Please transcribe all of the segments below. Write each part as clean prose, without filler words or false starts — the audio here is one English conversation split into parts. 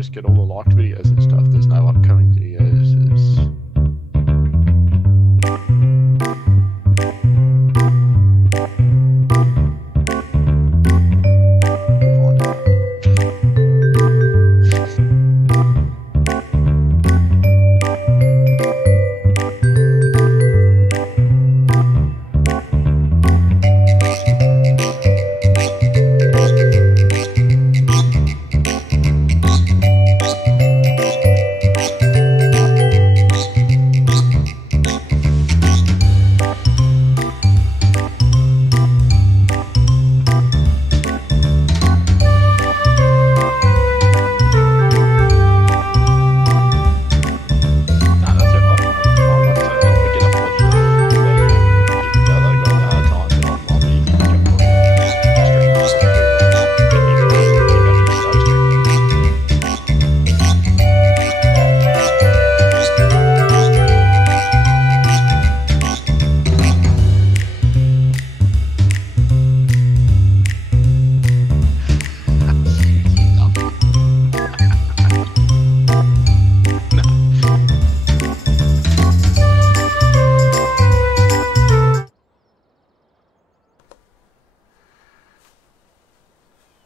just get all the liked videos and stuff. There's no upcoming videos.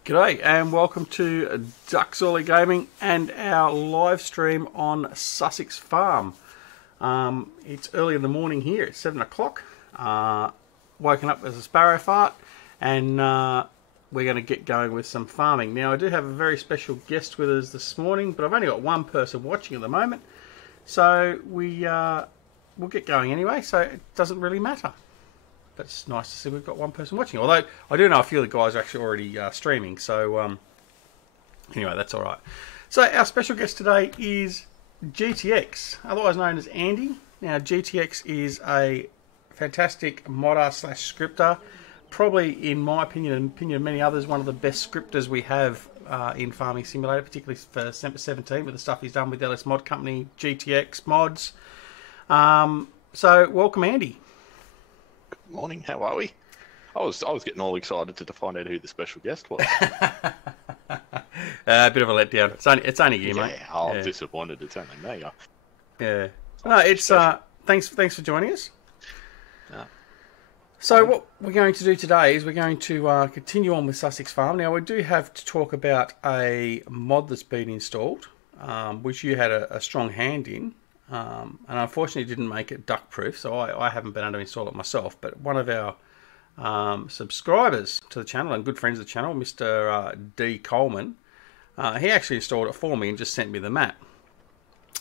G'day and welcome to DoughBoy Gaming and our live stream on Sussex Farm. It's early in the morning here, it's 7 o'clock. Woken up with a sparrow fart and we're going to get going with some farming. Now I do have a very special guest with us this morning, but I've only got one person watching at the moment. So we'll get going anyway, so it doesn't really matter. But it's nice to see we've got one person watching. Although, I do know a few of the guys are actually already streaming. So, anyway, that's alright. So, our special guest today is GTX, otherwise known as Andy. Now, GTX is a fantastic modder slash scripter. Probably, in my opinion and opinion of many others, one of the best scripters we have in Farming Simulator, particularly for Semper 17, with the stuff he's done with LS ModCompany, GTX mods. So, welcome, Andy. Morning, how are we? I was getting all excited to find out who the special guest was. A bit of a letdown. It's only you, mate. I'm disappointed. It's only me. Yeah. No, it's thanks for joining us. So what we're going to do today is we're going to continue on with Sussex Farm. Now we do have to talk about a mod that's been installed, which you had a strong hand in. And unfortunately didn't make it duck proof, so I haven't been able to install it myself, but one of our subscribers to the channel and good friends of the channel, Mr. D. Coleman, he actually installed it for me and just sent me the map,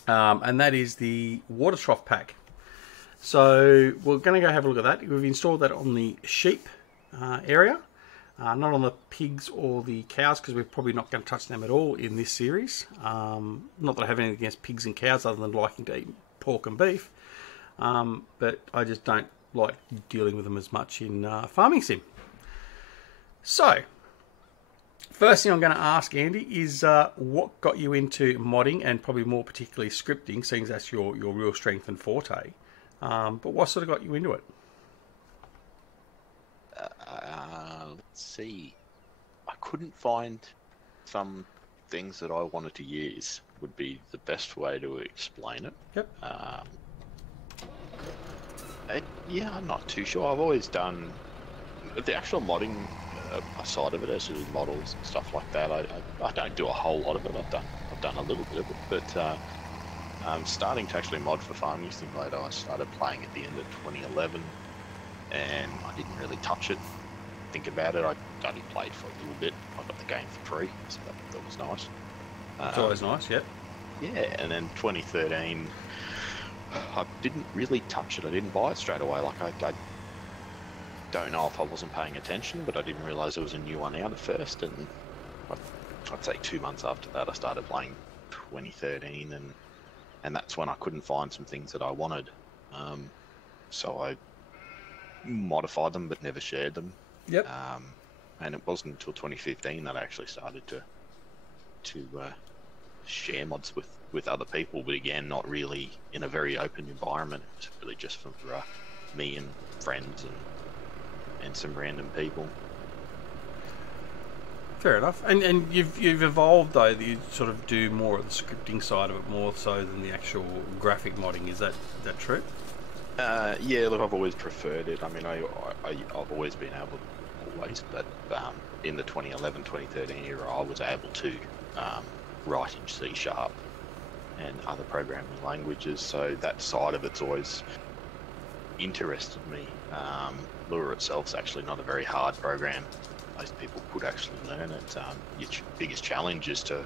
and that is the water trough pack. So we're going to go have a look at that. We've installed that on the sheep area, not on the pigs or the cows, because we're probably not going to touch them at all in this series. Not that I have anything against pigs and cows other than liking to eat pork and beef. But I just don't like dealing with them as much in Farming Sim. So, first thing I'm going to ask Andy is what got you into modding and probably more particularly scripting, seeing as that's your real strength and forte. But what sort of got you into it? Let's see. I couldn't find some things that I wanted to use, would be the best way to explain it. Yep. Yeah, I'm not too sure. I've always done the actual modding side of it, as with models and stuff like that. I don't do a whole lot of it. I've done a little bit of it, but starting to actually mod for Farming Simulator, I started playing at the end of 2011, and I didn't really touch it. Think about it, I only played for a little bit. I got the game for free, so that was nice. It's always nice, yep. Yeah, and then 2013, I didn't really touch it. I didn't buy it straight away. Like I don't know if I wasn't paying attention, but I didn't realise there was a new one out at first. And I'd say 2 months after that, I started playing 2013, and that's when I couldn't find some things that I wanted. So I modified them, but never shared them. Yep. And it wasn't until 2015 that I actually started to share mods with other people, but again, not really in a very open environment. It was really just for me and friends and some random people. Fair enough. And you've evolved though. That you sort of do more of the scripting side of it more so than the actual graphic modding. Is that true? Yeah, look, I've always preferred it. I mean, I've always been able, but in the 2011, 2013 era, I was able to write in C# and other programming languages. So that side of it's always interested me. Lua itself's actually not a very hard program. Most people could actually learn it. Your biggest challenge is to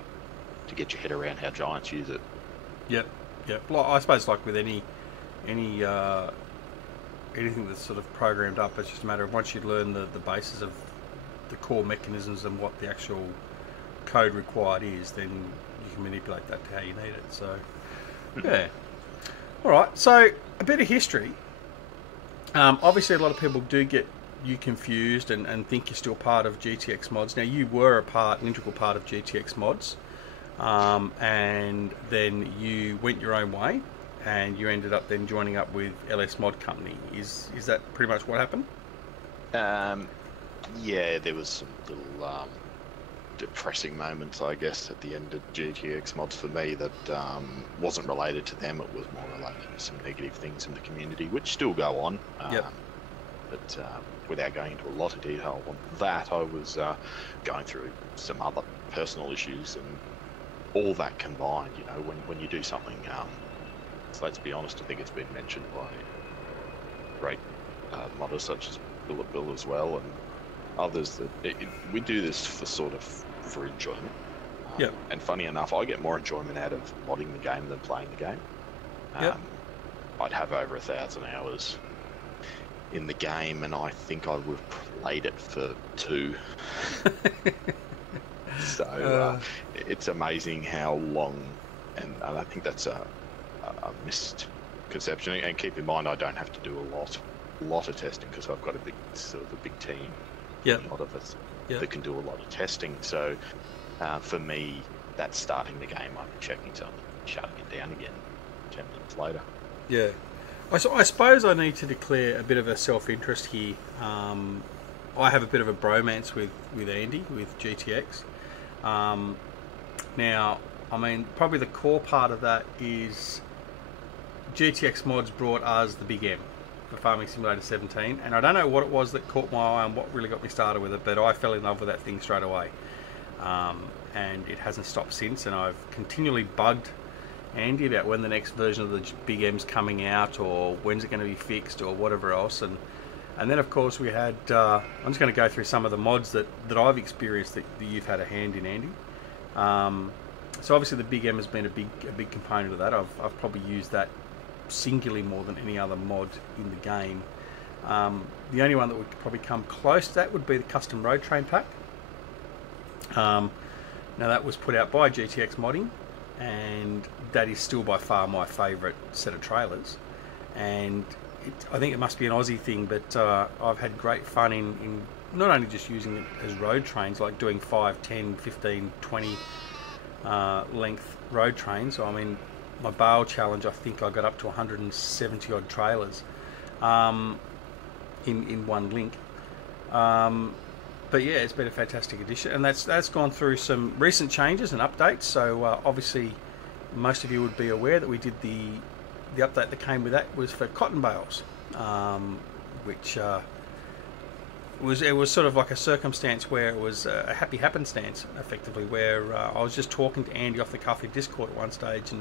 get your head around how giants use it. Yep. Well, I suppose like with anything that's sort of programmed up, it's just a matter of once you learn the basis of the core mechanisms and what the actual code required is, then you can manipulate that to how you need it. So, yeah. All right. So a bit of history. Obviously, a lot of people do get you confused and think you're still part of GTX Mods. Now, you were an integral part of GTX Mods, and then you went your own way, and you ended up then joining up with LS ModCompany. Is that pretty much what happened? Yeah, there was some little depressing moments, I guess, at the end of GTX Mods for me that wasn't related to them. It was more related to some negative things in the community, which still go on. Yep. But without going into a lot of detail on that, I was going through some other personal issues, and all that combined, you know, when you do something, so let's be honest, I think it's been mentioned by great modders such as Bill as well, and others, that we do this for enjoyment. Yep. And funny enough, I get more enjoyment out of modding the game than playing the game. Yep. I'd have over 1,000 hours in the game, and I think I would have played it for 2. So it's amazing how long, and I think that's a misconception. And keep in mind, I don't have to do a lot of testing because I've got a big team. Yep. A lot of us that can do a lot of testing. So for me, that's starting the game. I'm checking something, shutting it down again 10 minutes later. Yeah. I suppose I need to declare a bit of a self-interest here. I have a bit of a bromance with Andy, with GTX. Now, I mean, probably the core part of that is GTX Mods brought us the Big M for Farming Simulator 17, and I don't know what it was that caught my eye and what really got me started with it, but I fell in love with that thing straight away. And it hasn't stopped since, and I've continually bugged Andy about when the next version of the Big M's coming out, or when's it going to be fixed, or whatever else. And then of course we had I'm just going to go through some of the mods that I've experienced that you've had a hand in, Andy. So obviously the Big M has been a big component of that. I've probably used that singularly more than any other mod in the game. The only one that would probably come close to that would be the custom road train pack. Now that was put out by GTX Modding, and that is still by far my favourite set of trailers. And I think it must be an Aussie thing, but I've had great fun in not only just using it as road trains, like doing 5, 10, 15, 20 length road trains. So, I mean, my bale challenge, I think I got up to 170 odd trailers in one link. But yeah, it's been a fantastic addition, and that's gone through some recent changes and updates. So obviously, most of you would be aware that we did the update that came with that was for cotton bales, which it was sort of like a circumstance where it was a happy happenstance, effectively, where I was just talking to Andy off the cuff in Discord at one stage,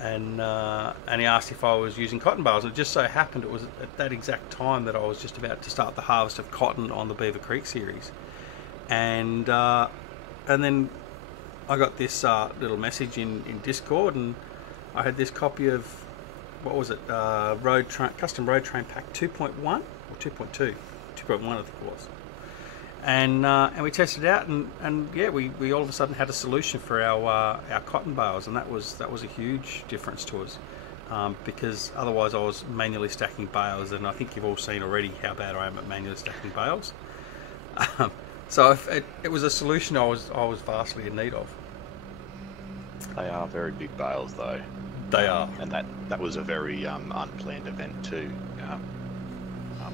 and he asked if I was using cotton bales. It just so happened it was at that exact time that I was just about to start the harvest of cotton on the Beaver Creek series, and then I got this little message in Discord, and I had this copy of, what was it, custom road train pack 2.1 or 2.2, 2.1 I think it was, and we tested it out, and yeah, we all of a sudden had a solution for our cotton bales, and that was a huge difference to us, because otherwise I was manually stacking bales, and I think you've all seen already how bad I am at manually stacking bales. So it was a solution I was vastly in need of. They are very big bales, though. They are, and that was a very unplanned event too.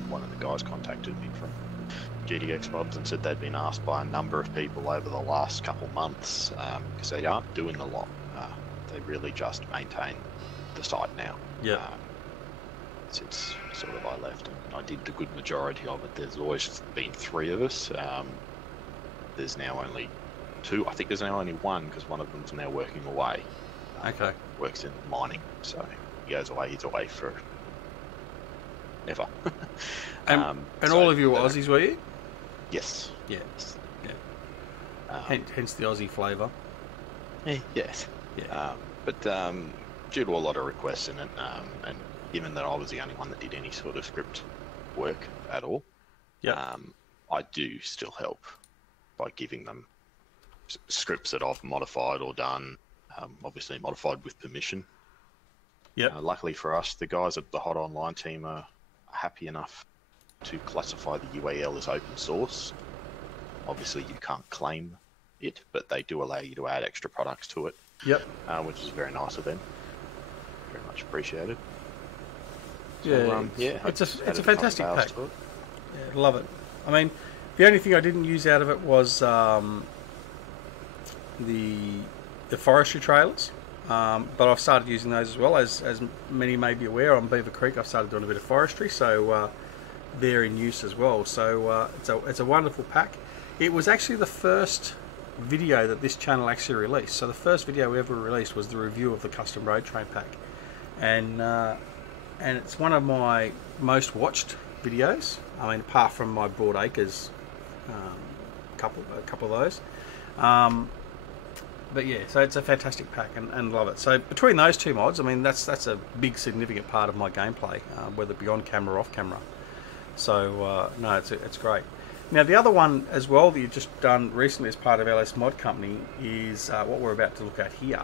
One of the guys contacted me from GTX mods and said they'd been asked by a number of people over the last couple months because they aren't doing a lot. They really just maintain the site now. Yeah. Since sort of I left, and I did the good majority of it. There's always been 3 of us. There's now only 2. I think there's now only 1 because one of them's now working away. Okay. Works in mining, so he goes away. He's away for never. And so all of you were Aussies, were you? Yes. Yes. Yeah. Hence the Aussie flavour. Yes. Yeah. But due to a lot of requests in it, and given that I was the only one that did any sort of script work at all, I do still help by giving them scripts that I've modified or done, obviously modified with permission. Yeah. Luckily for us, the guys at the Hot Online team are happy enough to classify the UAL as open source. Obviously, you can't claim it, but they do allow you to add extra products to it. Yep. Which is very nice of them. Very much appreciated. So, yeah, it's a fantastic pack. Yeah, love it. I mean, the only thing I didn't use out of it was the forestry trailers, but I've started using those as well. As many may be aware, on Beaver Creek I've started doing a bit of forestry, so they're in use as well. So it's a wonderful pack. It was actually the first video that this channel actually released. So the first video we ever released was the review of the custom road train pack, and it's one of my most watched videos. I mean, apart from my Broad Acres, a couple of those. But yeah, so it's a fantastic pack and love it. So between those 2 mods, I mean, that's a big significant part of my gameplay, whether it be on camera or off camera. So no, it's great. Now the other one as well that you've just done recently as part of LS ModCompany is what we're about to look at here,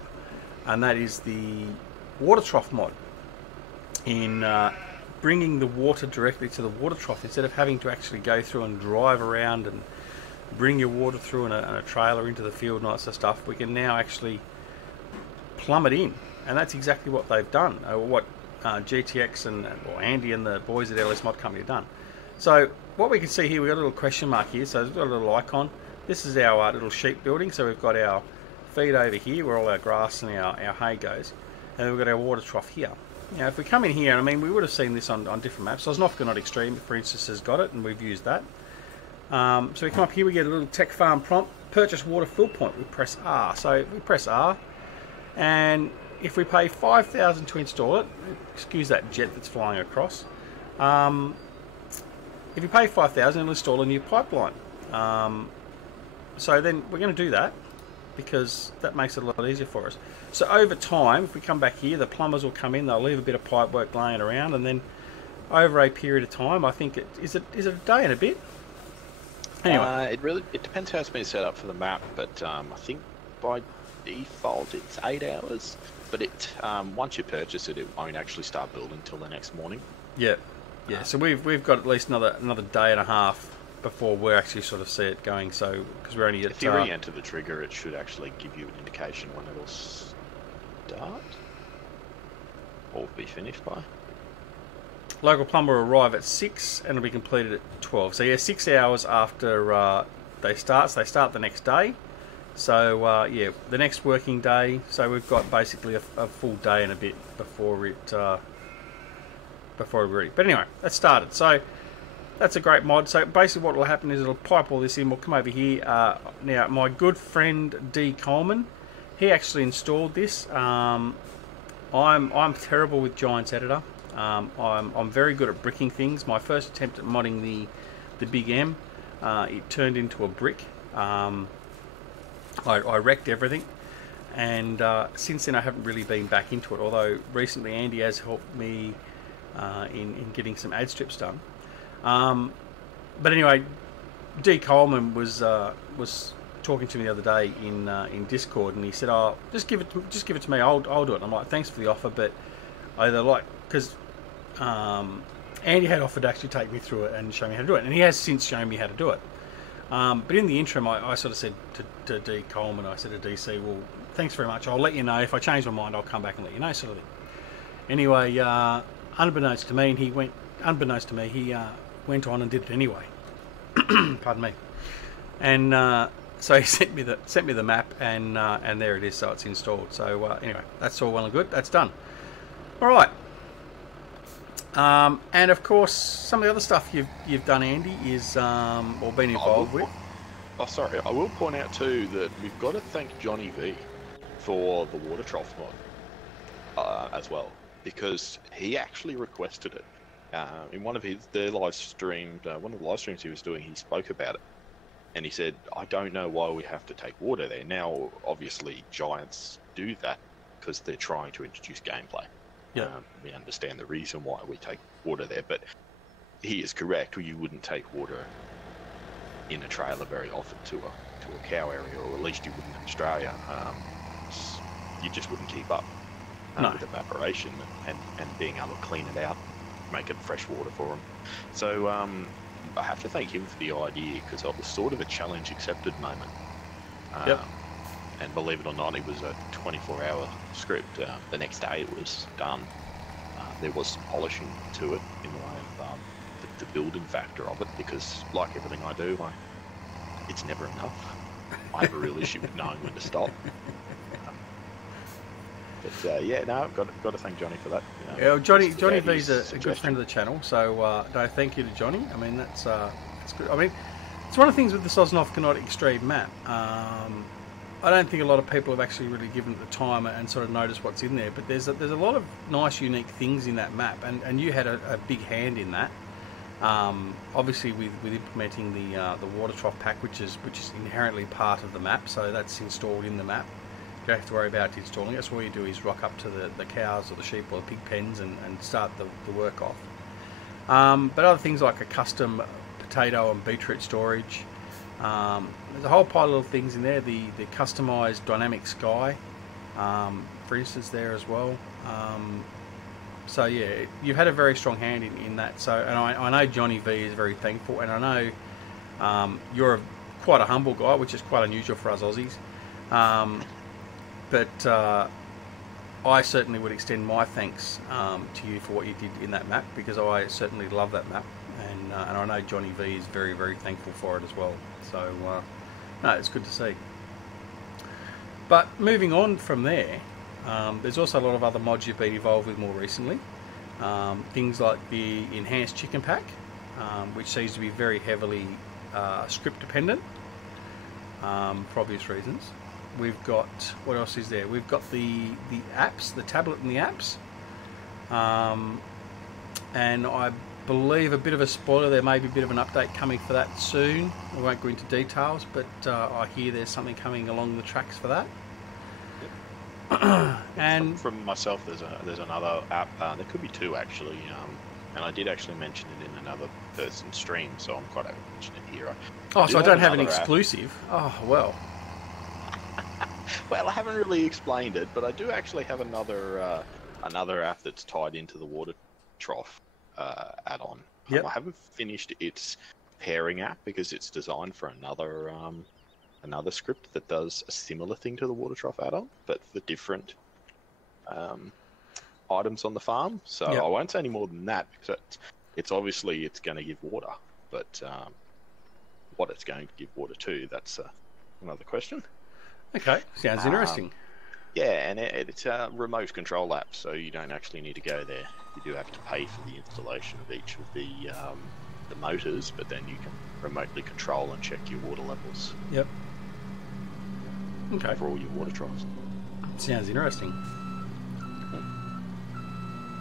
and that is the water trough mod. In bringing the water directly to the water trough instead of having to actually go through and drive around and bring your water through in a trailer into the field and all that sort of stuff, we can now actually plumb it in, and that's exactly what they've done, what GTX and Andy and the boys at LS ModCompany have done. So what we can see here, we've got a little question mark here, so we've got a little icon. This is our little sheep building, so we've got our feed over here where all our grass and our hay goes, and then we've got our water trough here. Now if we come in here, I mean, we would have seen this on different maps. So Osnofka Extreme, for instance, has got it, and we've used that. So we come up here, we get a little Tech Farm prompt, purchase water fill point. We press R. So we press R, and if we pay 5,000 to install it, excuse that jet that's flying across. If you pay 5,000, it'll install a new pipeline. So then we're going to do that because that makes it a lot easier for us. So over time, if we come back here, the plumbers will come in, they'll leave a bit of pipe work laying around, and then over a period of time, I think is it a day and a bit? Anyway, it depends how it's been set up for the map, but I think by default it's 8 hours. But once you purchase it, it won't actually start building till the next morning. Yeah. So we've got at least another day and a half before we actually sort of see it going. So because we're only at if you re-enter the trigger, it should actually give you an indication when it'll start or be finished by. Local plumber will arrive at 6 and it'll be completed at 12. So yeah, 6 hours after they start. So they start the next day. So yeah, the next working day. So we've got basically a full day and a bit before we're ready. But anyway, that's started. So that's a great mod. So basically what will happen is it'll pipe all this in. We'll come over here. Now my good friend D Coleman, he actually installed this. I'm terrible with Giants Editor. I'm very good at bricking things. My first attempt at modding the Big M, it turned into a brick. I wrecked everything, and since then I haven't really been back into it, although recently Andy has helped me in getting some ad strips done. But anyway, D Coleman was talking to me the other day in Discord, and he said, "Oh, just give it to me. I'll do it." And I'm like, "Thanks for the offer, but either because Andy had offered to actually take me through it and show me how to do it, and he has since shown me how to do it. But in the interim, I sort of said to D Coleman, I said to DC, well, thanks very much. I'll let you know if I change my mind. I'll come back and let you know, sort of thing. Anyway, unbeknownst to me, he went on and did it anyway. Pardon me. And so he sent me the map, and there it is. So it's installed. So anyway, that's all well and good. That's done. All right. And of course, some of the other stuff you've done, Andy, is or been involved with. Oh, sorry. I will point out too that we've got to thank Johnny V for the water trough mod as well, because he actually requested it in one of the live streams he was doing. He spoke about it, and he said, "I don't know why we have to take water there." Now, obviously, Giants do that because they're trying to introduce gameplay. Yeah. We understand the reason why we take water there, but he is correct. You wouldn't take water in a trailer very often to a cow area, or at least you wouldn't in Australia. You just wouldn't keep up with evaporation and being able to clean it out, make it fresh water for them. So I have to thank him for the idea, because it was sort of a challenge accepted moment. Yep. And believe it or not, it was a 24-hour script. The next day it was done. There was some polishing to it in the way of the building factor of it, because like everything I do, it's never enough. I have a real issue with knowing when to stop. But yeah, no, got to thank Johnny for that. Yeah, well, Johnny V's a good friend of the channel, so no, thank you to Johnny. I mean, that's good. I mean, it's one of the things with the Sosnoff Canonic Extreme map. I don't think a lot of people have actually really given it the time and sort of noticed what's in there, but there's a lot of nice, unique things in that map, and you had a big hand in that. Obviously, with implementing the water trough pack, which is inherently part of the map, so that's installed in the map. You don't have to worry about installing it. That's all you do is rock up to the cows or the sheep or the pig pens and start the work off. But other things like a custom potato and beetroot storage. There's a whole pile of little things in there. The customised dynamic sky, for instance, there as well. So yeah, you've had a very strong hand in that. So, and I know Johnny V is very thankful, and I know you're quite a humble guy, which is quite unusual for us Aussies. But I certainly would extend my thanks to you for what you did in that map, because I certainly love that map, and I know Johnny V is very, very thankful for it as well. So no, it's good to see. But moving on from there, there's also a lot of other mods you've been involved with more recently. Things like the enhanced chicken pack, which seems to be very heavily script dependent for obvious reasons. We've got, what else is there? We've got the apps, the tablet and the apps. And I believe, a bit of a spoiler, there may be a bit of an update coming for that soon. I won't go into details, but I hear there's something coming along the tracks for that. And from myself, there's another app. There could be two actually, and I did actually mention it in another person's stream, so I'm quite happy to mention it here. So I don't have an exclusive. Oh well. Well, I haven't really explained it, but I do actually have another app that's tied into the water trough add-on. Yep. I haven't finished its pairing app because it's designed for another script that does a similar thing to the water trough add-on, but for different items on the farm. So yep. I won't say any more than that, because it's obviously it's going to give water, but what it's going to give water to, that's another question. Okay, sounds interesting. Yeah, and it's a remote control app, so you don't actually need to go there. You do have to pay for the installation of each of the motors, but then you can remotely control and check your water levels. Yep. Okay. For all your water troughs. Sounds interesting.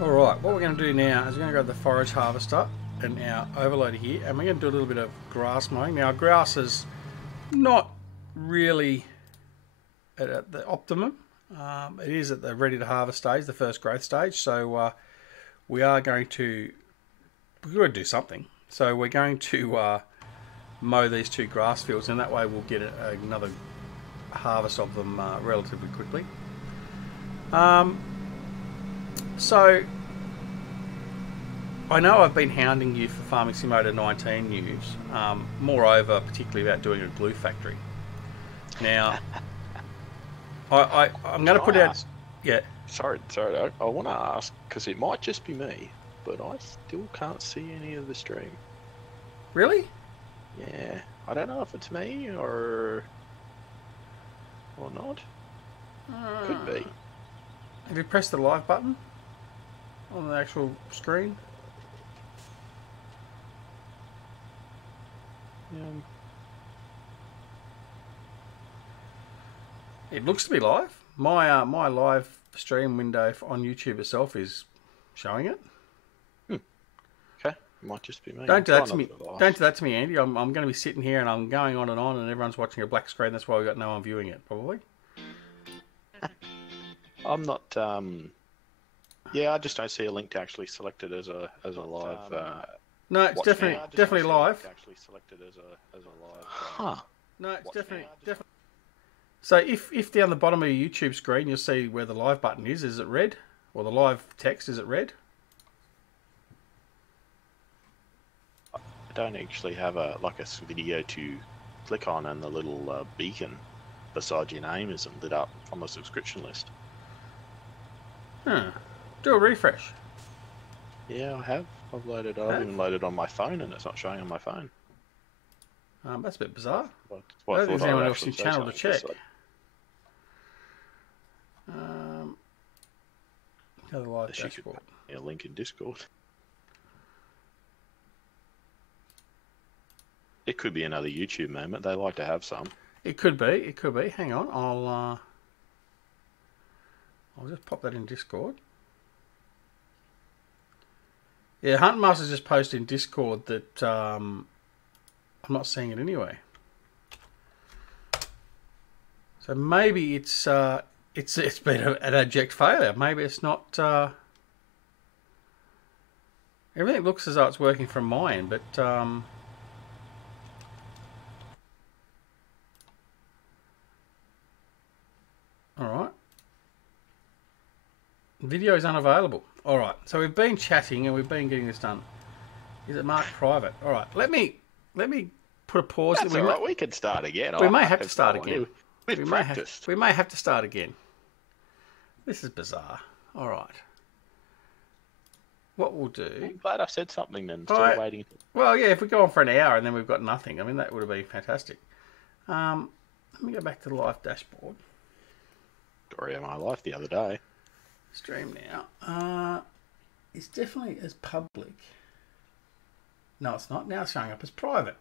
All right, what we're going to do now is we're going to go to the forage harvester and our overloader here, and we're going to do a little bit of grass mowing. Now, grass is not really at the optimum. It is at the ready to harvest stage, the first growth stage. So we've got to do something. So we're going to mow these two grass fields, and that way we'll get another harvest of them relatively quickly. So I know I've been hounding you for Farming Simulator 19 news, moreover particularly about doing a glue factory. Now I'm going to put out... Yeah. Sorry. I want to ask, because it might just be me, but I still can't see any of the stream. Really? Yeah, I don't know if it's me or not. Could be. Have you pressed the live button on the actual screen? It looks to be live. My my live stream window on YouTube itself is showing it. Okay, might just be me. Don't do that to me. Don't do that to me, Andy. I'm going to be sitting here and I'm going on, and everyone's watching a black screen. That's why we've got no one viewing it, probably. I'm not. Yeah, I just don't see a link to actually select it as a live. No, it's definitely live. Actually selected as a live. Huh. No, it's definitely. So if down the bottom of your YouTube screen you'll see where the live button is it red? Or the live text, is it red? I don't actually have a video to click on, and the little beacon beside your name isn't lit up on the subscription list. Huh. Do a refresh. Yeah, I have. I've even loaded on my phone, and it's not showing on my phone. That's a bit bizarre. Well, I don't think there's anyone else in channel to check. The live dashboard. Yeah, link in Discord. It could be another YouTube moment. They like to have some. It could be. It could be. Hang on. I'll just pop that in Discord. Yeah, Huntmaster's just posted in Discord that I'm not seeing it anyway. So maybe it's been an abject failure. Maybe it's not. Everything looks as though it's working from my end, but all right. Video is unavailable. All right. So we've been chatting and we've been getting this done. Is it marked private? All right. Let me put a pause. That's all right. We can start again. We may have to start again. We may have to start again. This is bizarre. All right. What we'll do... I'm glad I said something then, instead of waiting. Well, yeah, if we go on for an hour and then we've got nothing, I mean, that would have been fantastic. Let me go back to the live dashboard. Story of my life the other day. Stream now. It's definitely as public. No, it's not. Now it's showing up as private.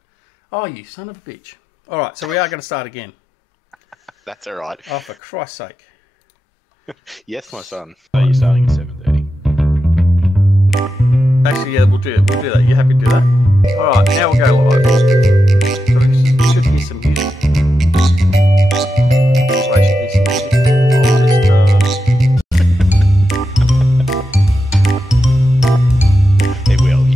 Oh, you son of a bitch. All right, so we are going to start again. That's all right. Oh, for Christ's sake. Yes, my son. So you're starting at 7:30. Actually, yeah, we'll do that. You happy to do that? All right, now we'll go live. So we should hear some music. It will.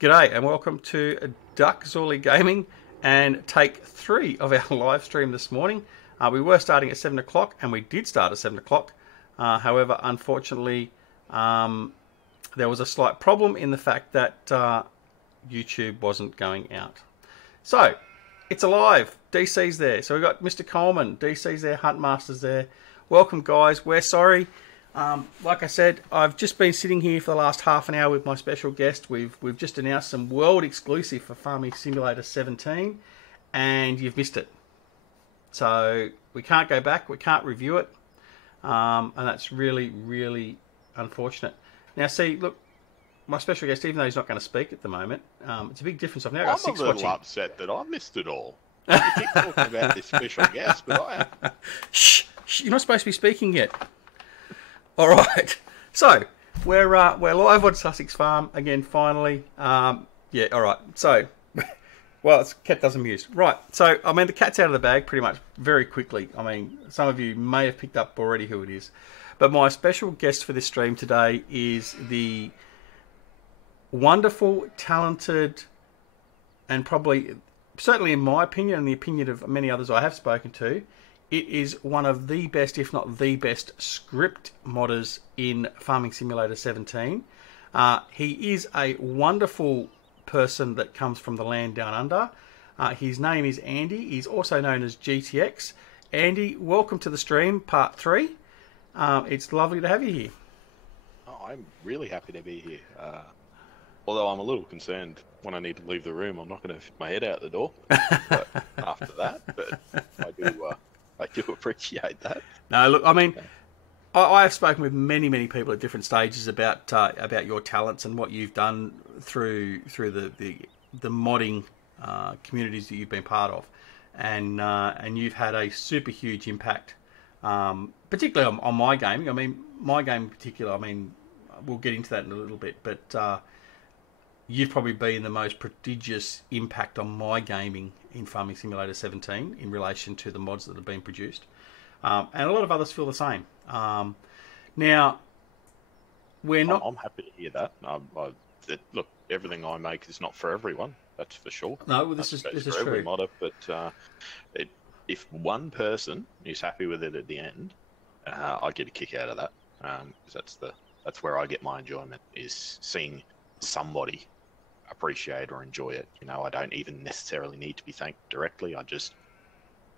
G'day and welcome to DoughBoy Gaming and take 3 of our live stream this morning. We were starting at 7 o'clock and we did start at 7 o'clock. However, unfortunately, there was a slight problem in the fact that YouTube wasn't going out. So, it's alive. DC's there. So we've got Mr. Coleman, DC's there, Huntmaster's there. Welcome, guys. We're sorry. Like I said, I've just been sitting here for the last half an hour with my special guest. We've just announced some world exclusive for Farming Simulator 17, and you've missed it. So we can't go back, we can't review it, and that's really, really unfortunate. Now, see, look, my special guest, even though he's not going to speak at the moment, it's a big difference. I've now got 6 watching. I'm a little upset that I missed it all. You keep talking about this special guest, but I... Shh, you're not supposed to be speaking yet. All right. So we're live on Sussex Farm again. Finally, yeah. All right. So, well, it's kept us amused. Right. So, I mean, the cat's out of the bag pretty much very quickly. I mean, some of you may have picked up already who it is, but my special guest for this stream today is the wonderful, talented, and probably, certainly in my opinion and the opinion of many others I have spoken to, it is one of the best, if not the best, script modders in Farming Simulator 17. He is a wonderful person that comes from the land down under. His name is Andy. He's also known as GTX. Andy, welcome to the stream, part 3. It's lovely to have you here. Oh, I'm really happy to be here. Although I'm a little concerned when I need to leave the room. I'm not going to fit my head out the door after that, but I do appreciate that. No, look, I mean, I have spoken with many people at different stages about your talents and what you've done through the modding communities that you've been part of, and you've had a super huge impact, particularly on my gaming. I mean, my game in particular. I mean, we'll get into that in a little bit, but you've probably been the most prodigious impact on my gaming in Farming Simulator 17 in relation to the mods that have been produced. And a lot of others feel the same. Now, we're not... I'm happy to hear that. Look, everything I make is not for everyone, that's for sure. No, well, this is for every modder, but if one person is happy with it at the end, I get a kick out of that. Because that's where I get my enjoyment, is seeing somebody appreciate or enjoy it. You know, I don't even necessarily need to be thanked directly.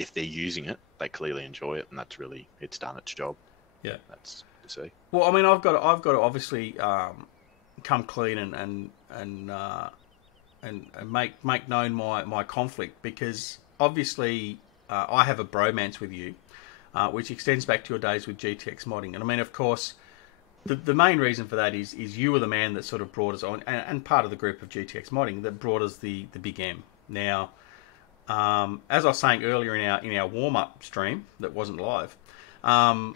If they're using it, they clearly enjoy it, and it's done its job. Yeah, that's to see. Well, I mean, I've got to obviously come clean and make known my conflict, because obviously I have a bromance with you, which extends back to your days with GTX modding, and I mean, of course, the main reason for that is you were the man that sort of brought us on, and part of the group of GTX modding that brought us the Big M. Now, as I was saying earlier in our warm up stream that wasn't live, I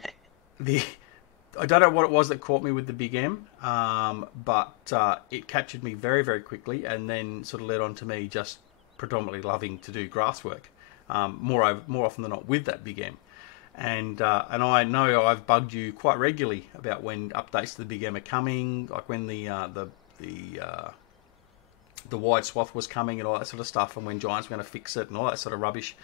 don't know what it was that caught me with the Big M, but it captured me very quickly, and then sort of led on to me just predominantly loving to do grass work, more often than not with that Big M. And I know I've bugged you quite regularly about when updates to the Big M are coming, like when the wide swath was coming and all that sort of stuff, and when Giants were going to fix it and all that sort of rubbish.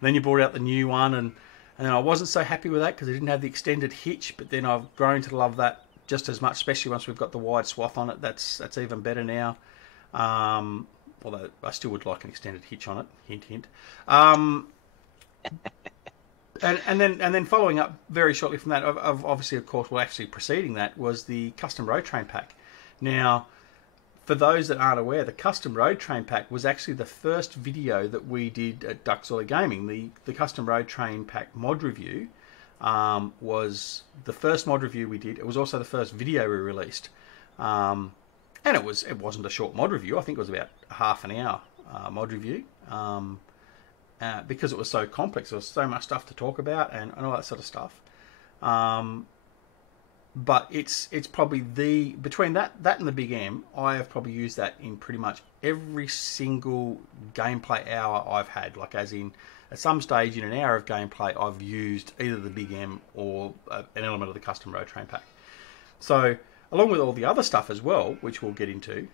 And then you brought out the new one, and I wasn't so happy with that because it didn't have the extended hitch. But then I've grown to love that just as much, especially once we've got the wide swath on it. That's even better now. Although I still would like an extended hitch on it. Hint, hint. And then following up very shortly from that, obviously, of course, well, actually preceding that was the custom road train pack. Now, for those that aren't aware, the custom road train pack was actually the first video that we did at DoughBoy Gaming. The custom road train pack mod review was the first mod review we did. It was also the first video we released, and it wasn't a short mod review. I think it was about half an hour mod review. Because it was so complex, there was so much stuff to talk about and all that sort of stuff. But it's probably between that and the Big M, I have probably used that in pretty much every single gameplay hour I've had. Like, as in, at some stage in an hour of gameplay, I've used either the Big M or an element of the custom road train pack. So, along with all the other stuff as well, which we'll get into,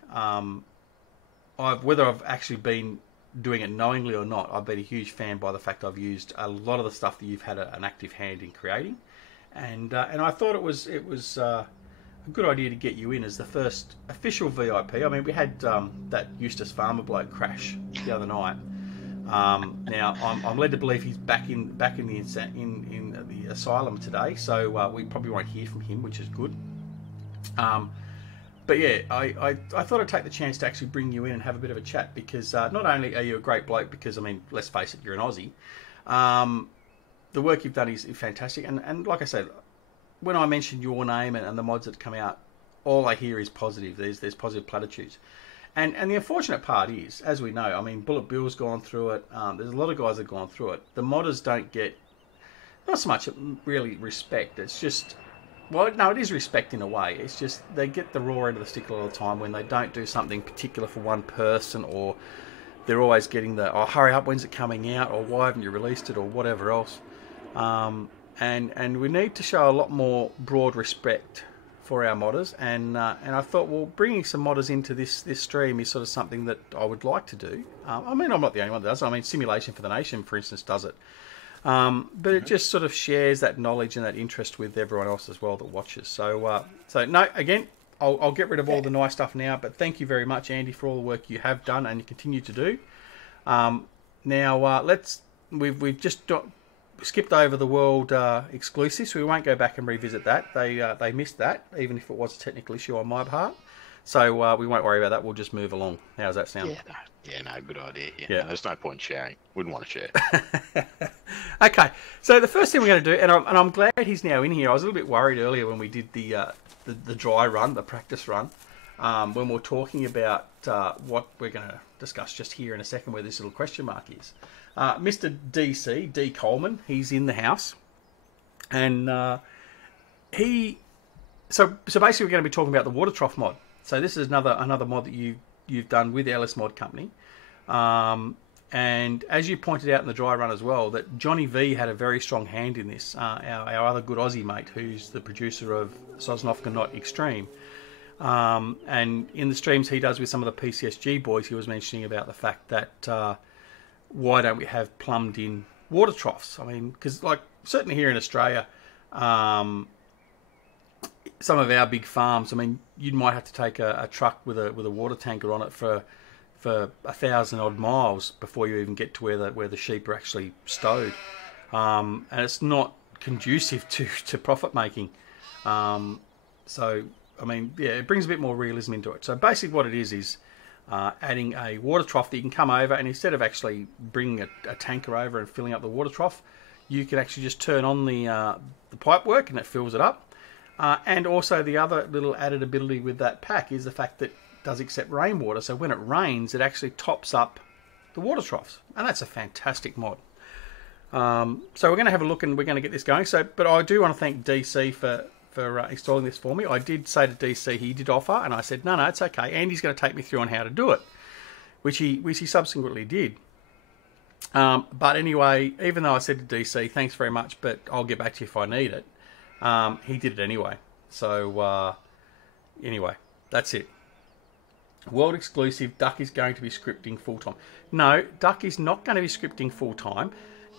whether I've actually been doing it knowingly or not, I've been a huge fan by the fact I've used a lot of the stuff that you've had an active hand in creating, and I thought it was a good idea to get you in as the first official VIP. I mean, we had that Eustace Pharmer bloke crash the other night. Now I'm led to believe he's back in the asylum today, so we probably won't hear from him, which is good. But yeah, I thought I'd take the chance to actually bring you in and have a bit of a chat, because not only are you a great bloke, because, I mean, let's face it, you're an Aussie. The work you've done is fantastic. And like I said, when I mention your name and the mods that come out, all I hear is positive. There's positive platitudes. And the unfortunate part is, as we know, I mean, Bullet Bill's gone through it. There's a lot of guys that have gone through it. The modders don't get, not so much really respect. It's just Well, no, it is respect in a way. It's just they get the raw end of the stick a lot of the time when they don't do something particular for one person, or they're always getting the, oh, hurry up, when's it coming out, or why haven't you released it, or whatever else. And we need to show a lot more broad respect for our modders, and I thought, well, bringing some modders into this stream is sort of something that I would like to do. I mean, I'm not the only one that does it. I mean, Simulation for the Nation, for instance, does it. But it just sort of shares that knowledge and that interest with everyone else as well that watches. So no, again, I'll get rid of all the nice stuff now, but thank you very much, Andy, for all the work you have done and you continue to do. Now, we've just skipped over the world exclusive, so we won't go back and revisit that. They missed that, even if it was a technical issue on my part. So we won't worry about that. We'll just move along. How does that sound? No, good idea. Yeah. No, there's no point sharing. Wouldn't want to share. Okay, so the first thing we're going to do, and I'm glad he's now in here. I was a little bit worried earlier when we did the dry run, the practice run, when we're talking about what we're going to discuss just here in a second, where this little question mark is. Mr. D. Coleman, he's in the house, and so basically we're going to be talking about the water trough mod. So this is another mod that you've done with LS ModCompany. And as you pointed out in the dry run as well, that Johnny V had a very strong hand in this, our other good Aussie mate, who's the producer of Sosnovka Not Extreme. And in the streams he does with some of the PCSG boys, he was mentioning about the fact that why don't we have plumbed in water troughs? I mean, because like certainly here in Australia, some of our big farms, I mean, you might have to take a truck with a water tanker on it for 1,000 odd miles before you even get to where the sheep are actually stowed, and it's not conducive to profit making. So I mean, yeah, it brings a bit more realism into it. So basically, what it is adding a water trough that you can come over, and instead of actually bringing a tanker over and filling up the water trough, you can actually just turn on the pipe work and it fills it up. And also the other little added ability with that pack is the fact that it does accept rainwater. So when it rains, it actually tops up the water troughs. And that's a fantastic mod. So we're going to have a look and we're going to get this going. But I do want to thank DC for installing this for me. I did say to DC he did offer, and I said, no, it's okay. Andy's going to take me through on how to do it, which he subsequently did. But anyway, even though I said to DC, thanks very much, but I'll get back to you if I need it, he did it anyway. So anyway, that's it. World exclusive, Duck is going to be scripting full-time. No, Duck is not going to be scripting full-time.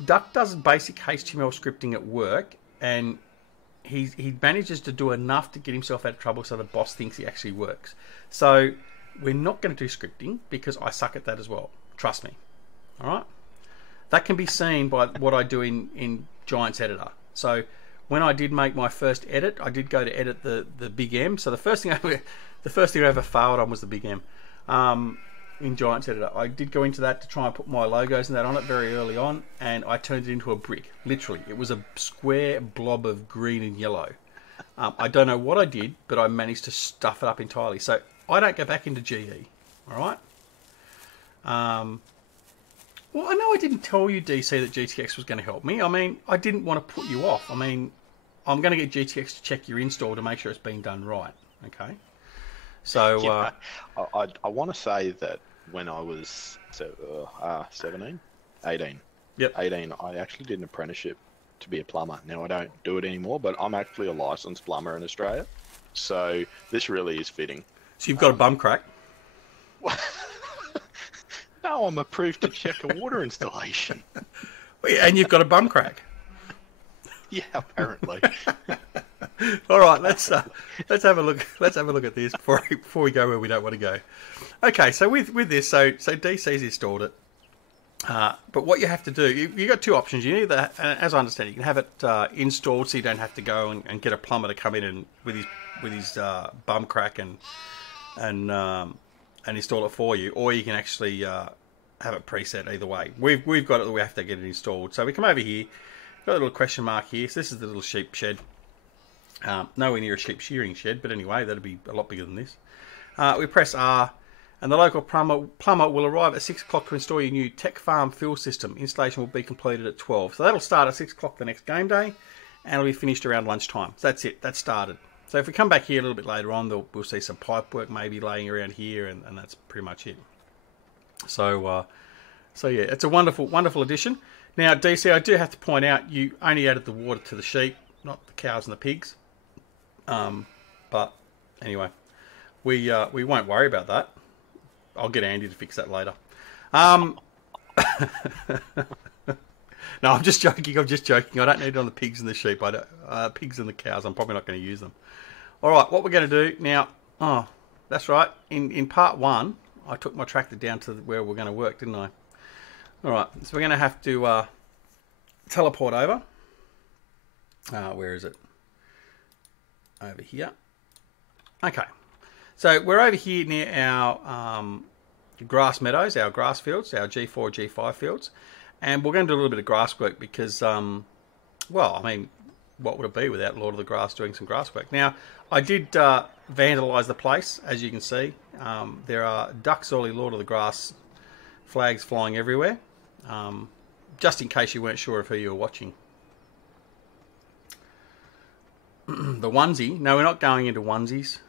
Duck does basic HTML scripting at work, and he manages to do enough to get himself out of trouble so the boss thinks he actually works. So we're not going to do scripting because I suck at that as well. Trust me. All right? That can be seen by what I do in Giants Editor. So when I did make my first edit, I did go to edit the Big M. So the first thing I ever failed on was the Big M in Giants Editor. I did go into that to try and put my logos and that on it very early on, and I turned it into a brick. Literally, it was a square blob of green and yellow. I don't know what I did, but I managed to stuff it up entirely. So I don't go back into GE. All right. Well, I know I didn't tell you, DC, that GTX was going to help me. I mean, I didn't want to put you off. I mean, I'm going to get GTX to check your install to make sure it's been done right. Okay. So yeah, I want to say that when I was 17, 18, yep. 18, I actually did an apprenticeship to be a plumber. Now I don't do it anymore, but I'm actually a licensed plumber in Australia. So this really is fitting. So you've got a bum crack? No, I'm approved to check a water installation. And you've got a bum crack? Yeah, apparently. All right, let's have a look. Let's have a look at this before we go where we don't want to go. Okay, so with this, so DC's installed it. But what you have to do, you got two options. You either, as I understand it, you can have it installed so you don't have to go and get a plumber to come in and with his bum crack and install it for you, or you can actually have it preset. Either way, we've got it that we have to get it installed. So we come over here, got a little question mark here. So this is the little sheep shed. Nowhere near a sheep shearing shed, but anyway, that'll be a lot bigger than this. We press R, and the local plumber will arrive at 6 o'clock to install your new Tech Farm fuel system. Installation will be completed at 12. So that'll start at 6 o'clock the next game day, and it'll be finished around lunchtime. So that's it. That's started. So if we come back here a little bit later on, we'll see some pipe work maybe laying around here, and that's pretty much it. So yeah, it's a wonderful, wonderful addition. Now, DC, I do have to point out, you only added the water to the sheep, not the cows and the pigs. But anyway, we won't worry about that. I'll get Andy to fix that later. No, I'm just joking. I don't need it on the pigs and the sheep. Pigs and the cows, I'm probably not going to use them. All right, what we're going to do now... Oh, that's right. In part 1, I took my tractor down to where we're going to work, didn't I? All right, so we're going to have to teleport over. Where is it? Over here. Okay. So we're over here near our grass meadows, our grass fields, our G4, G5 fields. And we're going to do a little bit of grass work because, well, I mean, what would it be without Lord of the Grass doing some grass work? Now, I did vandalise the place, as you can see. There are DoughBoy Lord of the Grass flags flying everywhere, just in case you weren't sure of who you were watching. The onesie. No, we're not going into onesies.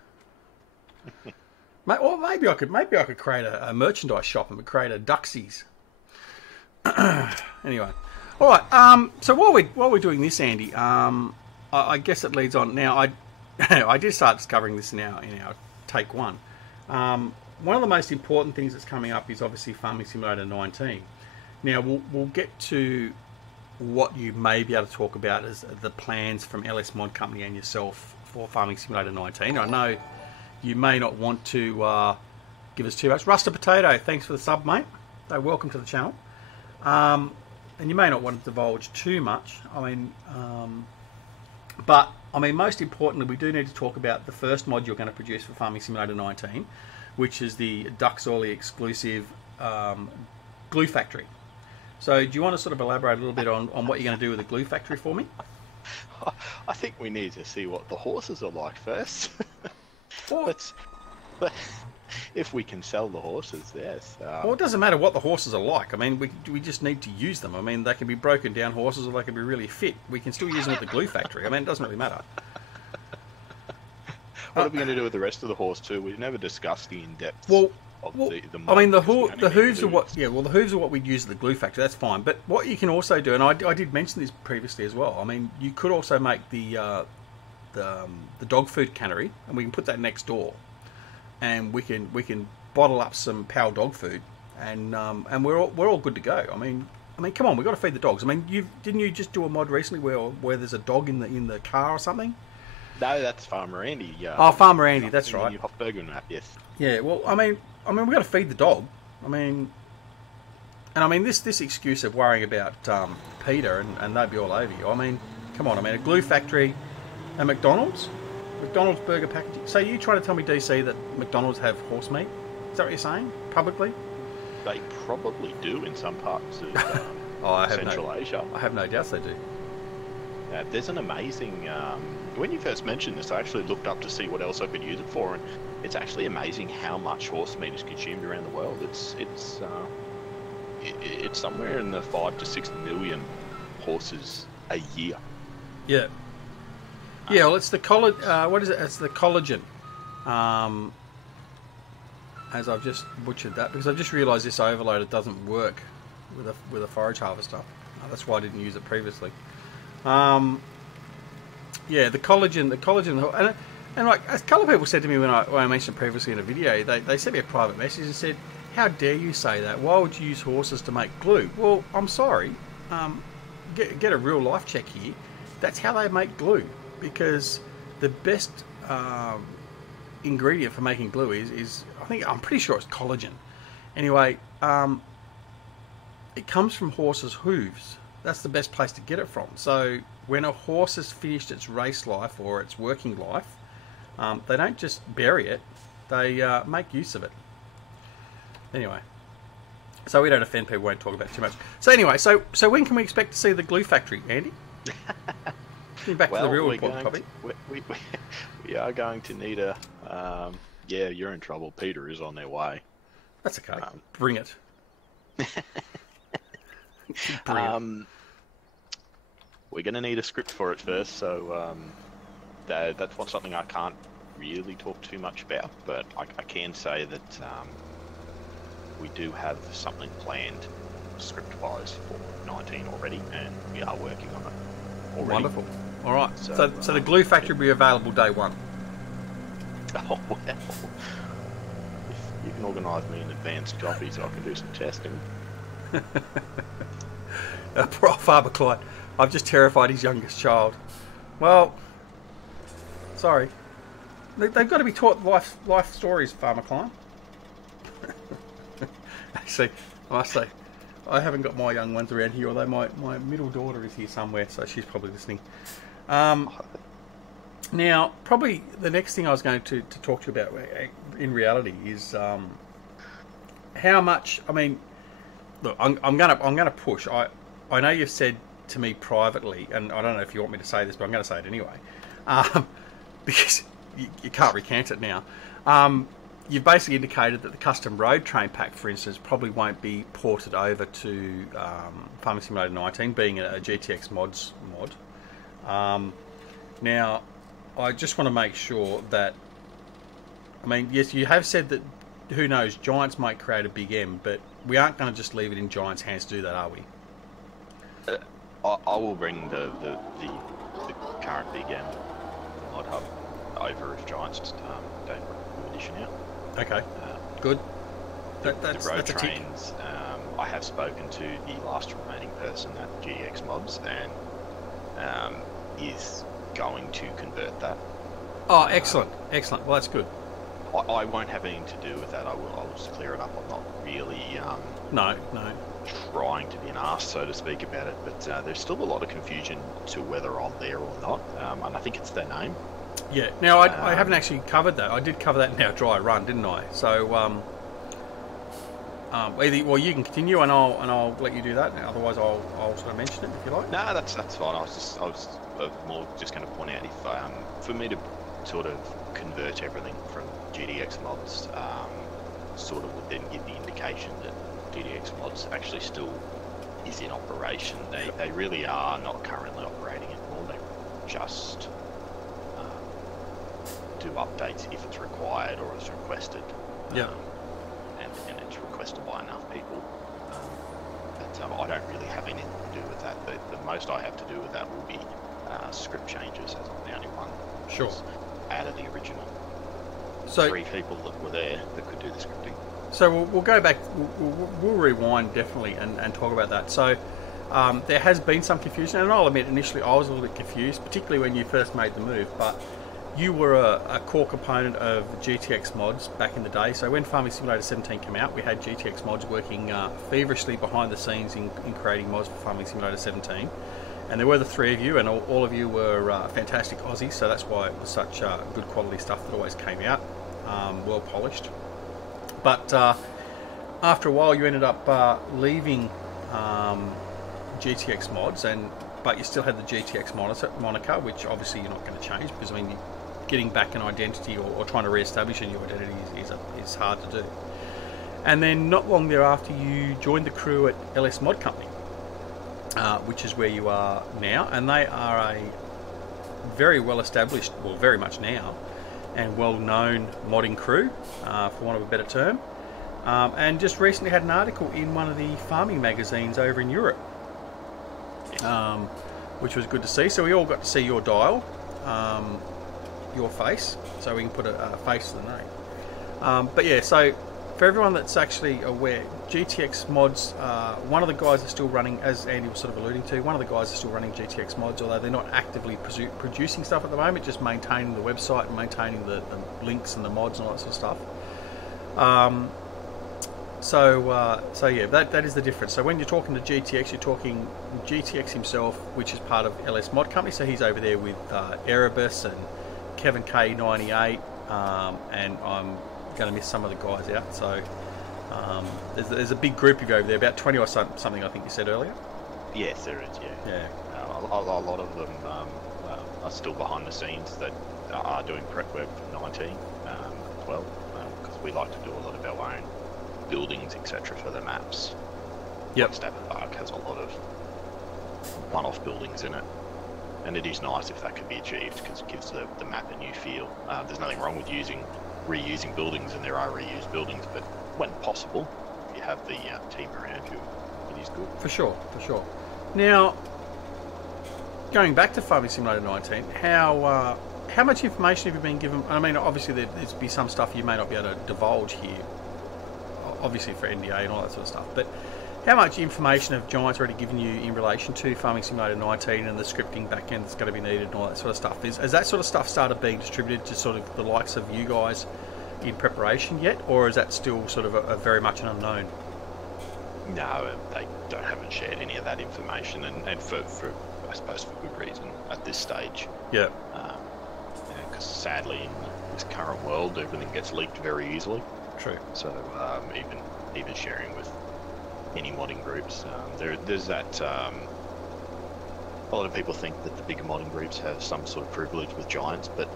Or maybe I could create a merchandise shop and create a Ducksies. Anyway, all right. So while we're doing this, Andy, I guess it leads on. Now, I did start discovering this in our take 1. One of the most important things that's coming up is obviously Farming Simulator 19. Now we'll get to what you may be able to talk about as the plans from LS ModCompany and yourself for Farming Simulator 19. I know you may not want to give us too much. Rusted Potato, thanks for the sub, mate. So welcome to the channel. And you may not want to divulge too much. I mean, but I mean, most importantly, we do need to talk about the first mod you're going to produce for Farming Simulator 19, which is the DoughBoy exclusive glue factory. So do you want to sort of elaborate a little bit on what you're going to do with the glue factory for me? I think we need to see what the horses are like first. But if we can sell the horses, yes. Well, it doesn't matter what the horses are like. I mean, we just need to use them. I mean, they can be broken down horses or they can be really fit. We can still use them at the glue factory. I mean, it doesn't really matter. What are we going to do with the rest of the horse too? We've never discussed the in-depth. Well, the I mean, the hooves are what. Yeah, well, the hooves are what we'd use at the glue factory. That's fine. But what you can also do, and I did mention this previously as well. I mean, you could also make the dog food cannery, and we can put that next door, and we can bottle up some Pal dog food, and we're all good to go. I mean, come on, we've got to feed the dogs. I mean, didn't you just do a mod recently where there's a dog in the car or something? No, that's Farmer Andy. Oh, Farmer Andy, that's right. Your Hofbergen map, yes. Yeah, well, I mean, we've got to feed the dog. I mean, this excuse of worrying about Peter and they'd be all over you. I mean, come on. I mean, a glue factory, a McDonald's burger packaging. So you trying to tell me, DC, that McDonald's have horse meat? Is that what you're saying publicly? They probably do in some parts of Central Asia. I have no doubts they do. There's an amazing. When you first mentioned this, I actually looked up to see what else I could use it for, and it's actually amazing how much horse meat is consumed around the world. It's somewhere in the 5 to 6 million horses a year. Yeah. Yeah. Well, it's the what is it? It's the collagen. As I've just butchered that because I've just realised this overloader doesn't work with a forage harvester. That's why I didn't use it previously. Yeah, the collagen, and like a couple of people said to me when I mentioned previously in a video, they sent me a private message and said, "How dare you say that? Why would you use horses to make glue?" Well, I'm sorry. Get a real life check here. That's how they make glue, because the best ingredient for making glue is I'm pretty sure it's collagen. Anyway, it comes from horses' hooves. That's the best place to get it from. So when a horse has finished its race life or its working life, they don't just bury it, they make use of it. Anyway, so we don't offend people, won't talk about it too much. So anyway, so when can we expect to see the glue factory, Andy? Back to the real important topic. We are going to need a... yeah, you're in trouble. Peter is on their way. That's okay. Bring it. we're going to need a script for it first. So that's not something I can't really talk too much about, but I can say that we do have something planned script-wise for 19 already, and we are working on it already. Wonderful. All right. So the glue factory will be available day one. Oh, well. If you can organise me an advanced copy so I can do some testing. Poor old Farmer Clyde. I've just terrified his youngest child. Well, sorry. They've got to be taught life stories, Farmer Clyde. Actually, I must say, I haven't got my young ones around here, although my middle daughter is here somewhere, so she's probably listening. Now, probably the next thing I was going to talk to you about in reality is how much. I mean, look, I'm gonna push. I know you've said to me privately, and I don't know if you want me to say this, but I'm going to say it anyway, because you can't recant it now. You've basically indicated that the custom road train pack, for instance, probably won't be ported over to Farming Simulator 19, being a GTX mods mod. Now, I just want to make sure that, I mean, yes, you have said that, who knows, Giants might create a big M, but we aren't going to just leave it in Giants' hands to do that, are we? I will bring the current big M mod hub over if Giants don't bring the addition out. Okay, good. The road trains, I have spoken to the last remaining person at GTX Mods, and is going to convert that. Oh, excellent, excellent. Well, that's good. I won't have anything to do with that. I'll just clear it up. I'm not really no trying to be an arse, so to speak, about it. But there's still a lot of confusion to whether I'm there or not, and I think it's their name. Yeah. Now I haven't actually covered that. I did cover that in our dry run, didn't I? So either you can continue, and I'll let you do that. Otherwise, I'll sort of mention it if you like. No, that's fine. I was more just going to point out if for me to sort of convert everything from GTX mods, sort of would then give the indication that GTX mods actually still is in operation. They really are not currently operating anymore. They just do updates if it's required or is requested. Yeah. And it's requested by enough people. But I don't really have anything to do with that. The most I have to do with that will be script changes, as I'm the only one. Sure. Out of the original. So 3 people that were there that could do the scripting. So we'll go back. We'll rewind definitely and talk about that. So there has been some confusion, and I'll admit initially I was a little bit confused, particularly when you first made the move. But you were a core component of GTX mods back in the day. So when Farming Simulator 17 came out, we had GTX mods working feverishly behind the scenes in creating mods for Farming Simulator 17. And there were the 3 of you, and all of you were fantastic Aussies. So that's why it was such good quality stuff that always came out, well polished. But after a while, you ended up leaving GTX mods, but you still had the GTX moniker, which obviously you're not going to change because, I mean, getting back an identity or trying to re-establish a new identity is hard to do. And then not long thereafter, you joined the crew at LS ModCompany, which is where you are now, and they are a very well established, well, very much now, and well-known modding crew, for want of a better term, and just recently had an article in one of the farming magazines over in Europe, which was good to see. So we all got to see your dial, your face, so we can put a face to the name. But yeah, so for everyone that's actually aware, GTX mods, one of the guys is still running, as Andy was sort of alluding to, one of the guys is still running GTX mods, although they're not actively producing stuff at the moment, just maintaining the website and maintaining the links and the mods and all that sort of stuff. So yeah, that is the difference. So when you're talking to GTX, you're talking GTX himself, which is part of LS ModCompany, so he's over there with Erebus and Kevin K98, and I'm going to miss some of the guys out, so there's a big group of you over there, about 20 or something I think you said earlier. Yes, there is, yeah. A lot of them are still behind the scenes that are doing prep work for 19 as well, because we like to do a lot of our own buildings, etc. for the maps. Yep. Stafford Park has a lot of one-off buildings in it. And it is nice if that could be achieved, because it gives the map a new feel. There's nothing wrong with reusing buildings, and there are reused buildings, but when possible, if you have the team around you, it is good. For sure, for sure. Now, going back to Farming Simulator 19, how much information have you been given? I mean, obviously there's be some stuff you may not be able to divulge here, obviously for NDA and all that sort of stuff, but how much information have Giants already given you in relation to Farming Simulator 19 and the scripting backend that's going to be needed and all that sort of stuff? Has that sort of stuff started being distributed to sort of the likes of you guys in preparation yet, or is that still sort of a very much an unknown? No, they haven't shared any of that information, and for I suppose for good reason at this stage. Yeah. Because sadly in this current world everything gets leaked very easily. True. So even sharing with any modding groups, there's that. A lot of people think that the bigger modding groups have some sort of privilege with Giants, but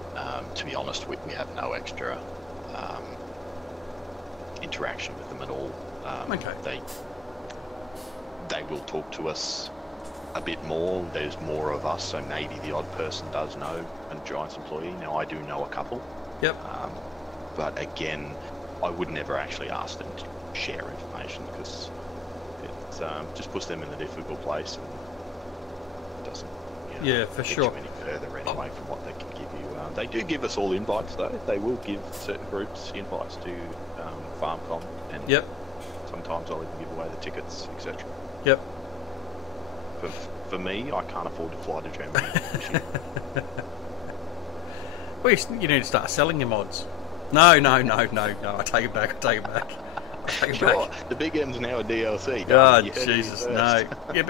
to be honest, we have no extra interaction with them at all. Okay. They will talk to us a bit more. There's more of us, so maybe the odd person does know a Giants employee. Now I do know a couple. Yep. But again, I would never actually ask them to share information, because it just puts them in a difficult place and doesn't for get sure. you any further anyway from what they can give you. They do give us all invites though. They will give certain groups invites to FarmCon, and yep. sometimes I'll even give away the tickets, etc. Yep. For me, I can't afford to fly to Germany. Well, you need to start selling your mods. No, I take it back. Sure, the big M's now are DLC. God, Jesus, no. Yeah,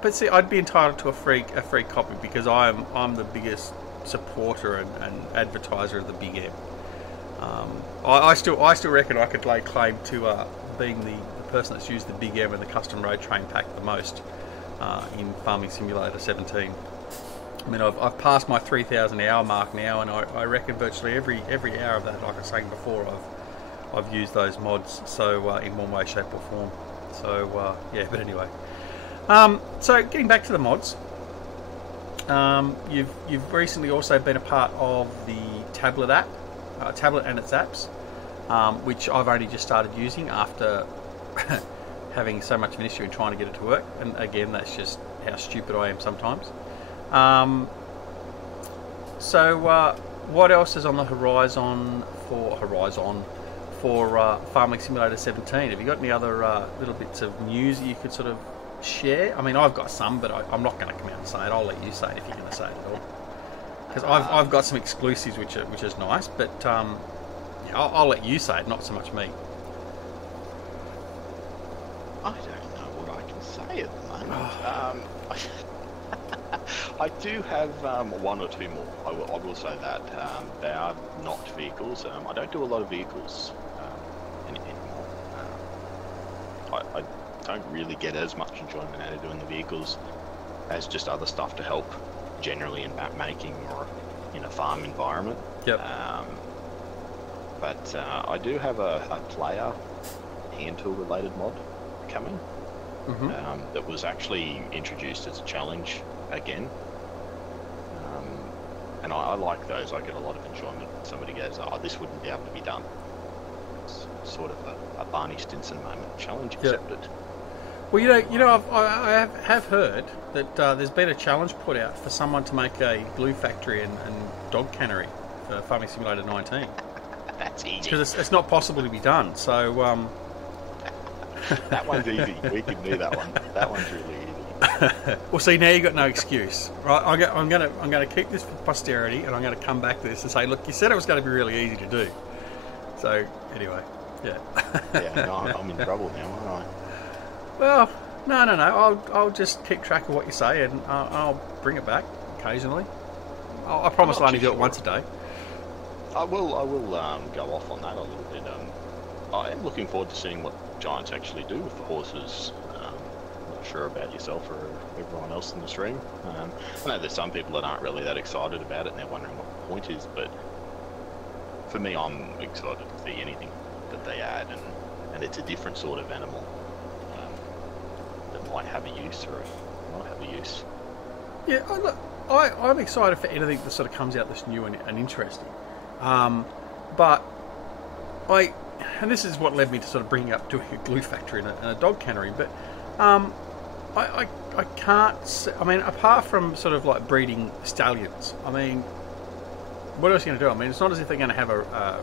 but see, I'd be entitled to a free copy, because I'm the biggest supporter and advertiser of the big M. I still reckon I could lay claim to being the person that's used the big M and the custom road train pack the most in Farming Simulator 17. I mean, I've passed my 3,000 hour mark now, and I reckon virtually every hour of that, like I was saying before, I've used those mods, so in one way, shape or form. So yeah, but anyway. So getting back to the mods, you've recently also been a part of the tablet app, tablet and its apps, which I've only just started using after having so much of an issue in trying to get it to work. And again, that's just how stupid I am sometimes. So what else is on the horizon for Farming Simulator 17? Have you got any other little bits of news that you could sort of share? I mean, I've got some, but I'm not going to come out and say it. I'll let you say it if you're going to say it at all. Because I've got some exclusives which is nice, but yeah, I'll let you say it, not so much me. I don't know what I can say at the moment. I do have one or two more. I will say that. They are not vehicles. I don't do a lot of vehicles anymore. I don't really get as much enjoyment out of doing the vehicles as just other stuff to help generally in map making or in a farm environment. Yep. But I do have a player hand tool related mod coming. Mm-hmm. That was actually introduced as a challenge again. And I like those. I get a lot of enjoyment when somebody goes, oh, this wouldn't be able to be done. It's sort of a Barney Stinson moment. Challenge accepted. Well, you know, I have heard that there's been a challenge put out for someone to make a glue factory and dog cannery for Farming Simulator 19. That's easy. Because it's not possible to be done. So that one's easy. We can do that one. That one's really easy. Well, see, now you've got no excuse, right? I'm gonna keep this for posterity, and I'm gonna come back to this and say, look, you said it was going to be really easy to do. So anyway, yeah. Yeah, no, I'm in trouble now, aren't I? Well, no. I'll just keep track of what you say, and I'll bring it back occasionally. I promise I'll only do it once a day. I will go off on that a little bit. I am looking forward to seeing what Giants actually do with the horses. Not sure about yourself or everyone else in the stream. I know there's some people that aren't really that excited about it and they're wondering what the point is, but for me, I'm excited to see anything that they add, and it's a different sort of animal that might have a use or might have a use. Yeah, look, I'm excited for anything that sort of comes out that's new and interesting. But and this is what led me to sort of bring up doing a glue factory and a dog cannery. But I can't. I mean, apart from sort of like breeding stallions, I mean, what else are you going to do? I mean, it's not as if they're going to have a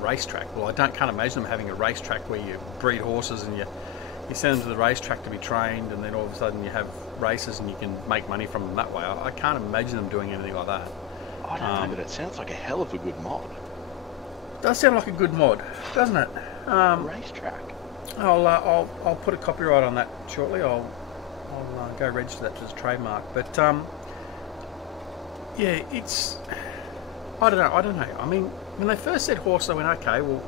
racetrack. Well, can't imagine them having a racetrack where you breed horses and you send them to the racetrack to be trained, and then all of a sudden you have races and you can make money from them that way. I can't imagine them doing anything like that. I don't know, but it sounds like a hell of a good mod. Does sound like a good mod, doesn't it? Racetrack. I'll put a copyright on that shortly. I'll go register that as a trademark. But yeah, it's I don't know. I mean, when they first said horse, I went, okay, well,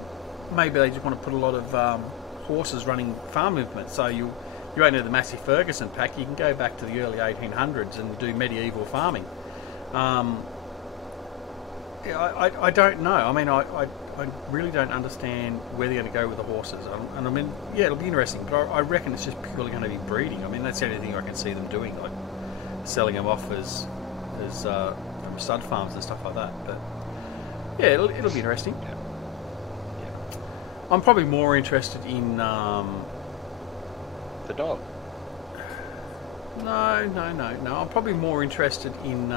maybe they just want to put a lot of horses running farm implements. So you won't need the Massey Ferguson pack. You can go back to the early 1800s and do medieval farming. Yeah, I don't know. I mean, I really don't understand where they're going to go with the horses. And I mean, yeah, it'll be interesting, but I reckon it's just purely going to be breeding. I mean, that's the only thing I can see them doing, like selling them off as from stud farms and stuff like that. But yeah, it'll be interesting. Yeah. I'm probably more interested in the dog. No. I'm probably more interested in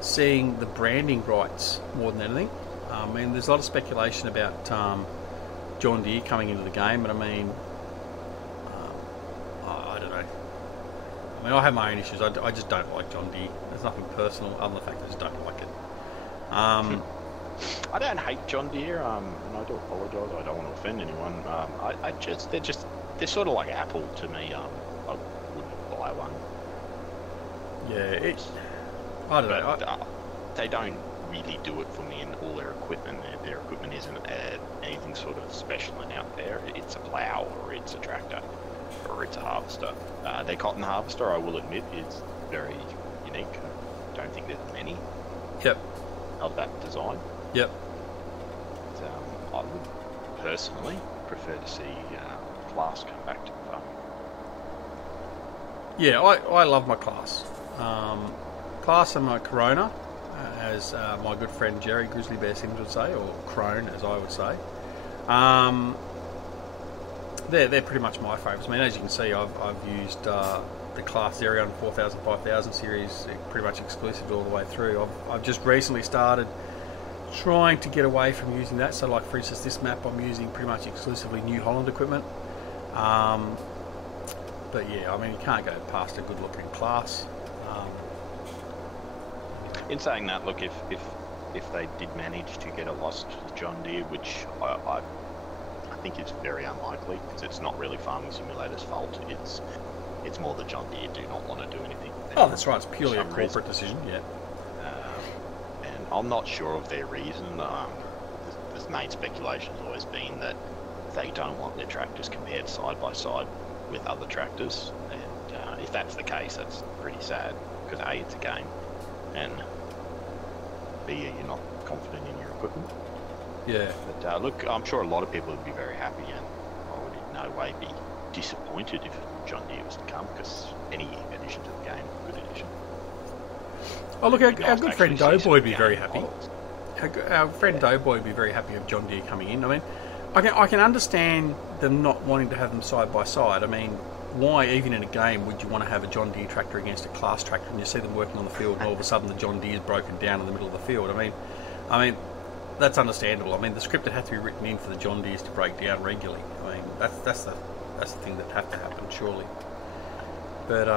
seeing the branding rights more than anything. I mean, there's a lot of speculation about John Deere coming into the game, but I mean, I don't know. I mean, I have my own issues. I just don't like John Deere. There's nothing personal other than the fact that I just don't like it. I don't hate John Deere, and I do apologise. I don't want to offend anyone. They're sort of like Apple to me. I wouldn't buy one. Yeah, I don't know. They don't really do it for me in all their equipment. Their equipment isn't anything sort of special and out there. It's a plough, or it's a tractor, or it's a harvester. Their cotton harvester, I will admit, is very unique. I don't think there's many of that design. Yep. But, I would personally prefer to see Class come back to the farm. Yeah, I love my Class. Class and my Corona, as my good friend Jerry Grizzly Bear Sims would say, or Crone as I would say. They're pretty much my favourites. I mean, as you can see, I've used the Class Zerion 4000, 5000 series pretty much exclusively all the way through. I've just recently started trying to get away from using that. So, like for instance, this map I'm using pretty much exclusively New Holland equipment. But yeah, I mean, you can't go past a good-looking Class. In saying that, look, if they did manage to get a loss to the John Deere, which I think is very unlikely, because it's not really Farming Simulator's fault. It's more the John Deere do not want to do anything. Oh, that's right. It's purely a corporate decision. Yeah. And I'm not sure of their reason. The main speculation has always been that they don't want their tractors compared side by side with other tractors, and if that's the case, that's pretty sad, because A, it's a game, and B, you're not confident in your equipment. Yeah. But look, I'm sure a lot of people would be very happy, and I would in no way be disappointed if John Deere was to come, because any addition to the game is a good addition. Oh look, our good friend DoughBoy would be very happy. Our friend DoughBoy would be very happy with John Deere coming in. I mean, I can understand them not wanting to have them side by side. I mean, why even in a game would you want to have a John Deere tractor against a Class tractor, and you see them working on the field, and all of a sudden the John Deere is broken down in the middle of the field? I mean, that's understandable. I mean, the script had to be written in for the John Deeres to break down regularly. I mean, that's the thing that have to happen, surely. But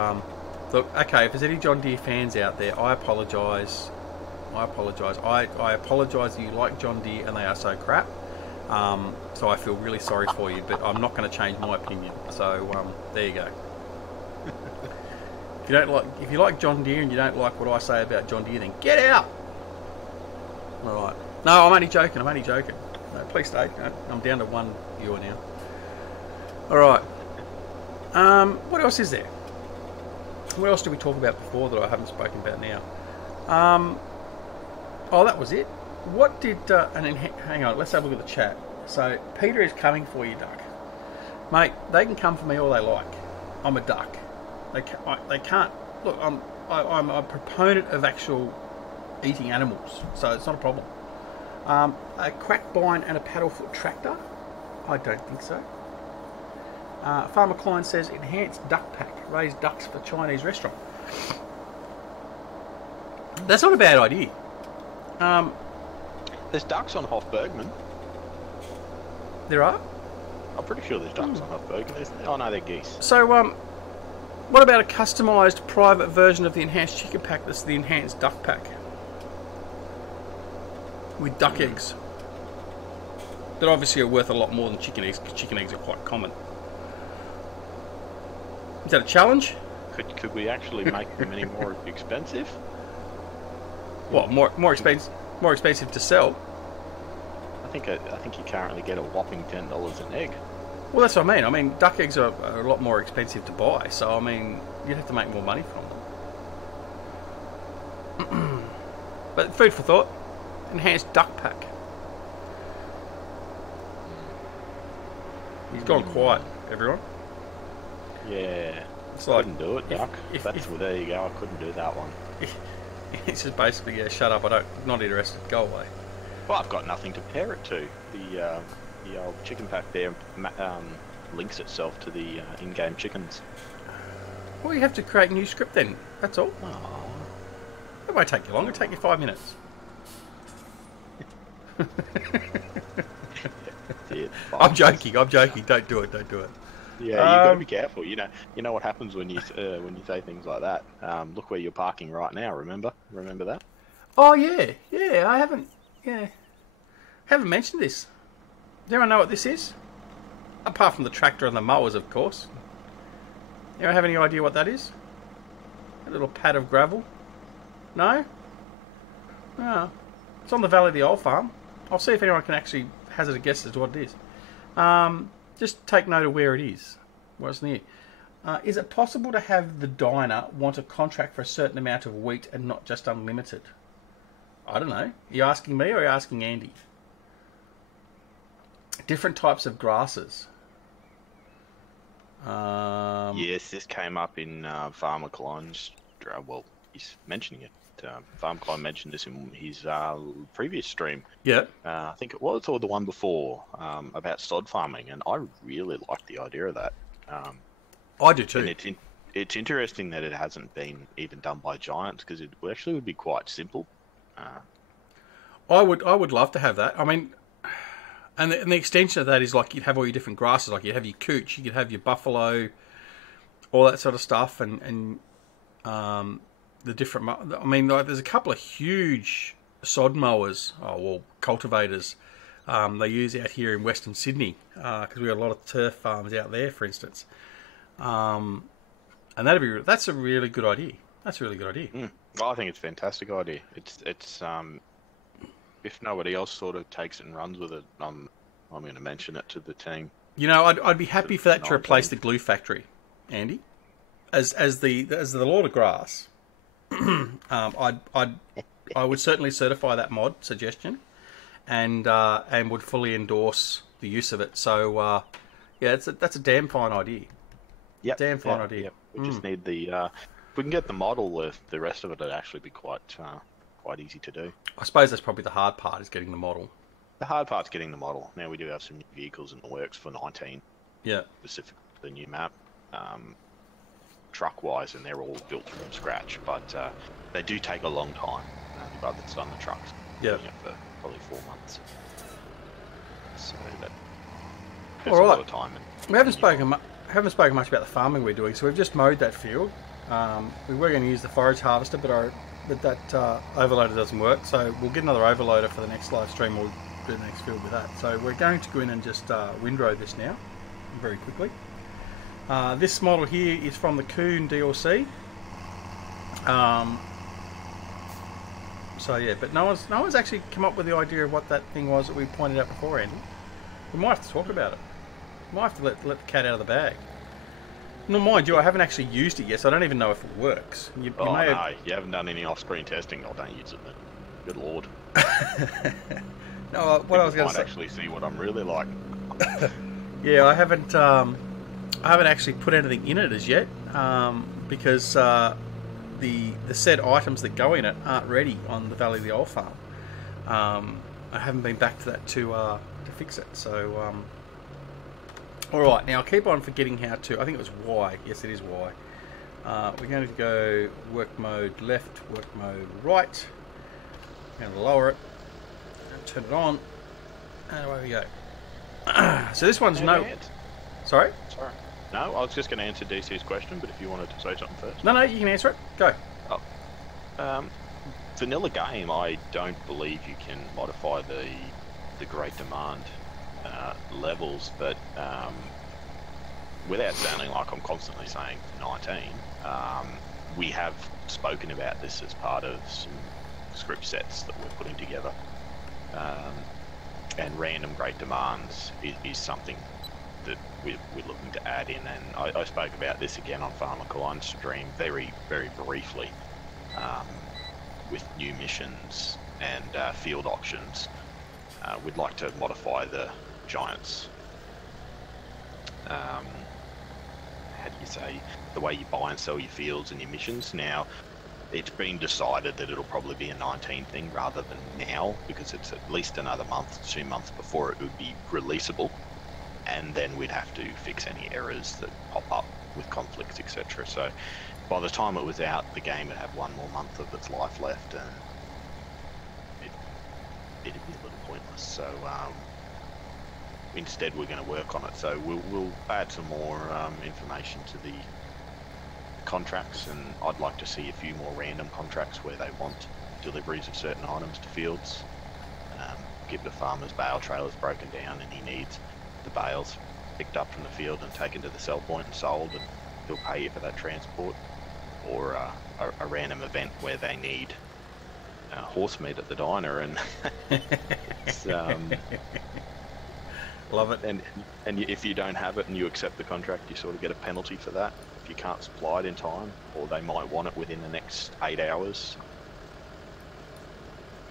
look, okay, if there's any John Deere fans out there, I apologise. I apologise that you like John Deere and they are so crap. So I feel really sorry for you, but I'm not going to change my opinion. So there you go. If you like John Deere and you don't like what I say about John Deere, then get out. All right. No, I'm only joking. No, please stay. I'm down to one viewer now. All right. What else is there? What else did we talk about before that I haven't spoken about now? Oh, that was it. What did... and then, hang on, let's have a look at the chat. So, Peter is coming for you, Duck. Mate, they can come for me all they like. I'm a duck. They can't. Look, I'm a proponent of actual eating animals, so it's not a problem. A crack bind and a paddlefoot tractor? I don't think so. Farmer Klein says enhanced duck pack, raised ducks for Chinese restaurant. That's not a bad idea. There's ducks on Hofbergman. There are? I'm pretty sure there's ducks on Hofbergman, isn't there? Oh no, they're geese. So, what about a customised private version of the enhanced chicken pack that's the enhanced duck pack? With duck eggs. That obviously are worth a lot more than chicken eggs, because chicken eggs are quite common. Is that a challenge? Could we actually make them any more expensive? What, more expensive? More expensive to sell? I think you currently get a whopping $10 an egg. Well, that's what I mean. I mean, duck eggs are a lot more expensive to buy, so I mean, you'd have to make more money from them. But food for thought. Enhanced duck pack. He's gone quiet, everyone. Yeah. It's like, couldn't do it, duck. Well, there you go. I couldn't do that one. It's just basically, yeah, shut up. Not interested. Go away. Well, I've got nothing to pair it to. The old chicken pack there links itself to the in-game chickens. Well, you have to create a new script then. That's all. Oh. It won't take you long. It'll take you 5 minutes. I'm joking. Don't do it. Yeah, you've got to be careful. You know what happens when you say things like that. Look where you're parking right now. Remember that? Oh yeah. I haven't mentioned this. Does anyone know what this is? Apart from the tractor and the mowers, of course. Anyone have any idea what that is? A little pad of gravel? No? No. It's on the Valley of the Old Farm. I'll see if anyone can actually hazard a guess as to what it is. Just take note of where it is. What's near. Is it possible to have the diner want a contract for a certain amount of wheat and not just unlimited? I don't know. Are you asking me or are you asking Andy? Different types of grasses. Yes, this came up in Farmer Klein's. Well, he's mentioning it. Farmer Klein mentioned this in his previous stream. Yeah. I think it was, or the one before, about sod farming, and I really like the idea of that. I do too. And it's interesting that it hasn't been even done by giants, because it actually would be quite simple. I would love to have that. I mean, and the extension of that is like you'd have all your different grasses, like you'd have your cooch, you could have your buffalo, all that sort of stuff, and the different. I mean, like, there's a couple of huge sod mowers, cultivators. They use out here in Western Sydney because we got a lot of turf farms out there, for instance. And that's a really good idea. That's a really good idea. Well, I think it's a fantastic idea. It's if nobody else sort of takes it and runs with it, I'm going to mention it to the team. You know, I'd be happy for that to replace the glue factory, Andy. As the Lord of Grass, I would certainly certify that mod suggestion, and would fully endorse the use of it. So yeah, that's a damn fine idea. Yeah, damn fine idea. Yep. We just need the. If we can get the model, the rest of it would actually be quite easy to do. I suppose that's probably the hard part, is getting the model. The hard part's getting the model. Now we do have some new vehicles in the works for 19. Yeah. Specifically the new map, truck-wise, and they're all built from scratch. But they do take a long time. By the time the trucks. Yeah. For probably 4 months. So that. All right. A lot of time. We haven't spoken much about the farming we're doing. So we've just mowed that field. We were going to use the forage harvester, but that overloader doesn't work. So we'll get another overloader for the next live stream. We'll do the next field with that. So we're going to go in and just windrow this now, very quickly. This model here is from the Kuhn DLC. So yeah, but no one's actually come up with the idea of what that thing was that we pointed out before, Andy. We might have to talk about it. We might have to let the cat out of the bag. No, mind you, I haven't actually used it yet, so I don't even know if it works. You haven't done any off-screen testing. Oh, don't use it then. Good lord. No, what I was going to say. Might actually see what I'm really like. Yeah, I haven't actually put anything in it as yet. because the said items that go in it aren't ready on the Valley of the Old Farm. I haven't been back to that to fix it. So, all right. Now I keep on forgetting how to. I think it was Y. Yes, it is Y. We're going to go work mode left, work mode right. We're going to lower it and turn it on, and away we go. So this one's no. Sorry. No, I was just going to answer DC's question, but if you wanted to say something first. No, you can answer it. Go. Oh. Vanilla game, I don't believe you can modify the great demand levels, but without sounding like I'm constantly saying 19, we have spoken about this as part of some script sets that we're putting together, and random great demands is something that we're looking to add in, and I spoke about this again on Farmer Collein's stream very, very briefly, with new missions and field auctions. We'd like to modify the giants, how do you say, the way you buy and sell your fields and your missions. Now, it's been decided that it'll probably be a 19 thing rather than now, because it's at least another month, 2 months before it would be releasable, and then we'd have to fix any errors that pop up with conflicts, etc. So by the time it was out, the game would have 1 more month of its life left, and it'd be a little pointless. So instead we're going to work on it. So we'll add some more information to the contracts, and I'd like to see a few more random contracts where they want deliveries of certain items to fields. Give the farmer's bale trailers broken down, and he needs the bales picked up from the field and taken to the sell point and sold, and he'll pay you for that transport. Or a random event where they need horse meat at the diner, and it's, love it. And if you don't have it and you accept the contract, you sort of get a penalty for that if you can't supply it in time, or they might want it within the next 8 hours,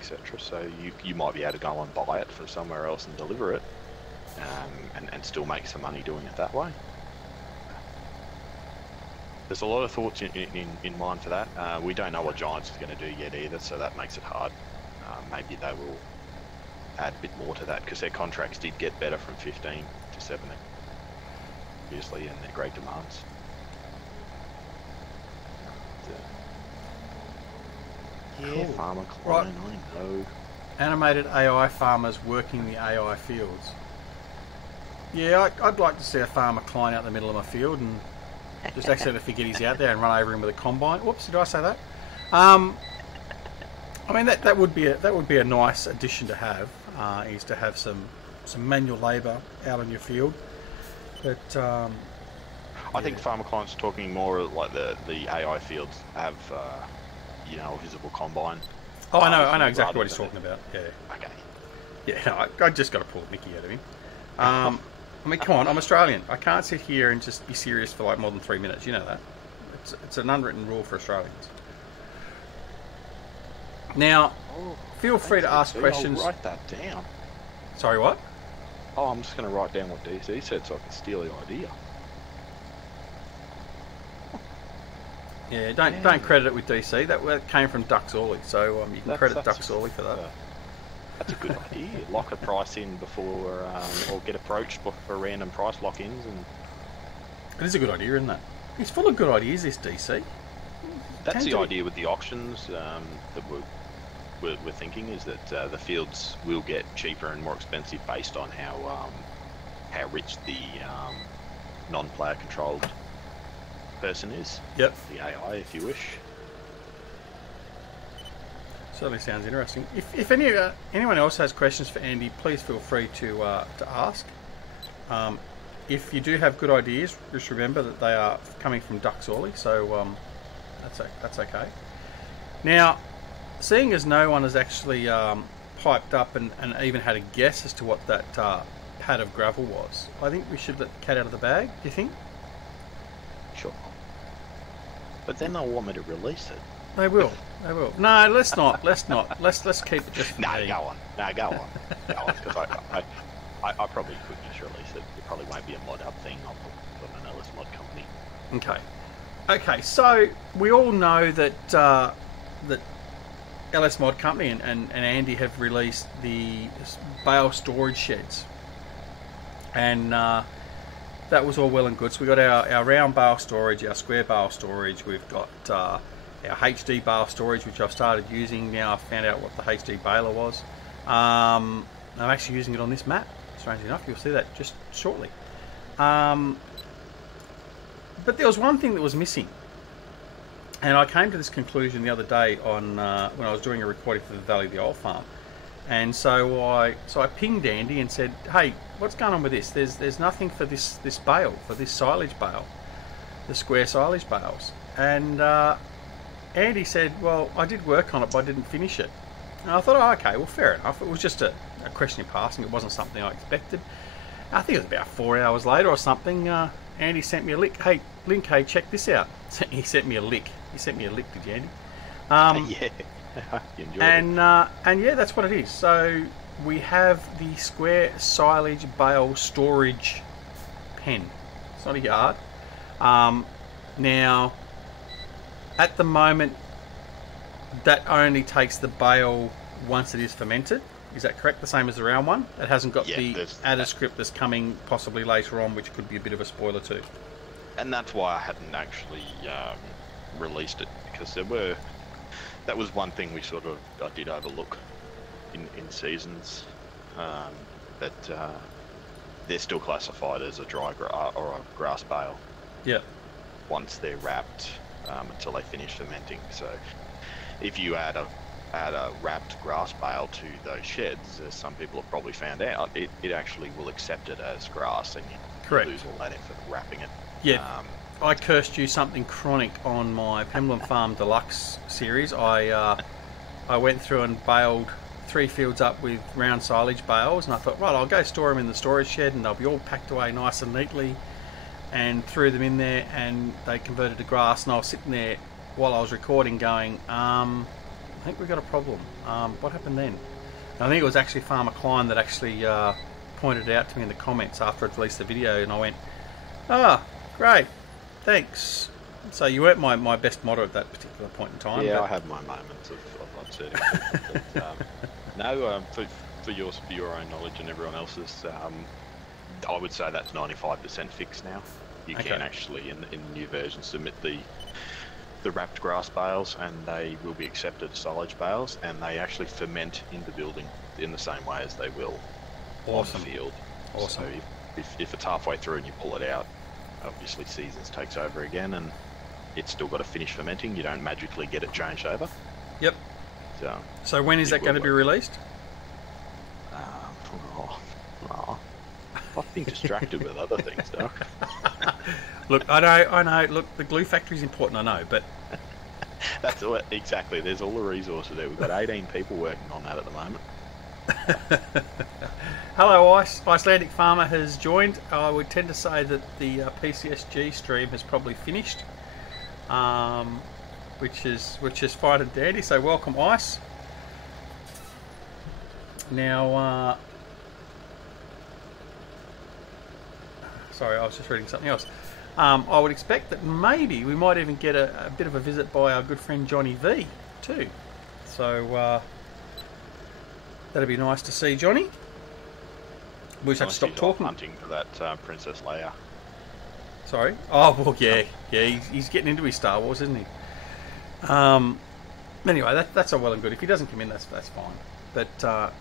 etc. So you might be able to go and buy it from somewhere else and deliver it, and still make some money doing it that way. There's a lot of thoughts in mind for that. We don't know what Giants is going to do yet either, so that makes it hard. Maybe they will add a bit more to that, because their contracts did get better from 15 to 17, obviously, and their great demands. Yeah, cool. Farmer Klein, right. I know. Animated AI farmers working the AI fields. Yeah, I'd like to see a farmer Klein out in the middle of my field and just accidentally forget he's out there and run over him with a combine. Whoops, did I say that? I mean that would be a nice addition to have. Is to have some manual labour out on your field. But I think Farmer Klein's talking more like the AI fields have a visible combine. Oh, I know exactly what he's talking about. Yeah. Okay. Yeah, no, I just got to pull Mickey out of him. I mean, come on, I'm Australian. I can't sit here and just be serious for like more than 3 minutes. You know that. It's an unwritten rule for Australians. Now, feel free to ask questions. I'll write that down. Sorry, what? Oh, I'm just going to write down what DC said so I can steal the idea. Yeah, don't credit it with DC. That came from DoughBoy, so you can credit DoughBoy for that. That's a good idea. Lock a price in before, or get approached for random price lock-ins. And it is a good idea, isn't it? It's full of good ideas, this DC. That's the idea with the auctions that we're thinking, is that the fields will get cheaper and more expensive based on how rich the non-player controlled person is. Yep. The AI, if you wish. Certainly sounds interesting. If anyone else has questions for Andy, please feel free to ask. If you do have good ideas, just remember that they are coming from DoughBoy, so that's okay. Now, seeing as no one has actually piped up and even had a guess as to what that pad of gravel was, I think we should let the cat out of the bag. Do you think? Sure. But then they'll want me to release it. They will. They will. No, let's not. Let's keep it just for No, me. go on. Go on. Because I probably could just release it. It probably won't be a mod up thing. I'll put an LS ModCompany. Okay. Okay, so we all know that that LS ModCompany and Andy have released the bale storage sheds, and that was all well and good. So we got our round bale storage, our square bale storage. We've got our HD bale storage, which I've started using now. I've found out what the HD baler was. I'm actually using it on this map. Strangely enough, you'll see that just shortly. But there was one thing that was missing, and I came to this conclusion the other day on when I was doing a recording for the Valley of the Old Farm, and so I pinged Andy and said, "Hey, what's going on with this? There's nothing for this bale, for this silage bale, the square silage bales." And Andy said, "Well, I did work on it, but I didn't finish it." And I thought, "Oh, okay, well, fair enough. It was just a question in passing. It wasn't something I expected." I think it was about 4 hours later or something. Andy sent me a link. Hey, check this out. He sent me a lick. He sent me a lick, did you, Andy? Yeah. You enjoyed and yeah, that's what it is. So we have the square silage bale storage pen. It's not a yard. Now, at the moment, that only takes the bale once it is fermented. Is that correct? The same as the round one? It hasn't got the added script that's coming possibly later on, which could be a bit of a spoiler too. And that's why I hadn't actually released it, because that was one thing I did overlook in seasons, that they're still classified as a dry or a grass bale. Yeah. Once they're wrapped, until they finish fermenting. So if you add a wrapped grass bale to those sheds, as some people have probably found out, it actually will accept it as grass, and you lose all that effort wrapping it. Yeah. I cursed you something chronic on my Pemblin Farm Deluxe series. I went through and baled 3 fields up with round silage bales, and I thought, right, I'll go store them in the storage shed and they'll be all packed away nice and neatly, and threw them in there, and they converted to grass. And I was sitting there while I was recording going, I think we've got a problem. What happened then? And I think it was actually Farmer Klein that actually pointed it out to me in the comments after I'd released the video, and I went, great, thanks. So you weren't my best modder at that particular point in time. Yeah, I have my moments of uncertainty. No, for your own knowledge and everyone else's, I would say that's 95% fixed now. You can actually, in the new version, submit the wrapped grass bales, and they will be accepted as silage bales, and they actually ferment in the building in the same way as they will on the field. Awesome. So if it's halfway through and you pull it out, obviously seasons takes over again, and it's still got to finish fermenting. You don't magically get it changed over. Yep. So when is that going to be released? I've been distracted with other things, Doug. Look, I know. Look, the glue factory is important, I know, but that's all. Exactly. There's all the resources there. We've got 18 people working on that at the moment. Hello, Icelandic Farmer has joined. I would tend to say that the PCSG stream has probably finished, which is fine and dandy. So welcome, Ice. Now, sorry, I was just reading something else. I would expect that maybe we might even get a bit of a visit by our good friend Johnny V too. So that'd be nice to see Johnny. We just have to stop talking. Hunting for that Princess Leia. Sorry. Oh well, yeah. He's getting into his Star Wars, isn't he? Anyway, that's all well and good. If he doesn't come in, that's fine. But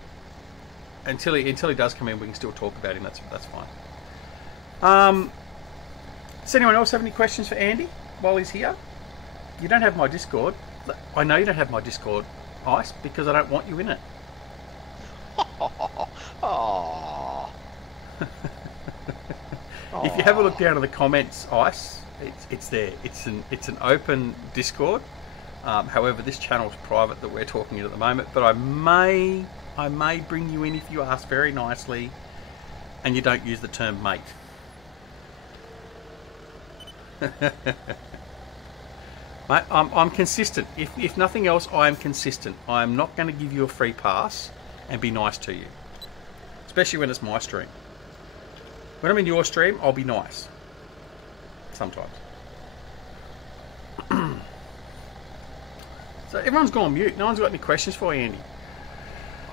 until he does come in, we can still talk about him. That's fine. Does anyone else have any questions for Andy while he's here? You don't have my Discord. I know you don't have my Discord, Ice, because I don't want you in it. If you have a look down in the comments, Ice, it's there. It's an open Discord. However, this channel's private that we're talking in at the moment. But I may bring you in if you ask very nicely, and you don't use the term mate. Mate, I'm consistent. If nothing else, I am consistent. I am not going to give you a free pass and be nice to you, especially when it's my stream. When I'm in your stream, I'll be nice. Sometimes. So everyone's gone mute. No one's got any questions for you, Andy.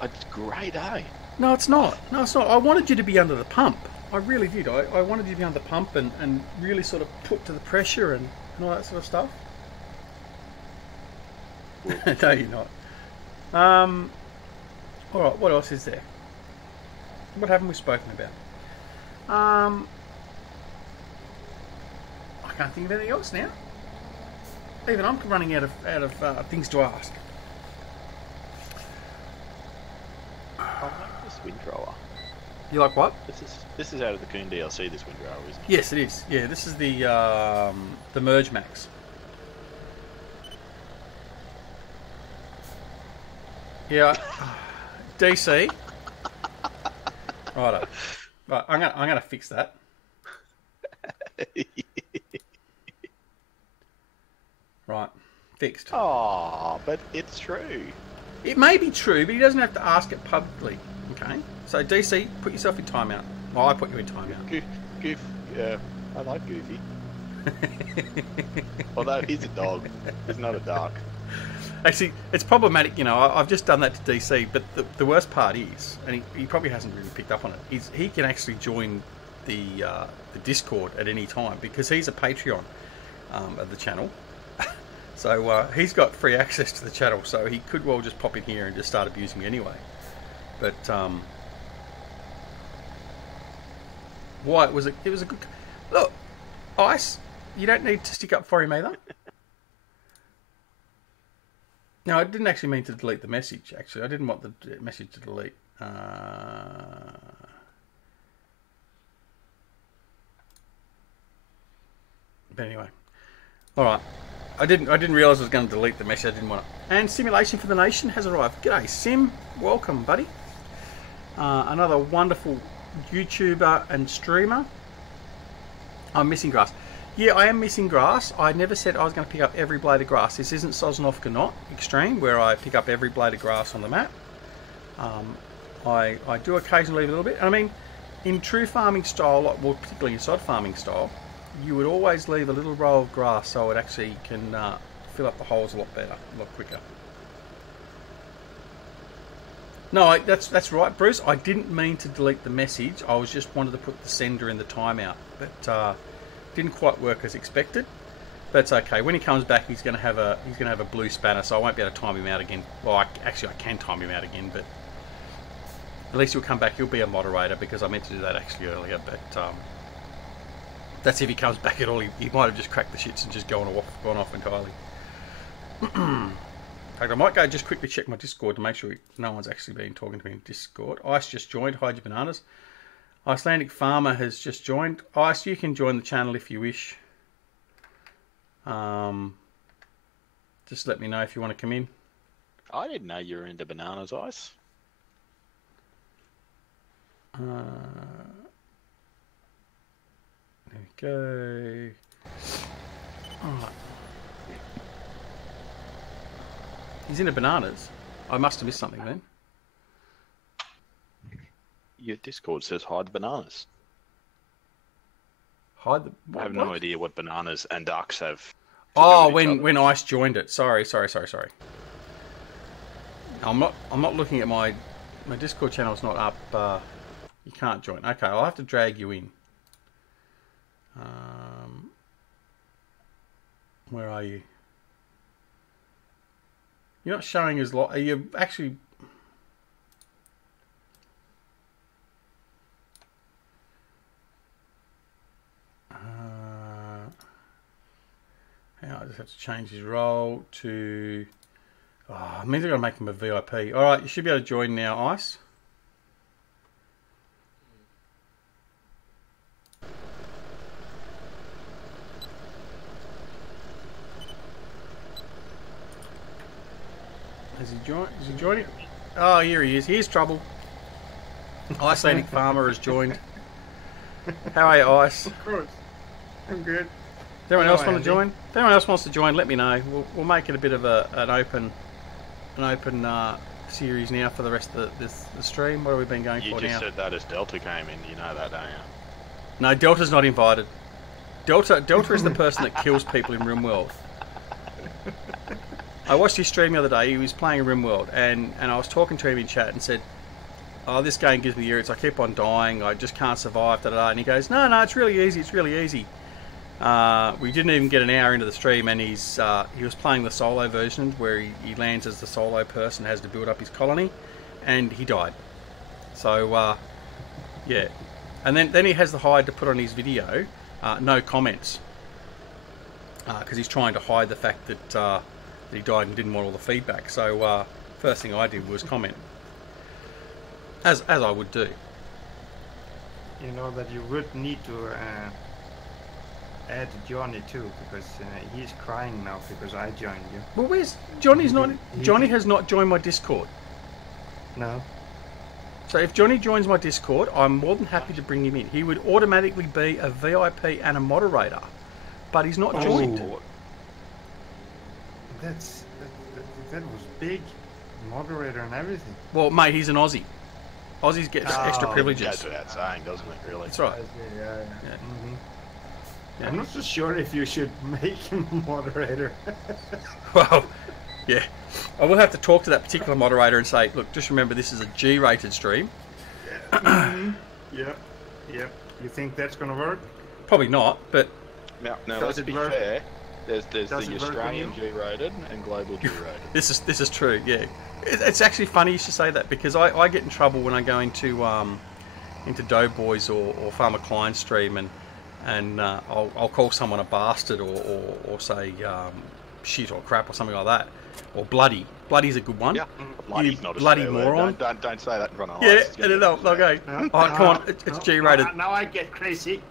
It's great, eh? No, it's not. No, it's not. I wanted you to be under the pump. I really did. I wanted you to be under the pump and really sort of put to the pressure and all that sort of stuff. No, you're not. All right, what else is there? What haven't we spoken about? I can't think of anything else now. Even I'm running out of things to ask. I like this windrower. You like what? This is out of the Coon DLC. This windrower, isn't it? Yes, it is. Yeah, this is the Merge Max. Yeah, DC. Right, I'm gonna fix that. Right, fixed. Oh, but it's true. It may be true, but he doesn't have to ask it publicly. Okay, so DC, put yourself in timeout. Well, I put you in timeout. Goof. Yeah, I like Goofy. Although he's a dog, he's not a duck. Actually, it's problematic, you know. I've just done that to DC, but the worst part is, and he probably hasn't really picked up on it, is he can actually join the Discord at any time because he's a Patreon of the channel. So he's got free access to the channel, so he could well just pop in here and just start abusing me anyway. But why it was a good look. Ice, you don't need to stick up for him either. No, I didn't actually mean to delete the message. Actually, I didn't want the message to delete. But anyway, all right. I didn't realise I was going to delete the message. I didn't want it. And Simulation for the Nation has arrived. G'day, Sim. Welcome, buddy. Another wonderful YouTuber and streamer. I'm missing grass. Yeah, I am missing grass. I never said I was going to pick up every blade of grass. This isn't Sosnovka Not Extreme, where I pick up every blade of grass on the map. I do occasionally leave a little bit. I mean, in true farming style, well, particularly in sod farming style, you would always leave a little row of grass so it actually can fill up the holes a lot better, a lot quicker. No, that's right, Bruce. I didn't mean to delete the message. I was just wanted to put the sender in the timeout, but didn't quite work as expected. But it's okay. When he comes back, he's going to have a blue spanner, so I won't be able to time him out again. Well, I can time him out again, but at least he'll come back. He'll be a moderator because I meant to do that actually earlier, but that's if he comes back at all. He might have just cracked the shits and just gone off entirely. I might go just quickly check my Discord to make sure no one's actually been talking to me in Discord. Ice just joined. Hide your bananas. Icelandic Farmer has just joined. Ice, you can join the channel if you wish. Just let me know if you want to come in. I didn't know you were into bananas, Ice. There we go. Alright. He's into bananas. I must have missed something then. Your Discord says hide bananas. Hide the... I have no idea what bananas and ducks have. Oh, when Ice joined it. Sorry. I'm not looking at my Discord channel's not up. You can't join. Okay, I'll have to drag you in. Where are you? You're not showing as lot. Are you actually? I just have to change his role to. Oh, it means I've got to make him a VIP. All right, you should be able to join now, Ice. Is he joining? Oh, here he is. Here's trouble. Icelandic Farmer has joined. How are you, Ice? Of course. I'm good. Does anyone else want to join? If anyone else wants to join, let me know. We'll make it a bit of an open series now for the rest of the stream. What have we been going for now? You just said that as Delta came in. You know that, don't you? No, Delta's not invited. Delta is the person that kills people in RimWorld. I watched his stream the other day. He was playing RimWorld, and I was talking to him in chat and said, "Oh, this game gives me irrits. I keep on dying. I just can't survive." Da, da, da. And he goes, "No, it's really easy. It's really easy." We didn't even get an hour into the stream, and he was playing the solo version where he lands as the solo person, has to build up his colony, and he died. So yeah, and then he has the hide to put on his video, no comments, because he's trying to hide the fact that he died and didn't want all the feedback. So first thing I did was comment, as I would do. You know that you would need to add Johnny too, because he's crying now because I joined you. Well, where's Johnny's not? Johnny has not joined my Discord. No. So if Johnny joins my Discord, I'm more than happy to bring him in. He would automatically be a VIP and a moderator, but he's not joined. That was big, moderator and everything. Well, mate, he's an Aussie. Aussies get extra privileges. Goes without saying, doesn't it? Really. That's right. Yeah. Yeah. Yeah. I'm not so sure if you should make him a moderator. Well, yeah. I will have to talk to that particular moderator and say, look, just remember this is a G-rated stream. Yep. You think that's going to work? Probably not, but... Now let's be fair. There's the Australian G-rated and global G-rated. This is true, yeah. It's actually funny you should say that, because I get in trouble when I go into DoughBoy's or Farmer Klein's stream, and I'll call someone a bastard or say shit or crap or something like that, or bloody. Bloody's a good one. Yeah, bloody's not a bloody swear moron. Word. Don't say that in front of yeah, us. Yeah, they'll go. Oh, come on, it's G-rated. Now I get crazy.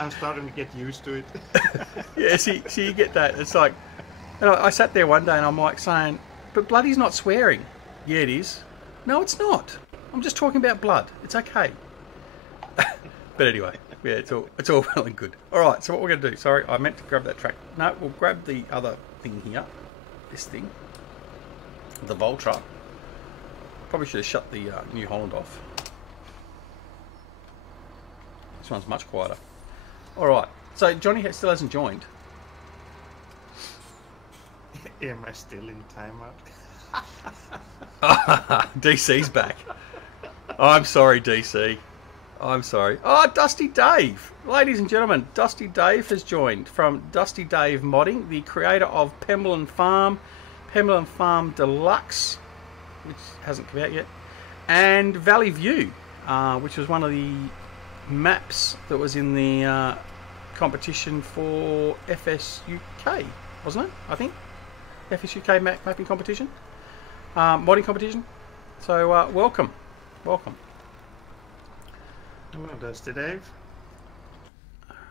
I'm starting to get used to it. Yeah, see, you get that. It's like, and I sat there one day and I'm like saying, but bloody's not swearing. Yeah, it is. No, it's not. I'm just talking about blood. It's okay. But anyway, yeah, it's all well and good. All right, so what we're going to do? Sorry, I meant to grab that track. No, we'll grab the other thing here. This thing, the Voltra. Probably should have shut the New Holland off. This one's much quieter. All right, so Johnny still hasn't joined. Am I still in timeout? DC's back. I'm sorry, DC. I'm sorry. Oh, Dusty Dave. Ladies and gentlemen, Dusty Dave has joined from Dusty Dave Modding, the creator of Pemberlin Farm Deluxe, which hasn't come out yet, and Valley View, which was one of the maps that was in the competition for FSUK, wasn't it? I think. FSUK mapping competition. Modding competition. So, welcome. Hello, Dusty Dave.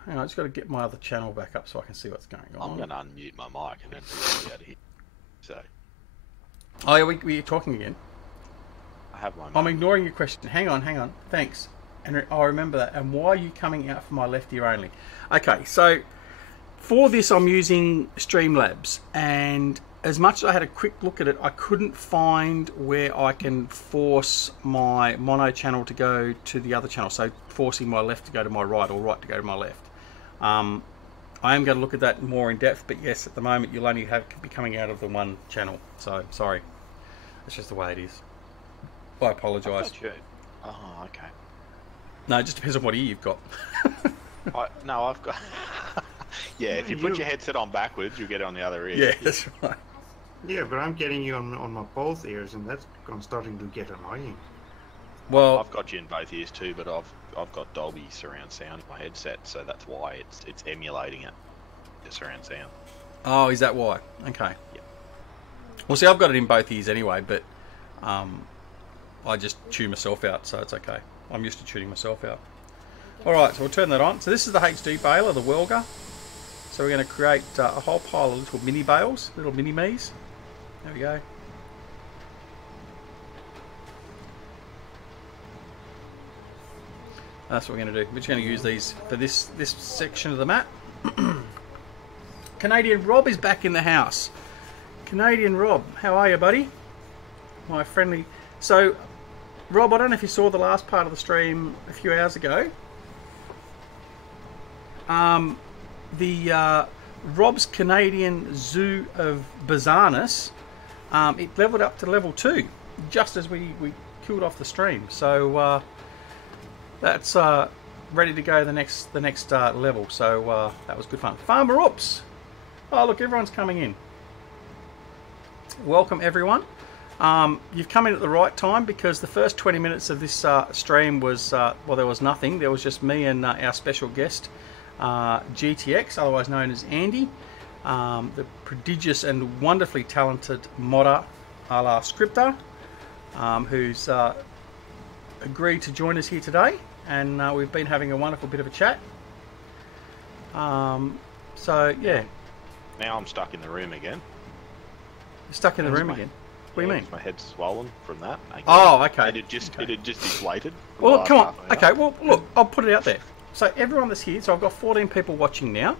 Hang on, I just got to get my other channel back up so I can see what's going on. I'm going to unmute my mic and then see out of here. So. Oh, yeah, we're talking again. I have my mic. I'm ignoring your question. Hang on. Thanks. And I remember that. And why are you coming out for my left ear only? Okay, so for this I'm using Streamlabs, and as much as I had a quick look at it, I couldn't find where I can force my mono channel to go to the other channel, so forcing my left to go to my right or right to go to my left. I am going to look at that more in depth, but yes, at the moment you'll only be coming out of the one channel, so sorry. That's just the way it is. I apologise. Oh, okay. No, it just depends on what ear you've got. No, I've got... Yeah, if you put your headset on backwards, you'll get it on the other ear. Yeah, that's right. Yeah, but I'm getting you on my both ears, and that's starting to get annoying. Well, I've got you in both ears too, but I've got Dolby surround sound in my headset, so that's why it's emulating it, the surround sound. Oh, is that why? Okay. Yeah. Well, see, I've got it in both ears anyway, but I just tune myself out, so it's okay. I'm used to tuning myself out. All right, so we'll turn that on. So this is the HD baler, the Welga. So we're going to create a whole pile of little mini bales, little mini me's. There we go. That's what we're going to do. We're just going to use these for this section of the map. Canadian Rob is back in the house. Canadian Rob, how are you, buddy? My friendly. So, Rob, I don't know if you saw the last part of the stream a few hours ago. Rob's Canadian Zoo of Bizarreness, it leveled up to level 2 just as we killed off the stream. So that's ready to go the next level. So that was good fun. Farmer Oops. Oh look, everyone's coming in. Welcome everyone. You've come in at the right time because the first 20 minutes of this stream was well, there was nothing. There was just me and our special guest, GTX, otherwise known as Andy, the prodigious and wonderfully talented modder a la Scripter, who's agreed to join us here today, and we've been having a wonderful bit of a chat. So yeah. Now I'm stuck in the room again. You're stuck in the room again? What do you mean? My head's swollen from that. Again. Oh, okay. It had just deflated. Well, come on. Okay, well, look, I'll put it out there. So everyone that's here, so I've got 14 people watching now.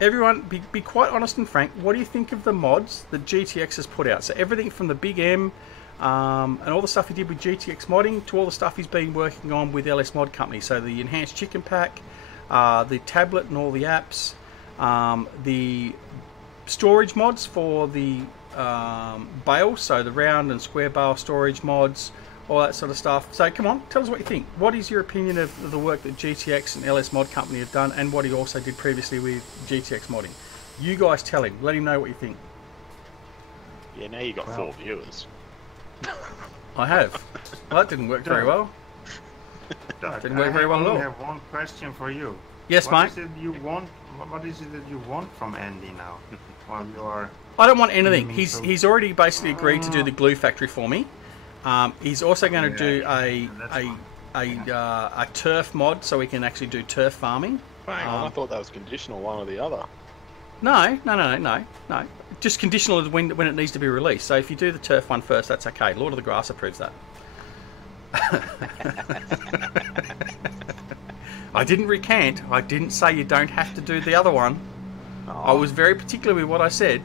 Everyone, be quite honest and frank. What do you think of the mods that GTX has put out? So everything from the Big M and all the stuff he did with GTX modding to all the stuff he's been working on with LS ModCompany. So the enhanced chicken pack, the tablet and all the apps, the storage mods for the bale, so the round and square bale storage mods, all that sort of stuff. So come on, tell us what you think. What is your opinion of the work that GTX and LS ModCompany have done, and what he also did previously with GTX modding? You guys tell him. Let him know what you think. Yeah, now you got 4 viewers. I have. Well, that didn't work very well. Doug, Didn't work very well at all. I have one question for you. Yes, mate. What is it you want? What is it that you want from Andy now? While you are. I don't want anything. He's already basically agreed to do the glue factory for me. He's also going to do a turf mod, so we can actually do turf farming. Hang on, I thought that was conditional, one or the other. No. Just conditional is when it needs to be released. So if you do the turf one first, that's okay. Lord of the Grass approves that. I didn't recant. I didn't say you don't have to do the other one. Oh. I was very particular with what I said.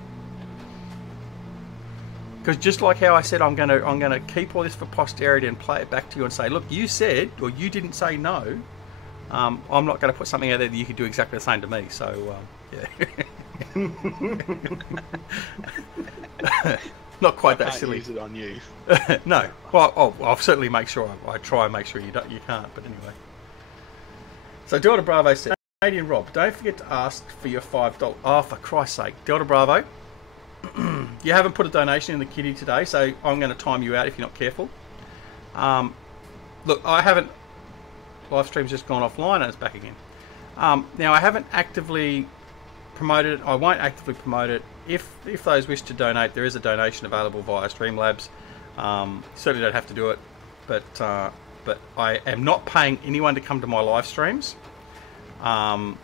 Because just like how I said, I'm gonna keep all this for posterity and play it back to you and say, look, you said, or you didn't say no. I'm not going to put something out there that you could do exactly the same to me. So yeah. Not quite that silly. Use it on you. No. Well, I'll certainly make sure. I try and make sure you can't. But anyway. So Delta Bravo said, Canadian Rob, don't forget to ask for your $5. Oh, for Christ's sake, Delta Bravo. You haven't put a donation in the kitty today, so I'm going to time you out if you're not careful. Look, I haven't. LiveStream's just gone offline and it's back again. Now I haven't actively promoted it. I won't actively promote it. If those wish to donate, there is a donation available via Streamlabs. Certainly don't have to do it, but I am not paying anyone to come to my live streams. In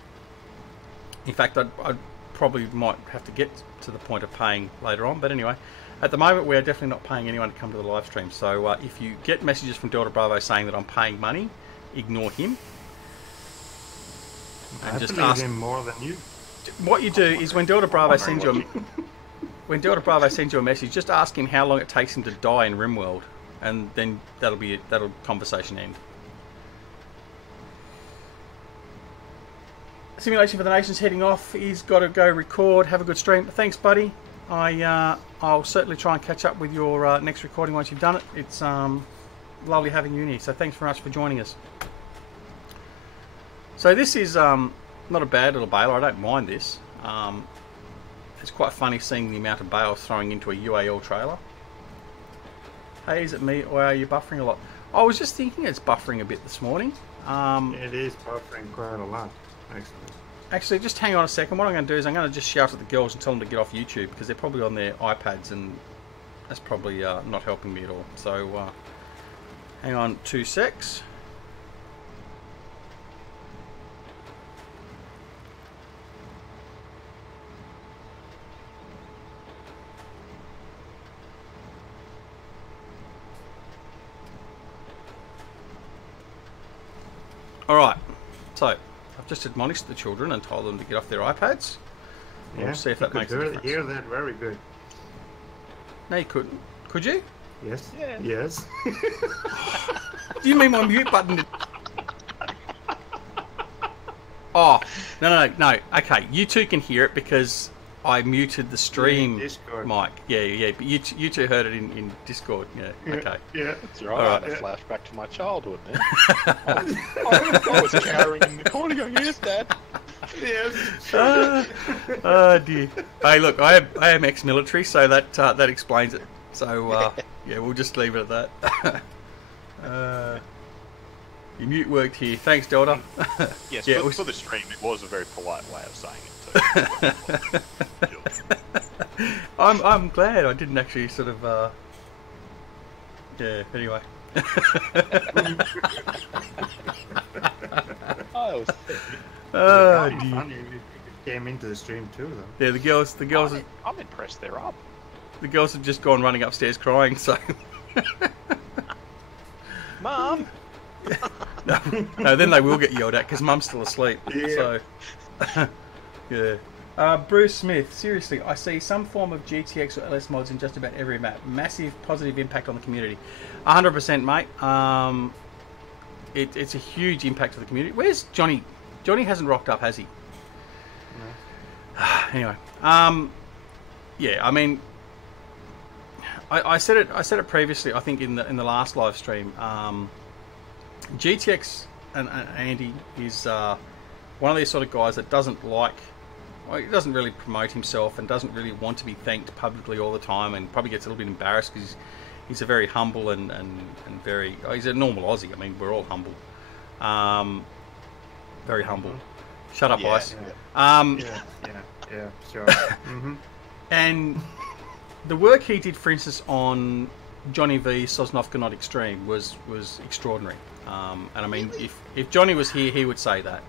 fact, I probably might have to get to the point of paying later on. But anyway, at the moment we are definitely not paying anyone to come to the live stream. So if you get messages from Delta Bravo saying that I'm paying money, ignore him. And just ask him more than you. What you do is when Delta Bravo sends you a message, just ask him how long it takes him to die in RimWorld, and then that'll be it. That'll conversation end. Simulation for the Nation's heading off. He's got to go record. Have a good stream. Thanks, buddy. I'll certainly try and catch up with your next recording once you've done it. It's lovely having you in here. So thanks very much for joining us. So this is not a bad little baler. I don't mind this. It's quite funny seeing the amount of bales throwing into a UAL trailer. Hey, is it me or are you buffering a lot? I was just thinking it's buffering a bit this morning. It is buffering quite a lot. Actually, just hang on a second. What I'm going to do is I'm going to just shout at the girls and tell them to get off YouTube because they're probably on their iPads and that's probably not helping me at all. So hang on 2 secs. Alright, so I've just admonished the children and told them to get off their iPads. Yeah, we'll see if that makes a difference. Hear that very good. No, you couldn't. Could you? Yes. Yeah. Yes. Do you mean my mute button? Oh, no. Okay, you two can hear it because I muted the stream mic. Yeah. But you two heard it in Discord. Yeah. Okay. Yeah, that's right. I had a flashback to my childhood. Then I was cowering in the corner, going, "Yes, Dad." Yes. Oh dear. Hey, look, I am ex-military, so that explains it. So yeah, we'll just leave it at that. Your mute worked here. Thanks, Delta. Yes, yeah, for the stream, it was a very polite way of saying it too. I'm glad I didn't actually sort of. Yeah. Anyway. Oh, funny. You came into the stream too, though. Yeah, the girls. I'm impressed they're up. The girls have just gone running upstairs crying. So. Mum. No, then they will get yelled at because Mum's still asleep. Yeah. So. Yeah. Bruce Smith, seriously, I see some form of GTX or LS mods in just about every map. Massive positive impact on the community. 100%, mate. It's a huge impact to the community. Where's Johnny? Johnny hasn't rocked up, has he? No. Anyway, yeah. I mean, I said it previously. I think in the last live stream. GTX and Andy is one of these sort of guys that doesn't like. Well, he doesn't really promote himself and doesn't really want to be thanked publicly all the time, and probably gets a little bit embarrassed because he's a very humble and very. He's a normal Aussie. I mean, we're all humble. Very humble. Shut up, Ice. Yeah, sure. And the work he did, for instance, on Johnny V Sosnovka Not Extreme was extraordinary. And I mean, if Johnny was here, he would say that.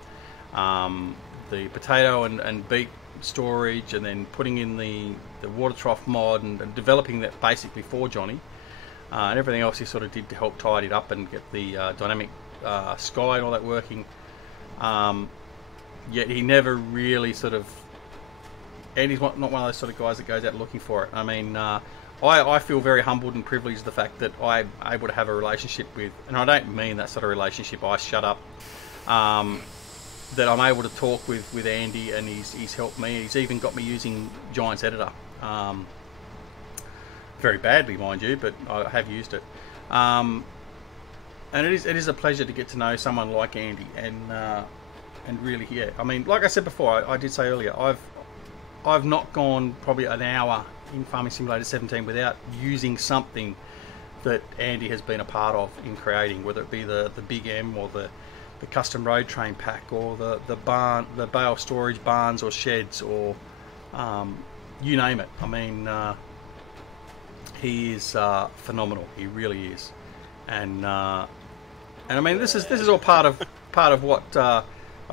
The potato and beet storage, and then putting in the water trough mod and developing that basically for Johnny, and everything else he sort of did to help tidy it up and get the dynamic sky and all that working. Yet he never really sort of, and he's not one of those sort of guys that goes out looking for it. I mean, I feel very humbled and privileged the fact that I'm able to have a relationship with, and I don't mean that sort of relationship, I shut up, that I'm able to talk with Andy, and he's helped me. He's even got me using Giants Editor, very badly, mind you, but I have used it. And it is a pleasure to get to know someone like Andy, and really, yeah. I mean, like I said before, I did say earlier, I've not gone probably an hour in Farming Simulator 17 without using something that Andy has been a part of in creating, whether it be the Big M or the custom road train pack, or the bale storage barns or sheds, or you name it. I mean, he is phenomenal. He really is, and I mean, this is all part of what I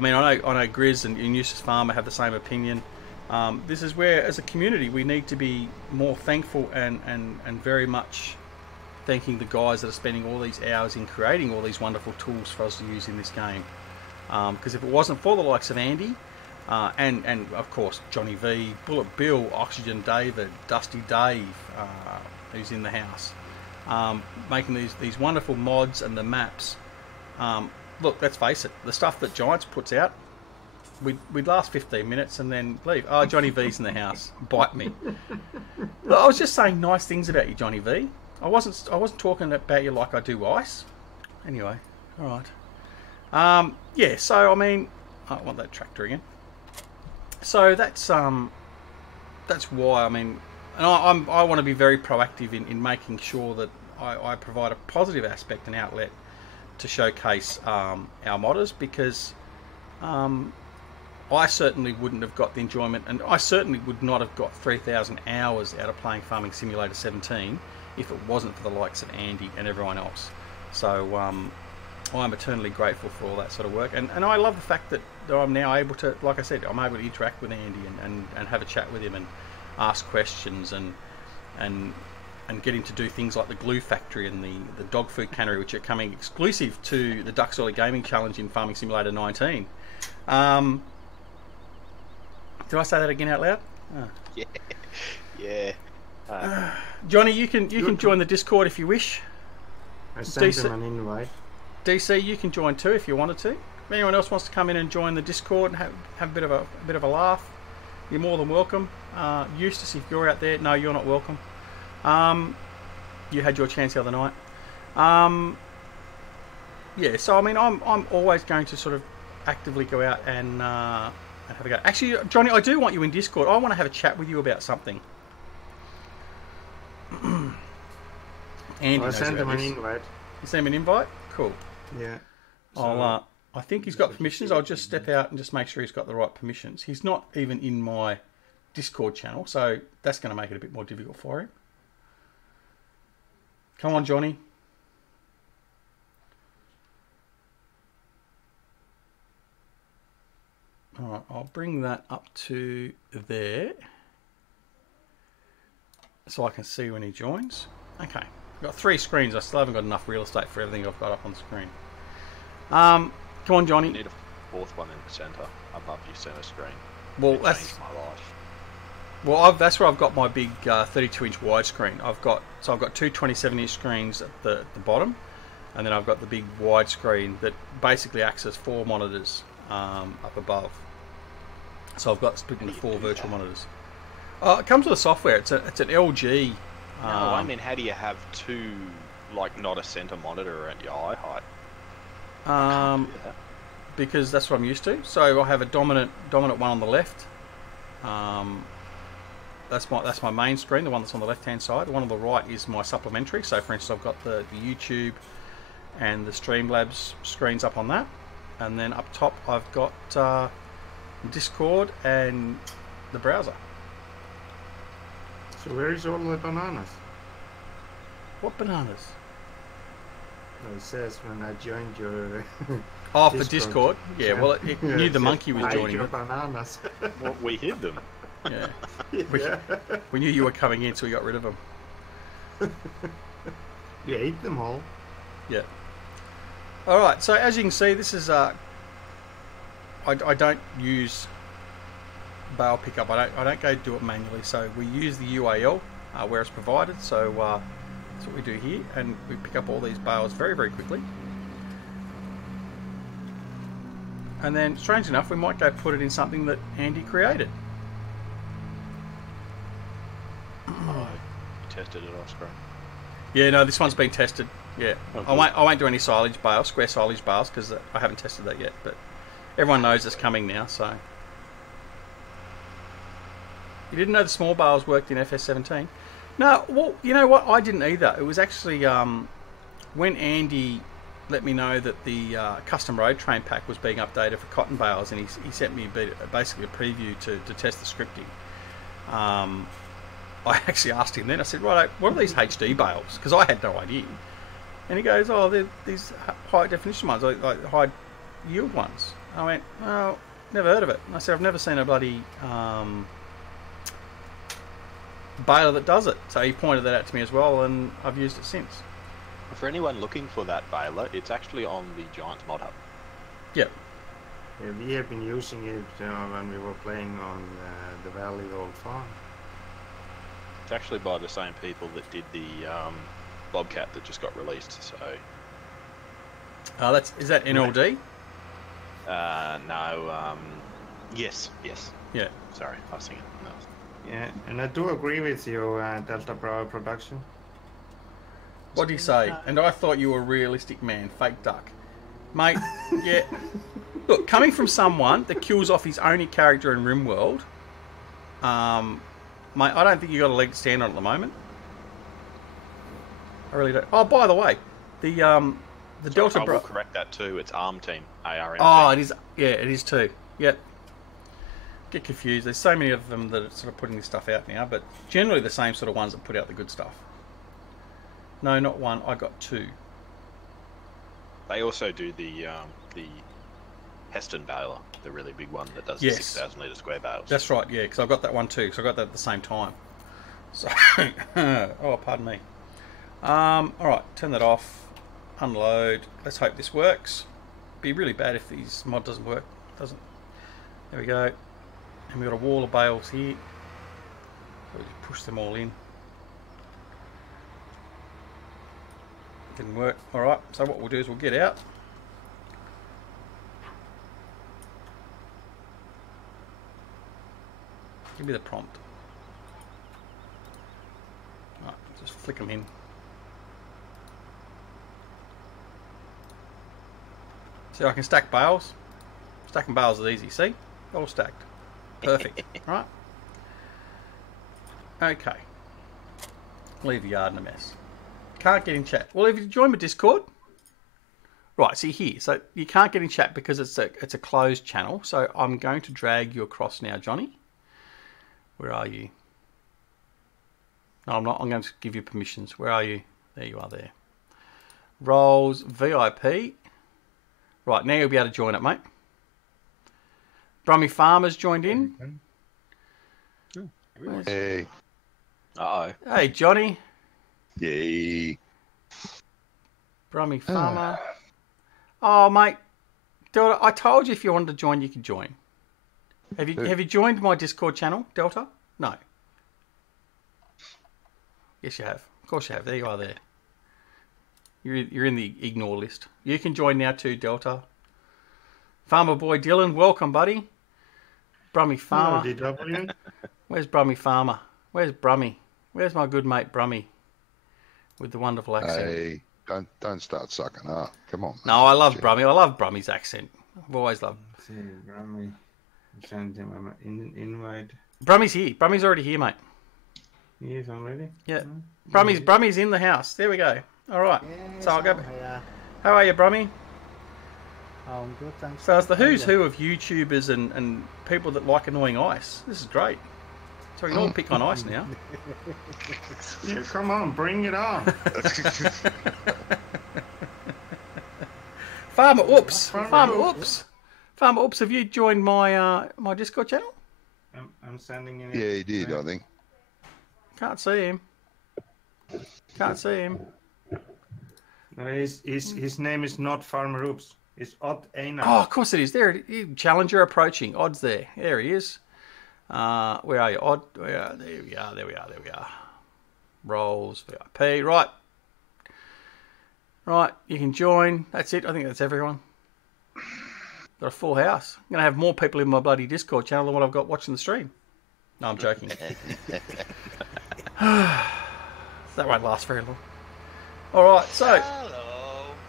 mean. I know Grizz and Eustace Pharmer have the same opinion. This is where, as a community, we need to be more thankful and very much thanking the guys that are spending all these hours in creating all these wonderful tools for us to use in this game. Because if it wasn't for the likes of Andy, and of course Johnny V, Bullet Bill, Oxygen David, Dusty Dave, who's in the house, making these wonderful mods and the maps. Look, let's face it, the stuff that Giants puts out, we'd last 15 minutes and then leave. Oh, Johnny V's in the house. Bite me. Look, I was just saying nice things about you, Johnny V. I wasn't talking about you like I do Ice. Anyway, all right. Yeah. So I mean, I want that tractor again. So that's why, I mean, and I want to be very proactive in making sure that I provide a positive aspect and outlet to showcase our modders, because I certainly wouldn't have got the enjoyment, and I certainly would not have got 3,000 hours out of playing Farming Simulator 17 if it wasn't for the likes of Andy and everyone else. So I'm eternally grateful for all that sort of work, and I love the fact that I'm now able to, like I said, I'm able to interact with Andy and have a chat with him and ask questions and get him to do things like the glue factory and the dog food cannery, which are coming exclusive to the Ducks Early Gaming Challenge in Farming Simulator 19. Did I say that again out loud? Oh. Yeah. Johnny, you can join the Discord if you wish. I sent him an invite. DC, you can join too if you wanted to. if anyone else wants to come in and join the Discord and have a bit of a laugh, you're more than welcome. Eustace, if you're out there, no, you're not welcome. You had your chance the other night. Yeah, so I mean, I'm always going to sort of actively go out and have a go. Actually, Johnny, I do want you in Discord. I want to have a chat with you about something. Andy, I'll send him an invite. You send him an invite? Cool. Yeah. So, I think he's got permissions. I'll just step out and just make sure he's got the right permissions. He's not even in my Discord channel, so that's going to make it a bit more difficult for him. Come on, Johnny. All right, I'll bring that up to there so I can see when he joins. Okay, I've got 3 screens. I still haven't got enough real estate for everything I've got up on the screen. Come on, Johnny. You need a 4th one in the centre above your centre screen. Well, it that's changed my life. Well, that's where I've got my big 32-inch widescreen. I've got 2 27-inch screens at the bottom, and then I've got the big widescreen that basically acts as 4 monitors up above. So I've got split into 4 virtual monitors. It comes with the software. It's an LG. No, I mean, how do you have 2, like, not a centre monitor at your eye height? Because that's what I'm used to. So I have a dominant one on the left. That's my main screen, the one that's on the left-hand side. The one on the right is my supplementary. So, for instance, I've got the YouTube and the Streamlabs screens up on that, and then up top I've got Discord and the browser. So where is all the bananas? What bananas? No, it says when I joined your Oh, for Discord? Yeah, well, it knew the monkey was joining your it. bananas. Well, we hid them. Yeah. Yeah. We knew you were coming in, so we got rid of them. You ate them all. Yeah. All right. So as you can see, this is I don't use bale pickup. I don't go do it manually. So we use the UAL where it's provided. So that's what we do here, and we pick up all these bales very, very quickly. And then, strange enough, we might go put it in something that Andy created. Oh, you tested it off screen. Yeah, no, this one's been tested. Yeah, Okay. I won't do any silage bales, square silage bales, because I haven't tested that yet. But everyone knows it's coming now. So you didn't know the small bales worked in FS17? No, well, you know what? I didn't either. It was actually when Andy let me know that the custom road train pack was being updated for cotton bales, and he sent me basically a preview to test the scripting. I actually asked him then, I said, right, what are these HD bales? Because I had no idea. And he goes, oh, they're these high definition ones, like high yield ones. I went, oh, never heard of it. And I said, I've never seen a bloody baler that does it. So he pointed that out to me as well, and I've used it since. For anyone looking for that baler, it's actually on the Giants mod hub. Yep. Yeah, we have been using it when we were playing on the Valley Old Farm. It's actually by the same people that did the Bobcat that just got released. So. Is that NLD? No. Yes. Yeah. Sorry, I was thinking. No. Yeah, and I do agree with you, Delta Bravo Production. What do you say? And I thought you were a realistic man, fake duck. Mate, yeah. Look, coming from someone that kills off his only character in RimWorld, mate, I don't think you got a leg to stand on at the moment. I really don't. Oh, by the way, the Delta I Bro. will correct that too. It's ARM team, ARM. Oh, team. it is. Yeah, it is too. Yep. Get confused. There's so many of them that are sort of putting this stuff out now, but generally the same sort of ones that put out the good stuff. No, not one. I got 2. They also do the Heston baler, the really big one that does the 6,000 litre square bales. That's right, yeah, because I got that one too, because I got that at the same time. So, oh, pardon me. Alright, turn that off, unload. Let's hope this works. Be really bad if this mod doesn't work. Doesn't. There we go. And we've got a wall of bales here. So we just push them all in. Didn't work. Alright, so what we'll do is we'll get out. Give me the prompt. Right, just flick them in. See, I can stack bales. Stacking bales is easy. See? All stacked. Perfect. Right? Okay. Leave the yard in a mess. Can't get in chat. Well, if you join my Discord... Right, see here. So you can't get in chat because it's a closed channel. So I'm going to drag you across now, Johnny. Where are you? No, I'm not. I'm going to give you permissions. Where are you? There you are there. Roles, VIP. Right, now you'll be able to join it, mate. Brummie Farmer's joined in. Hey. Uh-oh. Hey, Johnny. Yay. Brummie Farmer. Oh, mate. Delta, I told you if you wanted to join, you could join. Have you joined my Discord channel, Delta? No. Yes, you have. Of course you have. There you are there. You're in the ignore list. You can join now too, Delta. Farmer Boy Dylan, welcome, buddy. Brummie Farmer. DW. Where's Brummie Farmer? Where's Brummie? Where's my good mate Brummie? With the wonderful accent. Hey, don't start sucking up. Come on. No, I love Brummie. I love Brummie's accent. I've always loved. See, Brummie. Send him an invite. Brummie's here. Brummie's already here, mate. He is already? Yeah. Brummie's in the house. There we go. All right. Yes, So I'll go. here. How are you, Brummie? Oh, I'm good, thanks. So it's the who's who of YouTubers and people that like annoying ice. This is great. So we can all pick on ice now. Yeah, come on, bring it on. Farmer Oops. Farmer Oops. Farmer Oops, have you joined my my Discord channel? I'm sending in. Yeah, he did, I think. Can't see him. Can't see him. No, his name is not Farmer Oops. It's Odd Einar. Oh, of course it is. There, Challenger approaching. Odd's there. There he is. Where are you? Odd. There we are. There we are. There we are. Roles VIP. Right. Right. You can join. That's it. I think that's everyone. Got a full house. I'm gonna have more people in my bloody Discord channel than what I've got watching the stream. No, I'm joking. That won't last very long. All right. So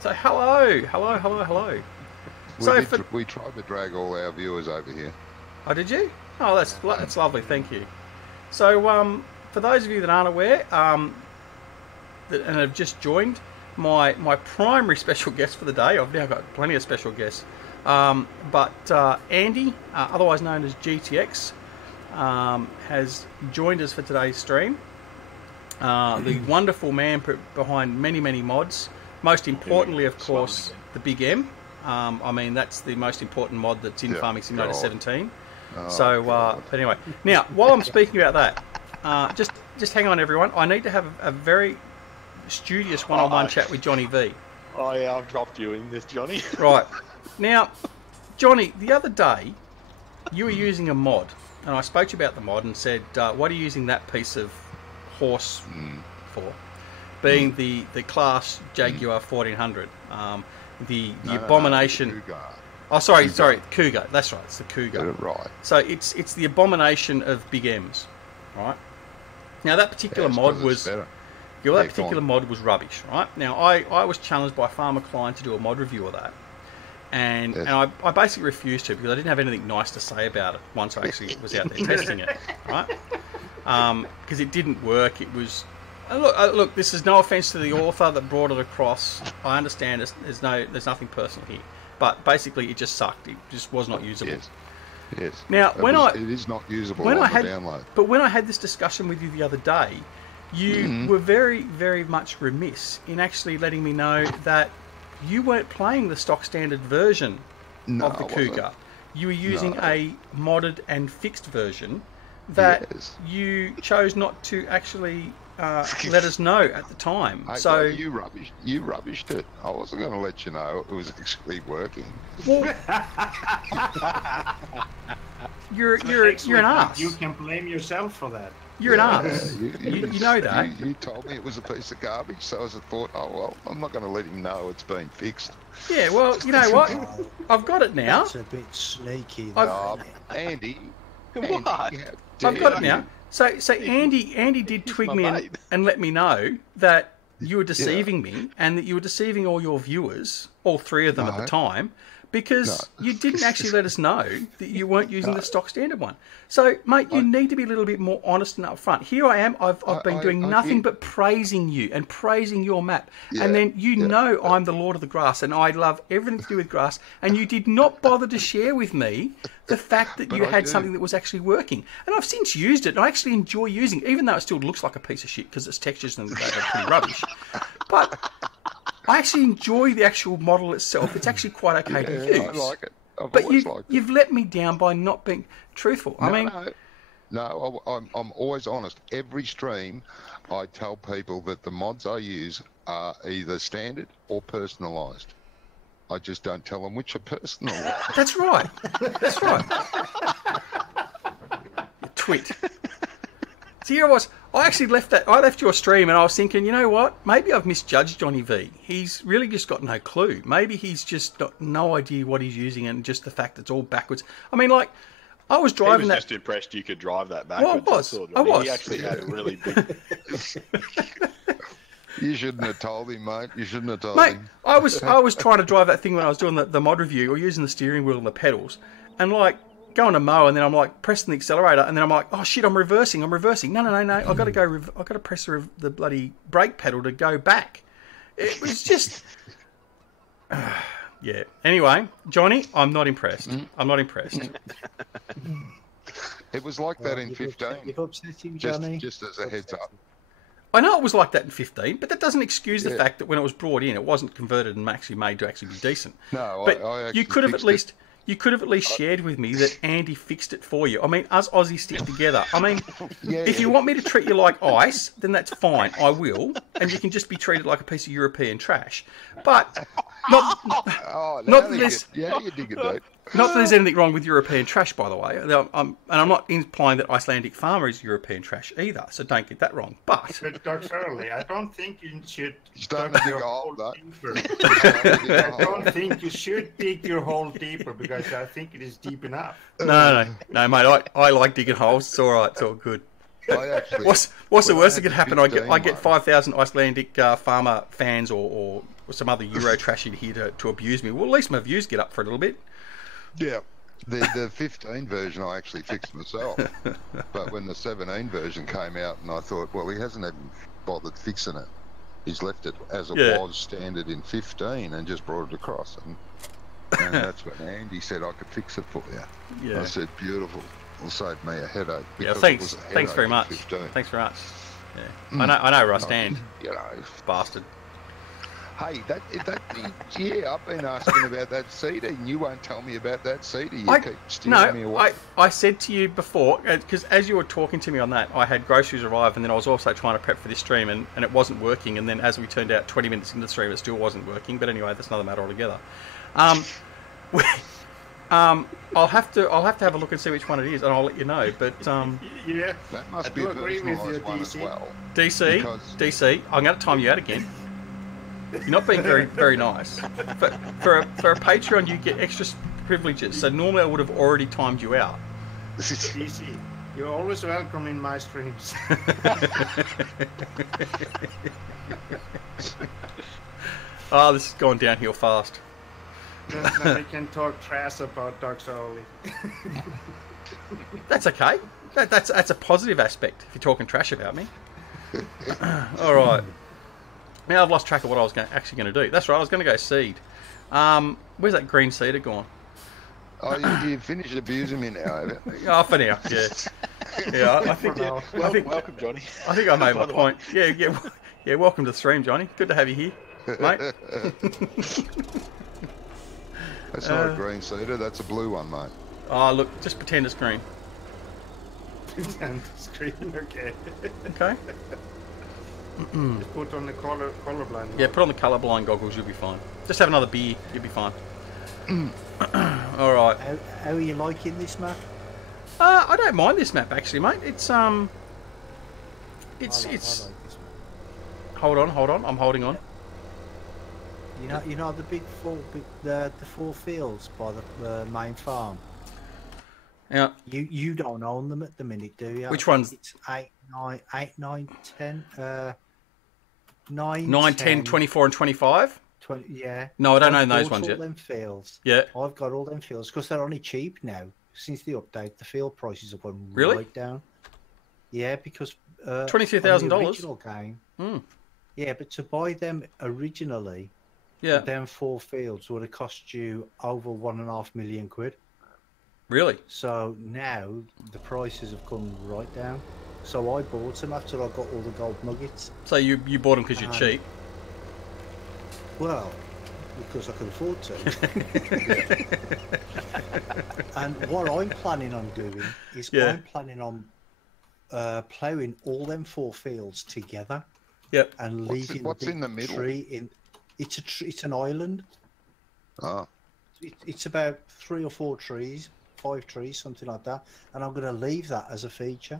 hello. We tried to drag all our viewers over here. Oh, did you? Oh, that's lovely. Thank you. So, for those of you that aren't aware, and have just joined, my primary special guest for the day. I've now got plenty of special guests, but Andy, otherwise known as GTX, has joined us for today's stream. The wonderful man behind many mods. Most importantly, of course, the Big M. I mean, that's the most important mod that's in Farming Simulator 17. But anyway, now while I'm speaking about that, just hang on, everyone. I need to have a very studious one-on-one chat with Johnny V. Oh yeah, I've dropped you in this, Johnny. Right. Now, Johnny, the other day you were using a mod, and I spoke to you about the mod and said, what are you using that piece of horse for? Being the class Jaguar 1400, the abomination. Oh, sorry, Cougar. That's right, it's the Cougar. Get it right. So it's the abomination of big M's, right? Now that particular mod was mod was rubbish, right? Now I was challenged by Farmer Klein to do a mod review of that, and I basically refused to because I didn't have anything nice to say about it once I actually was out there testing it, right? Because it didn't work. It was look. This is no offence to the author that brought it across. I understand there's nothing personal here. But basically, it just sucked. It just was not usable. Yes. Now, it is not usable on the download. But when I had this discussion with you the other day, you were very, very much remiss in actually letting me know that you weren't playing the stock standard version of the Cougar. You were using a modded and fixed version that you chose not to actually let us know at the time. So you rubbished it. I wasn't going to let you know it was actually working. Well, you're an ass. You can blame yourself for that. You're an ass. You know that. You told me it was a piece of garbage, so I thought, oh well, I'm not going to let him know it's been fixed. Yeah, well, you know what? I've got it now. That's a bit sneaky, Andy, What? Yeah, I've got it now. So Andy did twig my me mate. and let me know that you were deceiving me and that you were deceiving all your viewers, all three of them at the No. time, because you didn't actually let us know that you weren't using the stock standard one. So, mate, you need to be a little bit more honest and upfront. Here I am. I've been doing nothing but praising you and praising your map. And then you know I'm the Lord of the Grass and I love everything to do with grass. And you did not bother to share with me the fact that you had something that was actually working. And I've since used it and I actually enjoy using it, even though it still looks like a piece of shit because its textures and they're pretty rubbish. But I actually enjoy the actual model itself. It's actually quite okay to use. I like it. But you've let me down by not being truthful. No, I'm always honest. Every stream, I tell people that the mods I use are either standard or personalised. I just don't tell them which are personalised. That's right. That's right. You twit. So here I was. I actually left your stream and I was thinking, you know what? Maybe I've misjudged Johnny V. He's really just got no clue. Maybe he's just got no idea what he's using and just the fact it's all backwards. I mean, like, I was driving that. He was just impressed you could drive that backwards. Well, I was. He actually had a really big... You shouldn't have told him, mate. You shouldn't have told Mate, him. I was trying to drive that thing when I was doing the mod review or using the steering wheel and the pedals and, like, going to mow, and then I'm like pressing the accelerator, and then I'm like, oh shit, I'm reversing. No, I've got to go. I've got to press the bloody brake pedal to go back. It was just, yeah. Anyway, Johnny, I'm not impressed. I'm not impressed. It was like that in 15. You've upset you, Johnny. Just as a heads up. I know it was like that in 15, but that doesn't excuse the fact that when it was brought in, it wasn't converted and actually made to actually be decent. No, but I actually you could have at fixed least. You could have at least shared with me that Andy fixed it for you. I mean, us Aussies stick together. I mean, if you want me to treat you like ice, then that's fine. I will. And you can just be treated like a piece of European trash. But not that there's... Yeah, you dig it, mate. Not that there's anything wrong with European trash, by the way. And I'm not implying that Icelandic Farmer is European trash either, so don't get that wrong. But Dr. Early, I don't think you should Starting dig to dig your a hole, hole though. deeper. I don't think you should dig your hole deeper because I think it is deep enough. No, mate. I like digging holes. It's all right. It's all good. What's the worst that could happen? I get 5,000 Icelandic Farmer fans or some other Euro trash in here to abuse me. Well, at least my views get up for a little bit. Yeah. The 15 version I actually fixed myself. But when the 17 version came out, and I thought, well, he hasn't even bothered fixing it. He's left it as it was standard in 15 and just brought it across. And that's when Andy said I could fix it for you. Yeah. I said, beautiful. It'll save me a headache. Yeah, thanks. Thanks very much. 15. Thanks very much. Yeah. I know where I stand. You know. Bastard. Hey, I've been asking about that CD, and you won't tell me about that CD. You keep steering me away. I said to you before, because as you were talking to me on that, I had groceries arrive, and then I was also trying to prep for this stream, and it wasn't working. And then, as we turned out, 20 minutes into the stream, it still wasn't working. But anyway, that's another matter altogether. I'll have to have a look and see which one it is, and I'll let you know. But yeah, that must be a personalised one as well. DC, I'm going to time you out again. You're not being very, very nice. For a Patreon, you get extra privileges. So normally I would have already timed you out. Easy. You're always welcome in my streams. Oh, this is going downhill fast. Then we can talk trash about Dr. Oli. That's okay. That's a positive aspect if you're talking trash about me. All right. Now I've lost track of what I was actually going to do. That's right, I was going to go seed. Where's that green seeder gone? Oh, you finished abusing me now, haven't you? Oh, for now, yeah. Yeah, I think... Welcome, Johnny. I think I made my point. Yeah, welcome to the stream, Johnny. Good to have you here, mate. That's not a green seeder, that's a blue one, mate. Oh, look, just pretend it's green. Pretend it's green, okay. Okay. Just put on the colorblind. Yeah, put on the colorblind goggles, you'll be fine. Just have another beer, you'll be fine. All right. How are you liking this map? I don't mind this map actually, mate. It's I like this map. Hold on. I'm holding on. You know the big the four fields by the main farm. Yeah. You don't own them at the minute, do you? Which ones? It's 8, 9, 10, 9, 9, 10, 24 and 25? 20, yeah. No, I don't I've own those bought ones all yet. them fields. Yeah. I've got all them fields because they're only cheap now. Since the update, the field prices have gone Really? right down. Yeah, because $22,000? on the original game. Mm. Yeah, but to buy them originally, Yeah. them 4 fields would have cost you over £1.5 million. Really? So now the prices have come right down. So I bought them after I got all the gold nuggets. So you bought them because you're cheap? Well, because I could afford to. And what I'm planning on doing is I'm planning on ploughing all them 4 fields together. Yep. And leaving what's in the middle? Tree in. It's an island. Oh. It's about 3 or 4 trees, 5 trees, something like that. And I'm going to leave that as a feature.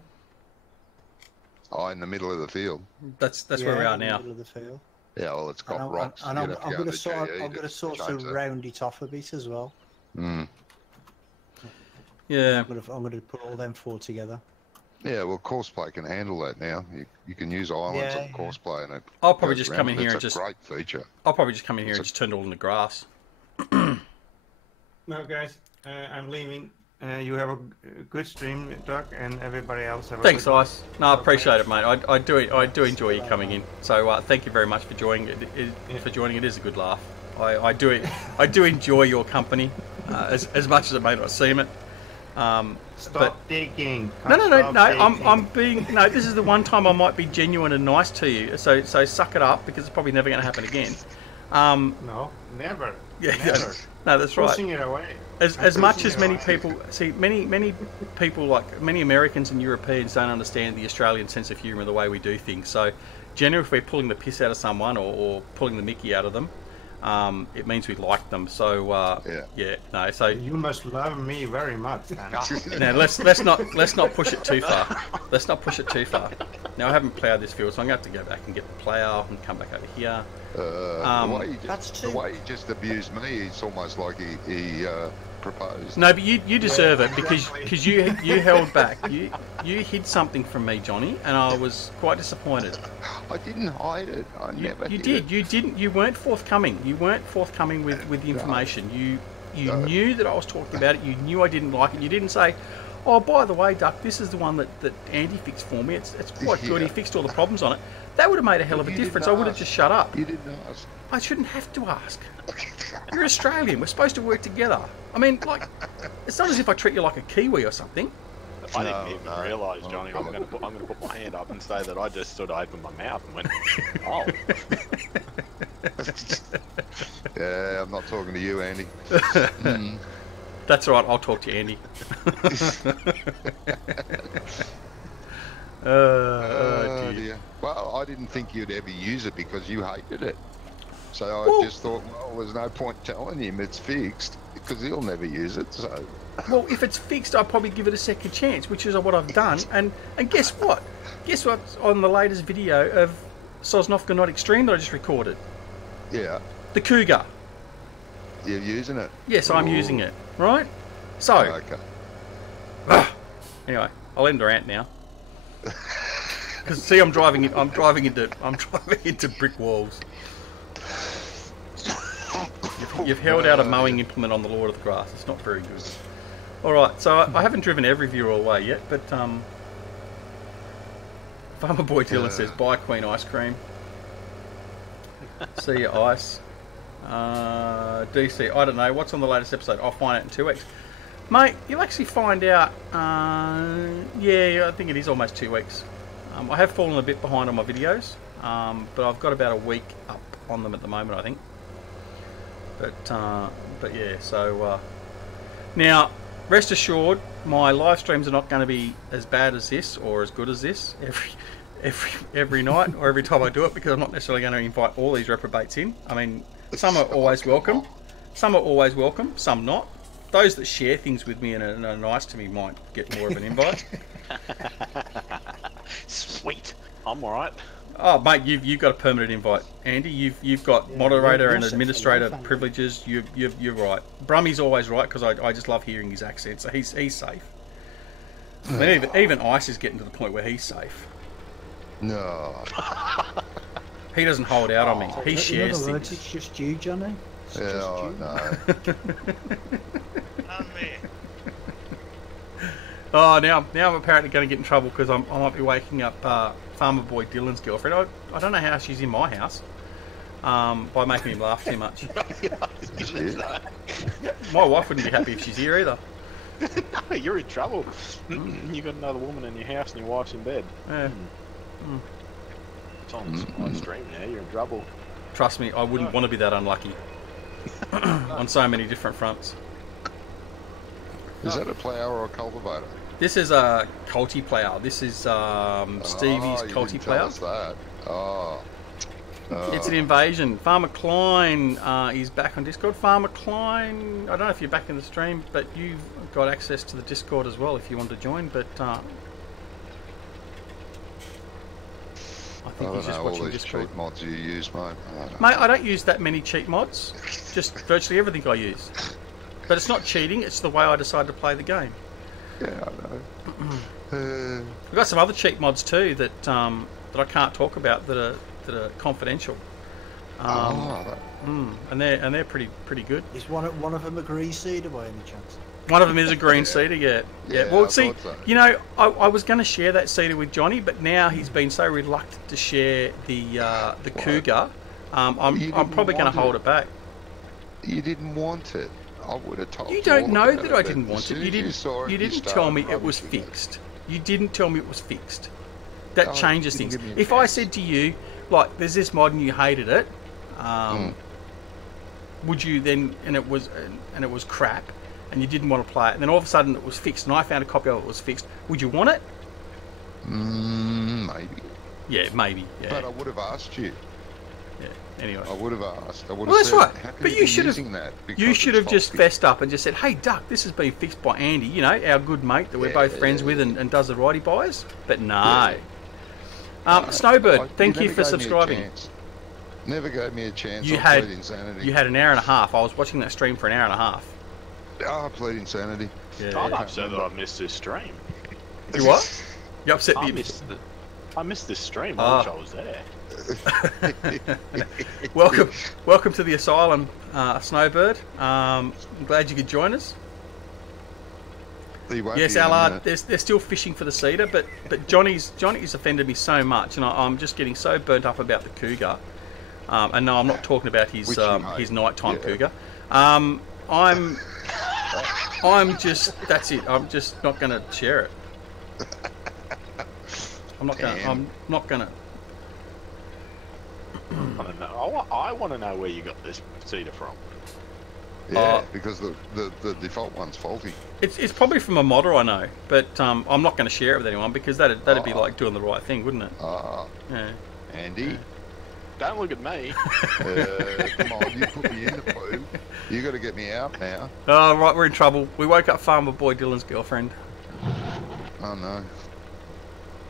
Oh, in the middle of the field. That's where we are in the now. middle of the field. Yeah, well, it's got rocks. And I'm going to sort of round it off a bit as well. Mm. Yeah. I'm going to put all them 4 together. Yeah, well, Courseplay can handle that now. You can use islands on Courseplay, and I'll probably just come in here and it's a great feature. I'll probably just come in here and just turn it all into grass. No, guys, I'm leaving. You have a good stream, Doug, and everybody else have a Thanks, good Ice. No, I appreciate it, mate. I do enjoy you coming in. So thank you very much for joining. For joining, it is a good laugh. I do enjoy your company as much as it may not seem it. Stop digging. No. I'm being no. This is the one time I might be genuine and nice to you. So suck it up because it's probably never going to happen again. No, never. Yeah, never. No, that's right. Pushing it away. As much as many people see, many people like many Americans and Europeans don't understand the Australian sense of humour, the way we do things. So, generally, if we're pulling the piss out of someone or pulling the mickey out of them, it means we like them. So no. So you must love me very much. Now let's not push it too far. Let's not push it too far. Now I haven't ploughed this field, so I'm going to have to go back and get the plough and come back over here. The way he just abused me, it's almost like he proposed. No, but you deserve it because you held back. You hid something from me, Johnny, and I was quite disappointed. I didn't hide it. I never. You did. You didn't. You weren't forthcoming. You weren't forthcoming with the information. You knew that I was talking about it. You knew I didn't like it. You didn't say, "Oh, by the way, Duck, this is the one that Andy fixed for me. It's quite good. He fixed all the problems on it." That would have made a hell of a difference. I would have just shut up. You didn't ask. I shouldn't have to ask. You're Australian. We're supposed to work together. I mean, like, it's not as if I treat you like a Kiwi or something. I didn't even realise, Johnny. I'm going to put my hand up and say that I just sort of opened my mouth and went, "Oh." Yeah, I'm not talking to you, Andy. That's all right. I'll talk to Andy. Oh dear. Well, I didn't think you'd ever use it because you hated it. So I just thought, well, there's no point telling him it's fixed because he'll never use it. So. Well, if it's fixed, I'll probably give it a second chance, which is what I've done. And guess what? Guess what's on the latest video of Sosnovka Not Extreme that I just recorded? Yeah. The Cougar. You're using it? Yes, I'm using it. Right? So. Okay. Anyway, I'll end the rant now. Because see, I'm driving into brick walls. You've held out a mowing implement on the Lord of the Grass. It's not very good. All right, so I haven't driven every viewer all the way yet, but Farmer Boy Dylan says, "Buy Queen ice cream." See you, Ice. DC, I don't know what's on the latest episode. I'll find out in 2 weeks, mate. You'll actually find out. Yeah, I think it is almost 2 weeks. I have fallen a bit behind on my videos, but I've got about a week up on them at the moment, I think. But yeah, so now rest assured, my live streams are not going to be as bad as this or as good as this every night or every time I do it, because I'm not necessarily going to invite all these reprobates in. I mean, some are always welcome, some not. Those that share things with me and are nice to me might get more of an invite. Sweet, I'm all right. Oh, mate, you've got a permanent invite, Andy. You've got moderator and administrator privileges. You're right. Brummie's always right because I just love hearing his accent, so he's safe. I mean, even Ice is getting to the point where he's safe. No. He doesn't hold out on me. He In shares other words, things. it's just you, Johnny. It's Yeah, just oh, you. no. Oh, now I'm apparently going to get in trouble because I might be waking up Farmer Boy Dylan's girlfriend. I don't know how she's in my house by making him laugh too much. My wife wouldn't be happy if she's here either. No, you're in trouble. You've got another woman in your house and your wife's in bed. Yeah. It's on stream now. You're in trouble. Trust me, I wouldn't want to be that unlucky on so many different fronts. Is that a plough or a cultivator? This is a culti plough. This is Stevie's you culti didn't tell plough. us that. Oh. It's an invasion. Farmer Klein is back on Discord. Farmer Klein, I don't know if you're back in the stream, but you've got access to the Discord as well if you want to join. But I think he's just all watching these Discord. cheat mods you use, mate. Mate, I don't use that many cheat mods. Just virtually everything I use. But it's not cheating. It's the way I decide to play the game. Yeah, I know. We've got some other cheat mods too that that I can't talk about that are confidential. And they're pretty good. Is one of them a green seeder by any chance? One of them is a green seeder, yeah. Well, I see, thought so. you know, I was going to share that seeder with Johnny, but now he's been so reluctant to share the Cougar. I'm probably going to hold it back. You didn't want it. I would have told you. You don't know about that I but didn't as want it. soon You as didn't. saw it, You didn't started tell me it was rubbishing fixed. You didn't tell me it was fixed. That Oh, changes you things. didn't give me a If I chance. said to you, like, there's this mod and you hated it, would you then? And it was crap, and you didn't want to play it, and then all of a sudden it was fixed, and I found a copy of it was fixed. Would you want it? Maybe. Yeah, maybe. Yeah. But I would have asked you. Yeah. Anyway. I would have asked. I would Well, have that's said, right. how can But you you be should have. using that? You Because should it's have just faulty. fessed up and just said, "Hey, Duck, this has been fixed by Andy. You know, our good mate that we're both friends with and does the righty buys." But no. Snowbird, thank you for subscribing. Never gave me a chance. You I had plead insanity. you had an hour and a half. I was watching that stream for an hour and a half. I plead insanity. Yeah. I'm upset that I missed this stream. You what? You upset I me? missed this stream. Ah. I wish I was there. Welcome to the asylum, Snowbird. I'm glad you could join us. He won't Yes, be in a Allard, minute. they're still fishing for the cedar, but Johnny's offended me so much, and I'm just getting so burnt up about the Cougar. And no, I'm not talking about his Which you hate. his nighttime Yeah. Cougar. I'm just that's it. I'm just not going to share it. I'm not going. Damn. I'm not going to. I don't know. I want to know where you got this cedar from. Yeah, Oh. because the default one's faulty. It's probably from a modder I know, but I'm not going to share it with anyone because that'd be like doing the right thing, wouldn't it? Ah, Yeah. Andy. Don't look at me. Come on, you put me in the pool. You got to get me out now. Oh right, we're in trouble. We woke up Farmer Boy Dylan's girlfriend. Oh no.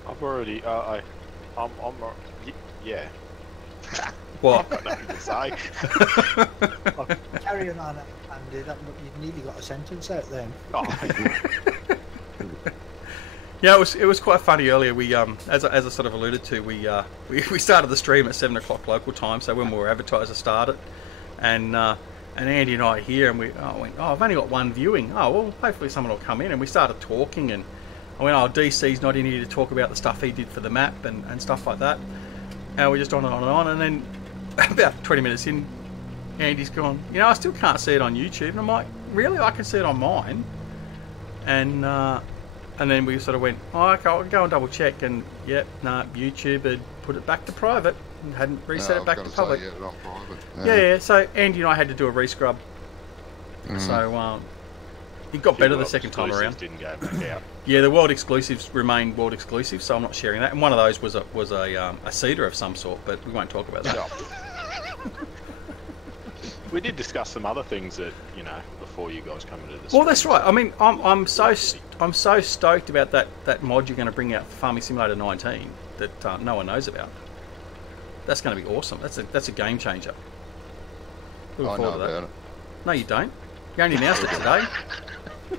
I've already. Yeah. What? I've got nothing to say. Carry on, Andy. You've nearly got a sentence out then. Oh, Yeah, it was quite funny earlier. We as I sort of alluded to, we started the stream at 7 o'clock local time, so when our advertiser started, and Andy and I are here, and we went, I've only got one viewing. Oh well, hopefully someone will come in, and we started talking, and I went, DC's not in here to talk about the stuff he did for the map and stuff like that, and we're just on and on and on, and then about 20 minutes in, Andy's gone, I still can't see it on YouTube, and I'm like, really? I can see it on mine, and then we sort of went, okay, I'll go and double check, and yep, YouTube had put it back to private and hadn't reset it back to public. Yeah, not private. Yeah, so Andy and I had to do a rescrub. So it got better the second time around. Didn't go back out. Yeah, the world exclusives remain world exclusives, so I'm not sharing that. And one of those was a cedar of some sort, but we won't talk about that. We did discuss some other things that before you guys come into this. Well, that's right. I mean, I'm so stoked about that mod you're going to bring out for Farming Simulator 19 that no one knows about. That's going to be awesome. That's a game changer. Looking I forward know to that. about it. No, you don't. You only announced it today.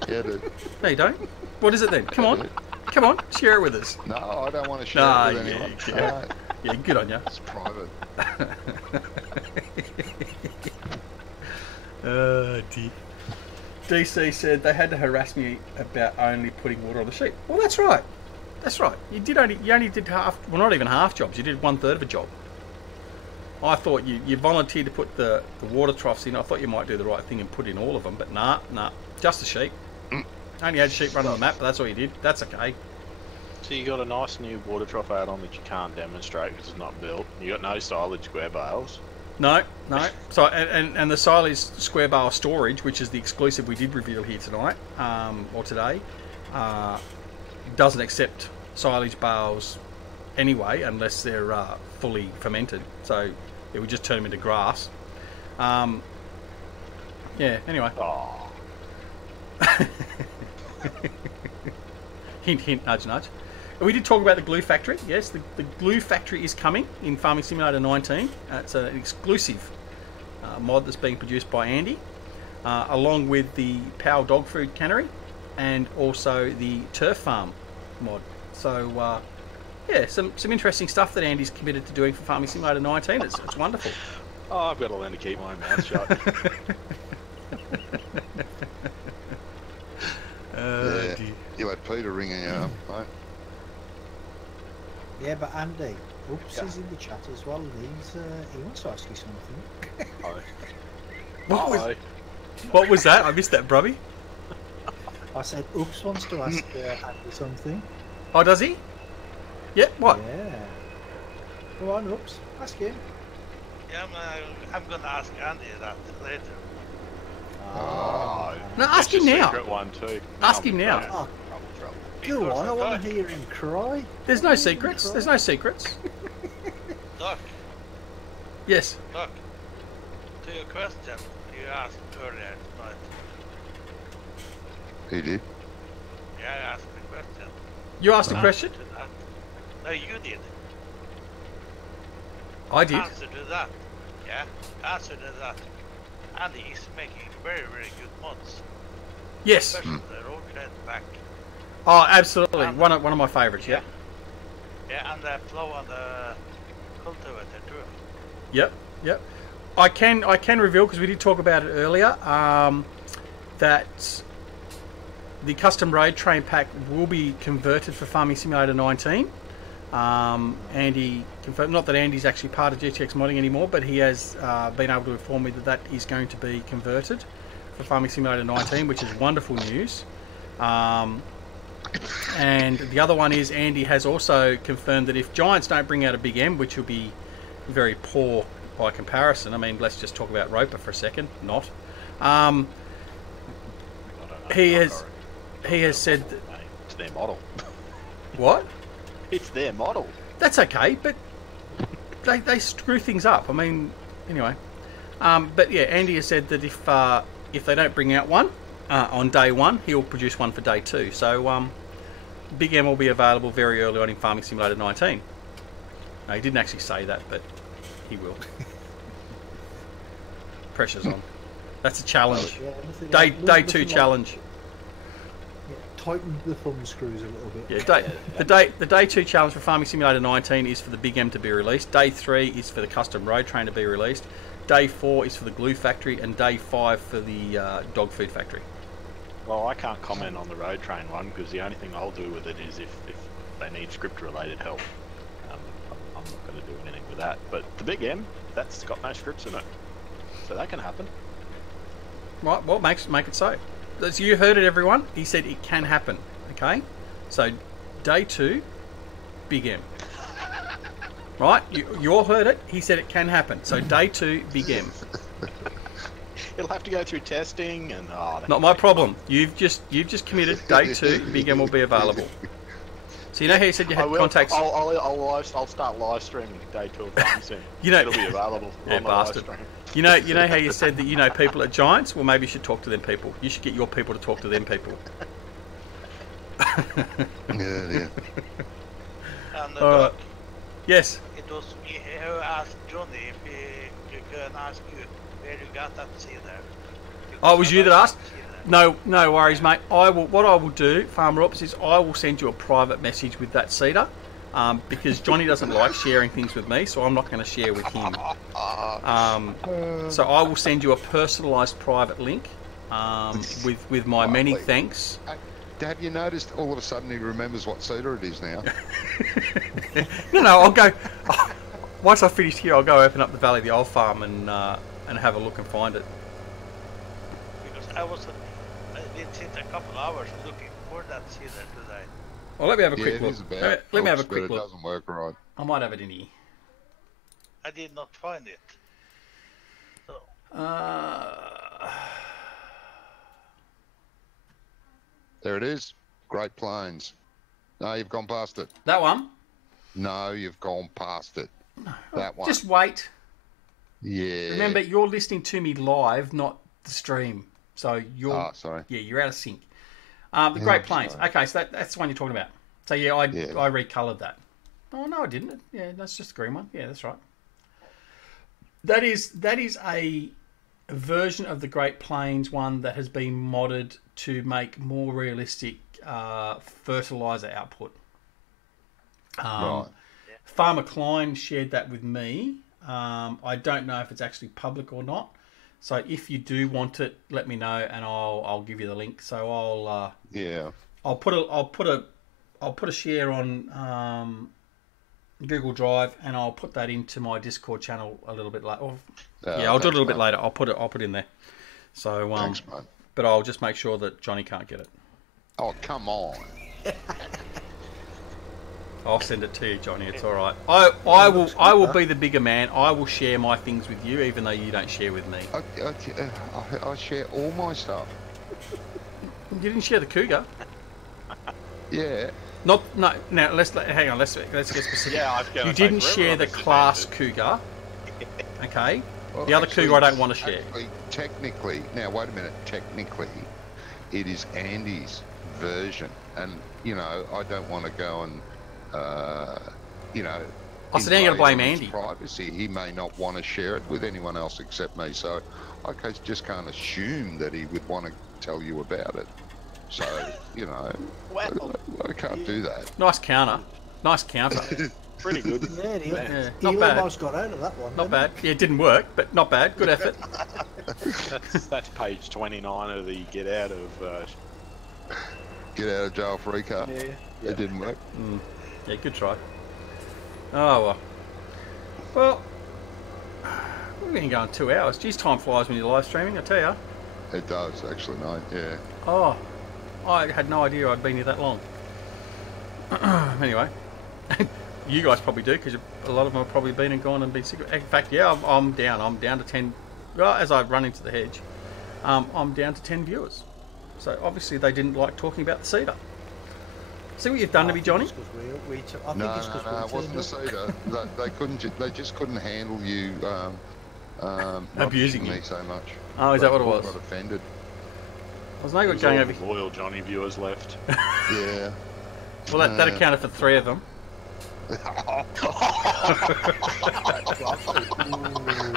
Yeah, dude. No, you don't. What is it then? Come on. Come on, share it with us. No, I don't want to share it with anyone. Yeah, good on you. It's private. Dear. DC said they had to harass me about only putting water on the sheep. Well, that's right. That's right. You only did half. Well, not even half jobs. You did 1/3 of a job. I thought you volunteered to put the water troughs in. I thought you might do the right thing and put in all of them, but nah, just the sheep. Only had sheep running on the map, but that's all you did. That's okay. So you got a nice new water trough add-on that you can't demonstrate because it's not built. You got no silage square bales. No. So and the silage square bale storage, which is the exclusive we did reveal here tonight or today, doesn't accept silage bales anyway unless they're fully fermented. So it would just turn them into grass. Yeah. Anyway. Oh. Hint, hint, nudge, nudge. We did talk about the glue factory. Yes, the glue factory is coming in Farming Simulator 19. It's an exclusive mod that's being produced by Andy, along with the Powell dog food cannery and also the turf farm mod. So, yeah, some interesting stuff that Andy's committed to doing for Farming Simulator 19. It's wonderful. Oh, I've got to learn to keep my mouth shut. Yeah. You had Peter ringing you up, right? Yeah, but Andy, Oops is in the chat as well, and he wants to ask you something. Oh. What was that? I missed that, Brummie. I said Oops wants to ask Andy something. Oh, does he? Yeah, what? Yeah. Come on, Oops, ask him. Yeah, I'm gonna ask Andy that later. Oh. No, ask him now. Secret one too. Ask him now. Oh, go on, I want to hear him cry. There's no secrets. There's no secrets. Doc, Yes. Doc, to your question you asked earlier tonight. He did. Yeah, I asked the question. You asked a question? Answer to that. No, you did. I did. Answer to that. Yeah, answer to that. Andy is making very, very good mods. Yes. Especially the road trend back. Oh, absolutely. One of my favourites. Yeah. Yeah, and the flow on the cultivator too. Yep. I can reveal, because we did talk about it earlier, that the custom road train pack will be converted for Farming Simulator 19. Andy confirmed, not that Andy's actually part of GTX modding anymore, but he has been able to inform me that is going to be converted for Farming Simulator 19, which is wonderful news. And the other one is Andy has also confirmed that if Giants don't bring out a big M, which will be very poor by comparison, I mean, let's just talk about Roper for a second. Not. He has said that, it's their model. What? It's their model. That's okay, but they screw things up. I mean, anyway. But yeah, Andy has said that if they don't bring out one on day one, he'll produce one for day two. So Big M will be available very early on in Farming Simulator 19. No, he didn't actually say that, but he will. Pressure's on. That's a challenge. Yeah, Day two challenge. Yeah, tighten the thumb screws a little bit. Yeah, the day two challenge for Farming Simulator 19 is for the Big M to be released. Day 3 is for the custom road train to be released. Day 4 is for the glue factory, and day 5 for the dog food factory. Well, I can't comment on the road train one because the only thing I'll do with it is if they need script related help. I'm not going to do anything with that. But the Big M, that's got no scripts in it, so that can happen. Right, well, make it so. As you heard it, everyone. He said it can happen. Okay, so day 2, Big M. Right, you all heard it. He said it can happen. So day 2, Big M. It'll have to go through testing and not my problem. You've just committed. Day 2, Big M will be available. So you know how you said you had contacts. I'll start live streaming day 2 of time soon. It'll be available. Yeah, bastard. You know how you said that you know people at Giants. Well, maybe you should talk to them people. You should get your people to talk to them people. Yeah. And yes. it was me who asked Johnny if you can ask you where you got that seed there. Oh, it was you that asked? No worries, mate. What I will do, Farmer Ops, is I will send you a private message with that cedar, because Johnny doesn't like sharing things with me, so I'm not going to share with him. So I will send you a personalised private link with my many thanks. Have you noticed all of a sudden he remembers what cedar it is now? No, I'll go. Once I finish here, I'll go open up the Valley of the Old Farm and have a look and find it. Because I did sit a couple hours looking for that cedar today. Well, let me have a quick it look. is about Let me have a books, quick but look. It doesn't work right. I might have it in here. I did not find it. So, There it is. Great Plains. No, you've gone past it. That one? No, you've gone past it. That one. Just wait. Yeah. Remember, you're listening to me live, not the stream. So you're. Oh, sorry. Yeah, you're out of sync. The Great I'm Plains. sorry. Okay, so that's the one you're talking about. So yeah, I recoloured that. Oh no, I didn't. Yeah, that's just the green one. Yeah, that's right. That is a version of the Great Plains one that has been modded to make more realistic fertilizer output. Right. Farmer Klein shared that with me. I don't know if it's actually public or not. So if you do want it, let me know and I'll give you the link. So I'll put a share on Google Drive and I'll put that into my Discord channel a little bit later. I'll do it a little bit later. I'll put it in there. So Thanks, mate. But I'll just make sure that Johnny can't get it. Oh, come on. I'll send it to you, Johnny. It's all right. I will be the bigger man. I will share my things with you, even though you don't share with me. I share all my stuff. You didn't share the cougar. Yeah. No. Now hang on. Let's get specific. Yeah, I was going You to say, didn't for share everyone the that's class offended. cougar. Okay. Well, The other actually, cougar I don't want to share. Technically, now wait a minute. Technically, it is Andy's version, and I don't want to go and I said, now you got to blame invade his Andy. privacy. He may not want to share it with anyone else except me, so I just can't assume that he would want to tell you about it. So well, I can't do that. Nice counter. Pretty good. Yeah, Yeah, he not bad. almost got out of that one. Not bad. Yeah, it didn't work, but not bad. Good effort. That's page 29 of the Get Out of. Get out of jail free card. Yeah. It didn't work. Yeah, good try. Oh well. We've been going 2 hours. Geez, time flies when you're live streaming. I tell you. It does actually, mate. Yeah. Oh, I had no idea I'd been here that long. Anyway, you guys probably do because a lot of them have probably been and gone and been sick. In fact, yeah, I'm down. I'm down to 10. Well, as I run into the hedge, I'm down to 10 viewers. So obviously they didn't like talking about the cedar. See what you've done to me, Johnny? No, it wasn't the cedar. They just couldn't handle you Abusing me you. so much. Oh, is that what it was? Got offended. I was no good There's going all over. the loyal Johnny viewers left. Yeah. Well, that accounted for 3 of them. Ooh,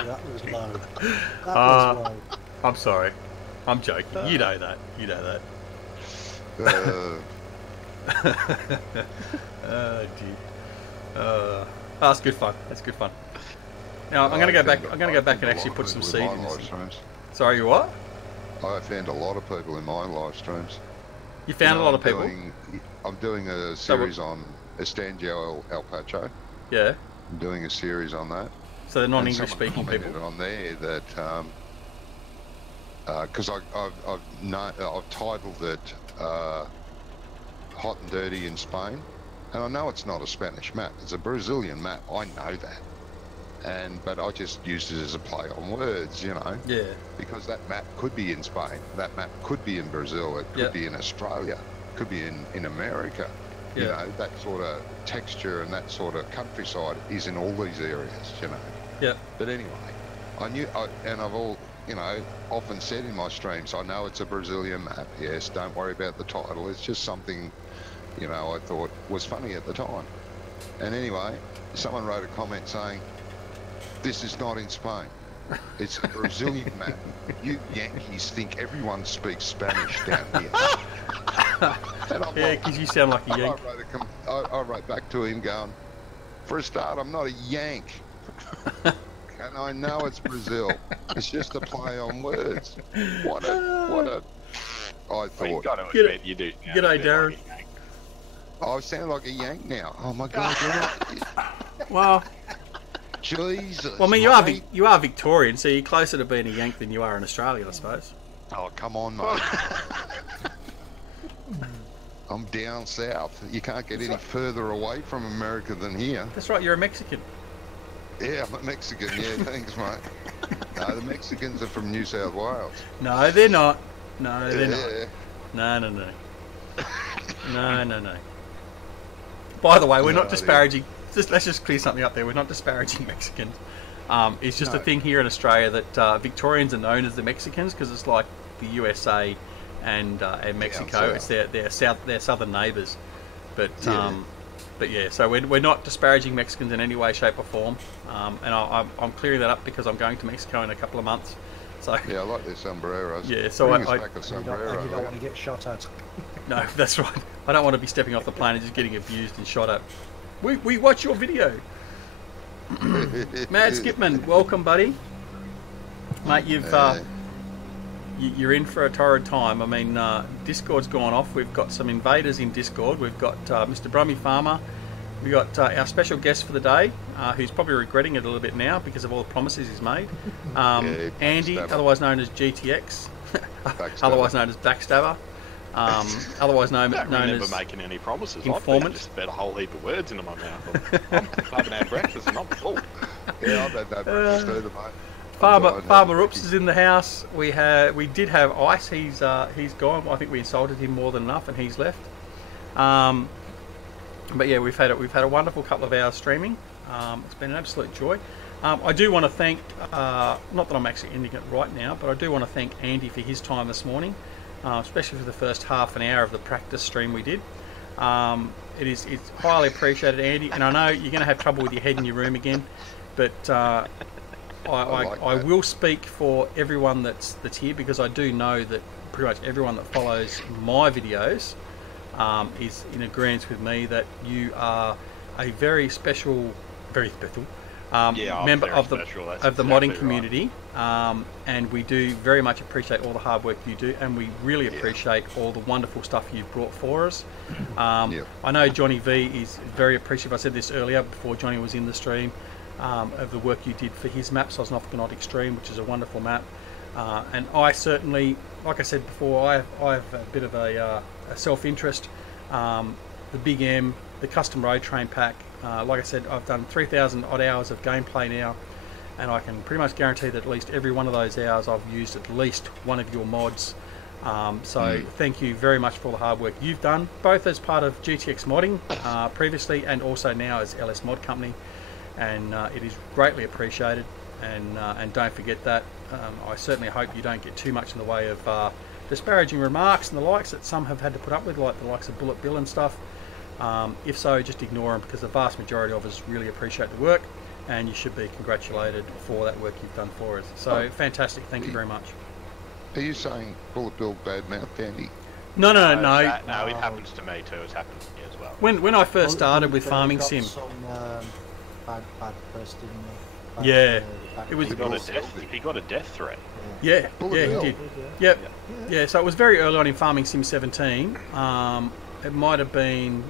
that was low. That was low. I'm sorry. I'm joking. You know that. Oh, gee. That's good fun. Now I'm going to go back. I'm going to go back and actually put some seed in this. Sorry, you what? I found a lot of people in my live streams. You found a lot of people. I'm doing a series on Estandio El Pacho. Yeah. I'm doing a series on that. So they're non-English And someone speaking commented people. on there that because I've titled it "Hot and Dirty in Spain," and I know it's not a Spanish map; it's a Brazilian map. I know that, but I just used it as a play on words, Yeah. because that map could be in Spain, that map could be in Brazil, it could be in Australia, could be in America. Yeah. That sort of texture and that sort of countryside is in all these areas. Yeah. But anyway, and I've often said in my streams, I know it's a Brazilian map. Yes, don't worry about the title. It's just something, I thought was funny at the time. And anyway, someone wrote a comment saying, this is not in Spain. It's a Brazilian map. You Yankees think everyone speaks Spanish down here. And I'm Yeah, like, because you sound like a I Yank. wrote back to him going, for a start, I'm not a Yank. And I know it's Brazil. It's just a play on words. What a... I Well, thought... you've got to admit, you do. sound a G'day, bit Darren. like a Yank. I sound like a Yank now. Oh, my God. Well, Jesus. well, I mean, mate. you are Victorian, so you're closer to being a Yank than you are an Australian, I suppose. Oh, come on, mate. I'm down south. You can't get any further away from America than here. That's right, you're a Mexican. Yeah, I'm a Mexican. Yeah, thanks, mate. No, the Mexicans are from New South Wales. No, they're not. No, they're Yeah. not. No. By the way, we're not No, disparaging. Let's just clear something up there. We're not disparaging Mexicans. It's just a No. thing here in Australia that Victorians are known as the Mexicans because it's like the USA and Mexico. south. It's their southern neighbours. But Yeah. but yeah, so we're not disparaging Mexicans in any way, shape, or form. And I'm clearing that up because I'm going to Mexico in a couple of months. So Yeah, I like their sombreros. Yeah, so Bring us I- back a You sombrero. don't want to get shot at. no, that's right. I don't want to be stepping off the plane and just getting abused and shot at. We watch your video. Mad Skipman, welcome, buddy. Mate, you're in for a torrid time. I mean, Discord's gone off. We've got some invaders in Discord. We've got Mr. Brummie Farmer. We've got our special guest for the day, who's probably regretting it a little bit now because of all the promises he's made. Andy, backstabber. otherwise known as GTX, Backstabber. otherwise known as Backstabber, otherwise known I don't remember as making any promises. informant. I've just fed a whole heap of words into my mouth. I haven't had breakfast and I'm full. Yeah, I've had that breakfast either, mate. Farmer Oops is in the house. We did have Ice. He's gone. I think we insulted him more than enough, and he's left. But yeah, we've had a wonderful couple of hours streaming. It's been an absolute joy. I do want to thank, not that I'm actually ending it right now, but I do want to thank Andy for his time this morning, especially for the first half an hour of the practice stream we did. It's highly appreciated, Andy, and I know you're going to have trouble with your head in your room again, but I will speak for everyone that's here because I do know that pretty much everyone that follows my videos is in agreement with me that you are a very special member of the modding community, and we do very much appreciate all the hard work you do, and we really appreciate all the wonderful stuff you've brought for us. I know Johnny V is very appreciative. I said this earlier before Johnny was in the stream, of the work you did for his map, Sosnophgonaut Extreme, which is a wonderful map. And I certainly, like I said before, I have a bit of a self-interest. The Big M, the custom road train pack. Like I said, I've done 3,000 odd hours of gameplay now, and I can pretty much guarantee that at least every one of those hours I've used at least one of your mods. So thank you very much for all the hard work you've done, both as part of GTX modding previously and also now as LS ModCompany, and it is greatly appreciated. And don't forget that. I certainly hope you don't get too much in the way of disparaging remarks and the likes that some have had to put up with, like the likes of Bullet Bill and stuff. If so, just ignore them, because the vast majority of us really appreciate the work, and you should be congratulated for that work you've done for us. So fantastic, thank you very much. Are you saying Bullet Bill badmouthed Andy? No. No, it happens to me too. It's happened to me as well. When I first started with Farming Sim, Bad press, didn't he? Yeah, it was- He got a death threat. yeah, Bullet he Bill. did. Yep. Yeah, so it was very early on in Farming Sim 17. It might have been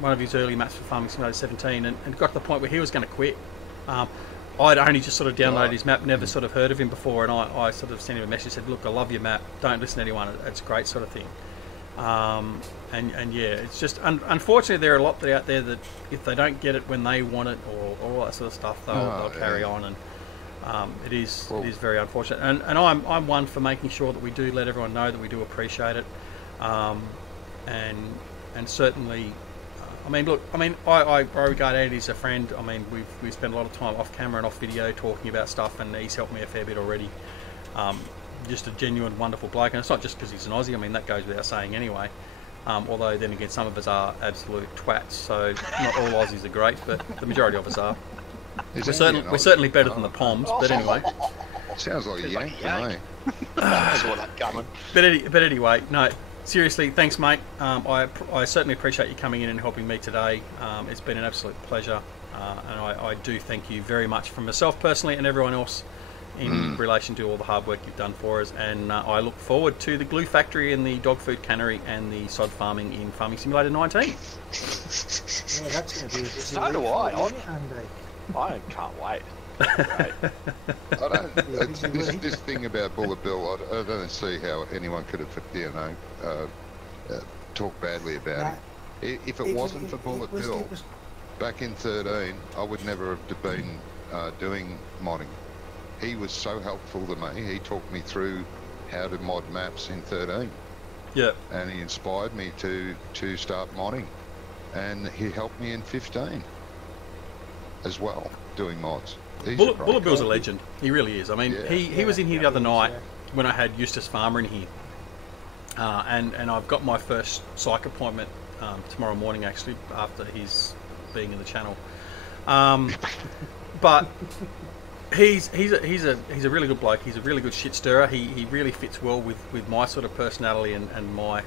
one of his early maps for Farming Simulator 17, and it got to the point where he was going to quit. I'd only just sort of downloaded his map, never sort of heard of him before, and I sort of sent him a message, said, look, I love your map, don't listen to anyone, it's a great sort of thing. And yeah, it's just, unfortunately there are a lot out there that if they don't get it when they want it, or all that sort of stuff, they'll carry on, and it is very unfortunate. And I'm one for making sure that we do let everyone know that we do appreciate it, and certainly, I regard Andy as a friend. I mean, we've spent a lot of time off camera and off video talking about stuff, and he's helped me a fair bit already. Just a genuine, wonderful bloke, and it's not just because he's an Aussie. I mean, that goes without saying anyway. Although then again, some of us are absolute twats, so not all Aussies are great, but the majority of us are. We're certainly better than the Poms, but anyway. Sounds like a yank to me. I saw that coming. But anyway, no, seriously, thanks, mate. I certainly appreciate you coming in and helping me today. It's been an absolute pleasure, and I do thank you very much from myself personally and everyone else in relation to all the hard work you've done for us. And I look forward to the glue factory and the dog food cannery and the sod farming in Farming Simulator 19. Yeah, that's going to be a busy So do week I. for you, Andy. I can't wait. This thing about Bullet Bill, I don't see how anyone could have, talk badly about it. If it wasn't for Bullet Bill, back in 13, I would never have been doing modding. He was so helpful to me. He talked me through how to mod maps in 13. Yeah. And he inspired me to start modding. And he helped me in 15 as well, doing mods. Bullet Bill's a legend. He really is. I mean, he was in here the other night when I had Eustace Pharmer in here. And I've got my first psych appointment tomorrow morning, actually, after his being in the channel. But he's a really good bloke. He's a really good shit stirrer. He really fits well with my sort of personality and my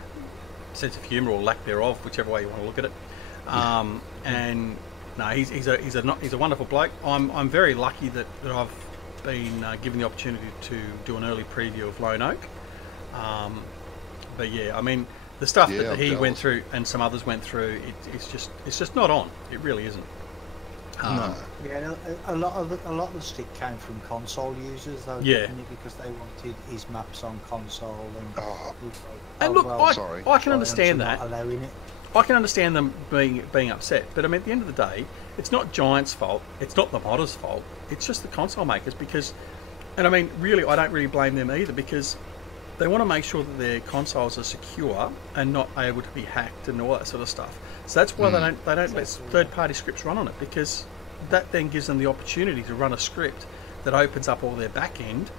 sense of humour, or lack thereof, whichever way you want to look at it. And no, he's a wonderful bloke. I'm very lucky that I've been given the opportunity to do an early preview of Lone Oak. But yeah, I mean, the stuff that he went through and some others went through, it's just not on. It really isn't. No. Yeah, a lot of the stick came from console users, though, didn't it? Because they wanted his maps on console. And look, sorry. I can understand that. Allowing it. I can understand them being upset, but I mean, at the end of the day, it's not Giant's fault. It's not the modders' fault. It's just the console makers, because, and I mean, really, I don't really blame them either, because they want to make sure that their consoles are secure and not able to be hacked and all that sort of stuff. So that's why they don't let third-party scripts run on it, because that then gives them the opportunity to run a script that opens up all their back end,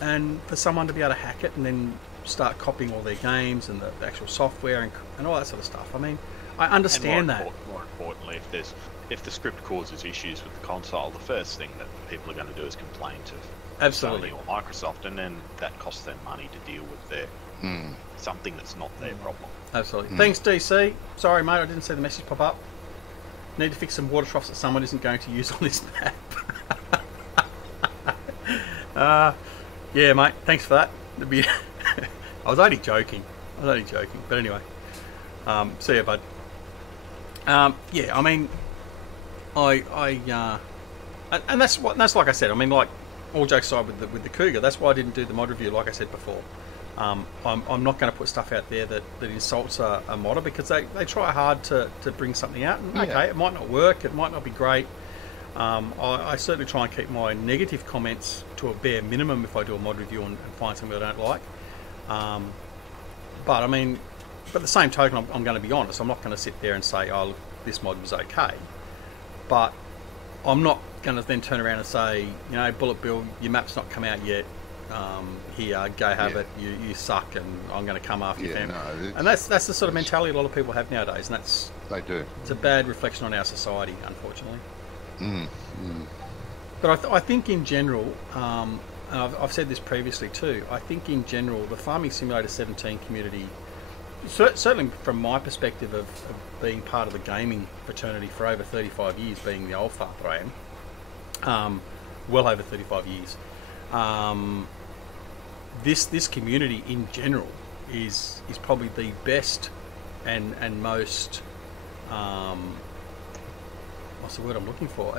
and for someone to be able to hack it and then start copying all their games and the actual software and all that sort of stuff. I mean, I understand that. More importantly, if the script causes issues with the console, the first thing that people are going to do is complain to Absolutely. Sony or Microsoft, and then that costs them money to deal with their something that's not their problem. Absolutely. Thanks, DC. Sorry, mate, I didn't see the message pop up. Need to fix some water troughs that someone isn't going to use on this map. Yeah, mate, thanks for that. I was only joking. But anyway, see ya, bud. Yeah, I mean, and that's like I said. I mean, like, all jokes aside with the Cougar, that's why I didn't do the mod review, like I said before. I'm not going to put stuff out there that insults a modder, because they try hard to bring something out, and okay, it might not work, it might not be great. I certainly try and keep my negative comments to a bare minimum if I do a mod review and find something I don't like. But I mean, but at the same token, I'm going to be honest. I'm not going to sit there and say, oh, look, this mod was okay. But I'm not going to then turn around and say, you know, Bullet Bill, your map's not come out yet. Here, go have it. You suck, and I'm going to come after you. No, and that's the sort of mentality a lot of people have nowadays, and it's a bad reflection on our society, unfortunately. But I think in general, and I've said this previously too, I think in general the Farming Simulator 17 community, certainly from my perspective of being part of the gaming fraternity for over 35 years, being the old fart that I am, well over 35 years, this community in general is probably the best and most what's the word I'm looking for?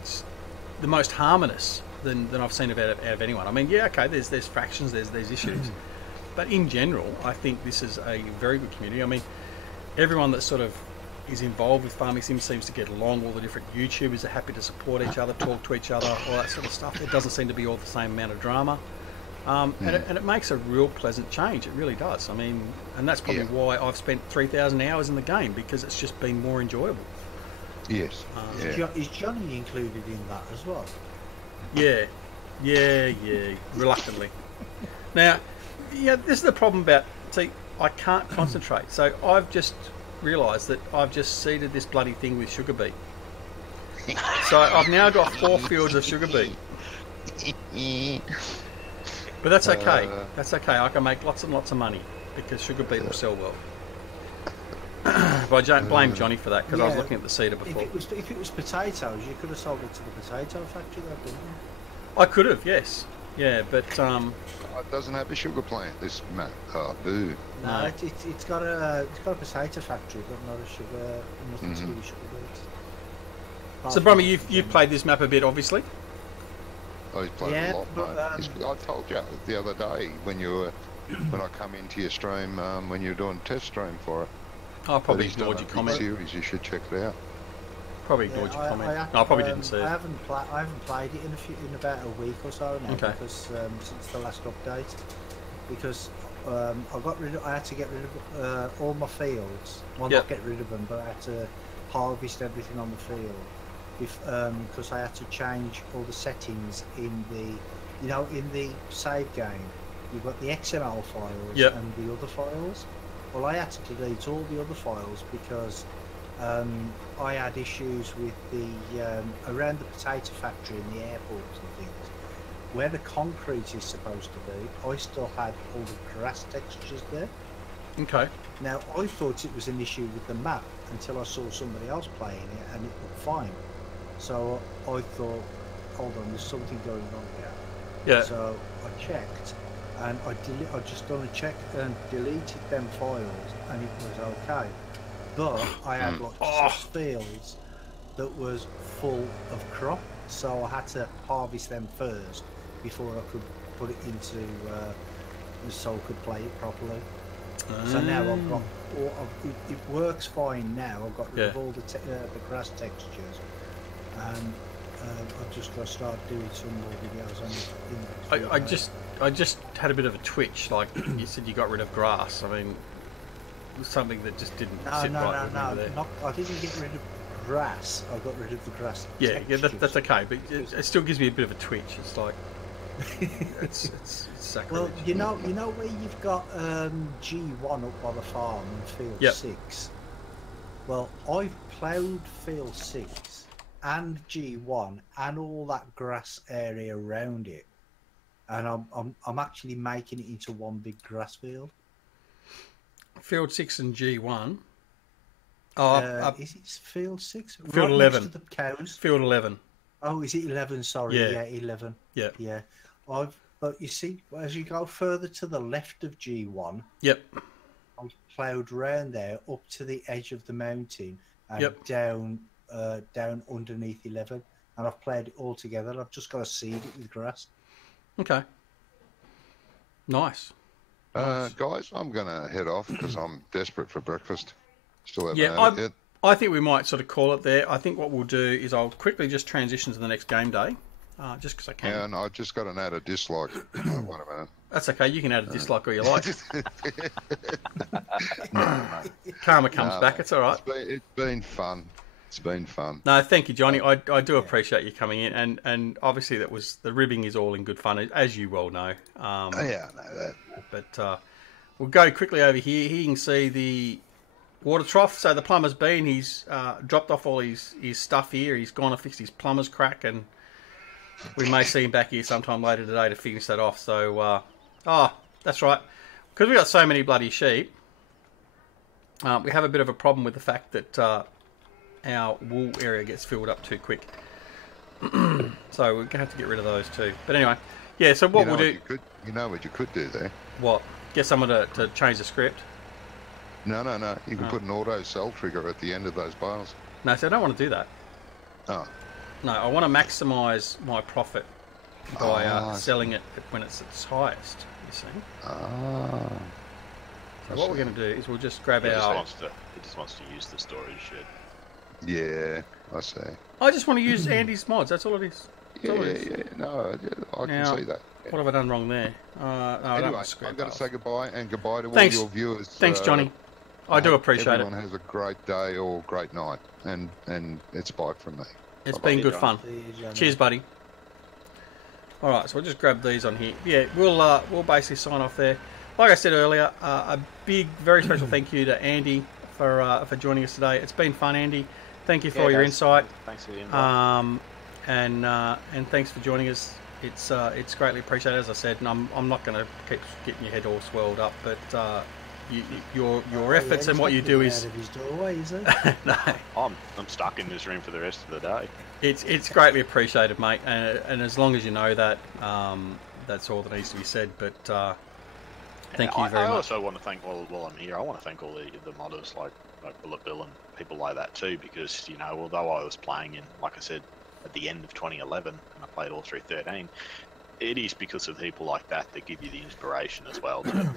It's the most harmonious than I've seen out of anyone. I mean, yeah, okay, there's fractions, there's issues, but in general, I think this is a very good community. I mean, everyone that sort of is involved with Farming Sim seems to get along. All the different YouTubers are happy to support each other, talk to each other, all that sort of stuff. It doesn't seem to be all the same amount of drama. And it makes a real pleasant change. It really does. I mean, and that's probably why I've spent 3,000 hours in the game, because it's just been more enjoyable. Yes. Is Johnny included in that as well? Yeah. Reluctantly. Now, this is the problem about. See, I can't concentrate. So I've just realised that I've just seeded this bloody thing with sugar beet. So I've now got 4 fields of sugar beet. But that's okay. That's okay. I can make lots and lots of money because sugar beet will sell well. But I don't blame Johnny for that because I was looking at the cedar before. If it was potatoes, you could have sold it to the potato factory, though, couldn't you? I could have, yes. Yeah, but It doesn't have a sugar plant. This map. Oh, boo. No, it's got a potato factory, but not a sugar. Nothing to do with sugar beets. So, Brummie, you've played this map a bit, obviously. Oh, he's played a lot, mate. I told you the other day when I come into your stream when you were doing a test stream for it. I probably ignored your comment. Series, you should check it out. Probably ignored your comment. I probably didn't see it. I haven't played it in about a week or so now because since the last update, because I had to get rid of all my fields. Well, not get rid of them, but I had to harvest everything on the field. Because I had to change all the settings in the save game. You've got the XML files and the other files. Well, I had to delete all the other files because I had issues with the around the potato factory and the airport and things. Where the concrete is supposed to be, I still had all the grass textures there. Okay. Now, I thought it was an issue with the map until I saw somebody else playing it and it looked fine. So I thought, hold on, there's something going on here. Yeah. So I checked, and I just done a check and deleted them files, and it was okay. But I had like 6 fields that was full of crop, so I had to harvest them first before I could put it into so I could play it properly. So now I've got it works fine now. I've got rid of all the grass textures. And I've just got to start doing some more videos on it. I just had a bit of a twitch. Like you said, you got rid of grass. I mean, it was something that just didn't sit right with me there. I didn't get rid of grass. I got rid of the grass. Yeah, that's okay. But it still gives me a bit of a twitch. It's like it's sacrilege. Well, you know where you've got G1 up by the farm in field 6. Well, I've ploughed field 6. And G1 and all that grass area around it, and I'm actually making it into one big grass field. Field 6 and G1. Is it field 6? Field right 11. Next to the cows. Field 11. Oh, is it 11? Sorry, yeah 11. Yeah. Yeah. But you see, as you go further to the left of G1, yep, I've ploughed round there up to the edge of the mountain and down underneath 11, and I've played it all together. I've just got to seed it with grass. Okay. Nice. Guys, I'm going to head off because I'm desperate for breakfast. Still haven't had it yet. I think we might sort of call it there. I think what we'll do is I'll quickly just transition to the next game day, just because I can. Yeah, and I just got an add a dislike. Wait a minute. That's okay. You can add a dislike all you like. Karma comes back. It's all right. It's been fun. It's been fun. No, thank you, Johnny. I do appreciate you coming in, and obviously the ribbing is all in good fun, as you well know. I know that. But we'll go quickly over here. Here you can see the water trough. So the plumber's been. He's dropped off all his stuff here. He's gone and fixed his plumber's crack, and we may see him back here sometime later today to finish that off. So, that's right. Because we've got so many bloody sheep, we have a bit of a problem with the fact that our wool area gets filled up too quick. So we're going to have to get rid of those too. But anyway, yeah, so what we'll do... You know what you could do there? What? Get someone to change the script? No. You can put an auto sell trigger at the end of those bales. No, so I don't want to do that. Oh. No, I want to maximise my profit by selling it when it's at its highest, you see. So what we're going to do is we'll just grab He our... just wants to use the storage shed. Yeah, I see. I just want to use Andy's mods, that's all it is. Yeah. No, I can see that. Yeah. What have I done wrong there? Anyway, I've got to say goodbye and goodbye to all your viewers. Thanks, Johnny. I do appreciate it. Everyone has a great day or great night, and it's bye from me. It's been good fun. Cheers, buddy. All right, so we'll just grab these on here. Yeah, we'll basically sign off there. Like I said earlier, a big, very special thank you to Andy for joining us today. It's been fun, Andy. thank you for all your insight. Thanks for the invite. And thanks for joining us. It's greatly appreciated, as I said, and I'm not going to keep getting your head all swelled up, but your efforts and what you do is. Out of his doorway, is it? No, I'm stuck in this room for the rest of the day. it's greatly appreciated, mate, and as long as you know that, that's all that needs to be said. But thank you very much. I also want to thank, while I'm here, I want to thank all the modders like Bullet Bill and people like that too, because although I was playing in, like I said, at the end of 2011 and I played all through 13, it is because of people like that give you the inspiration as well to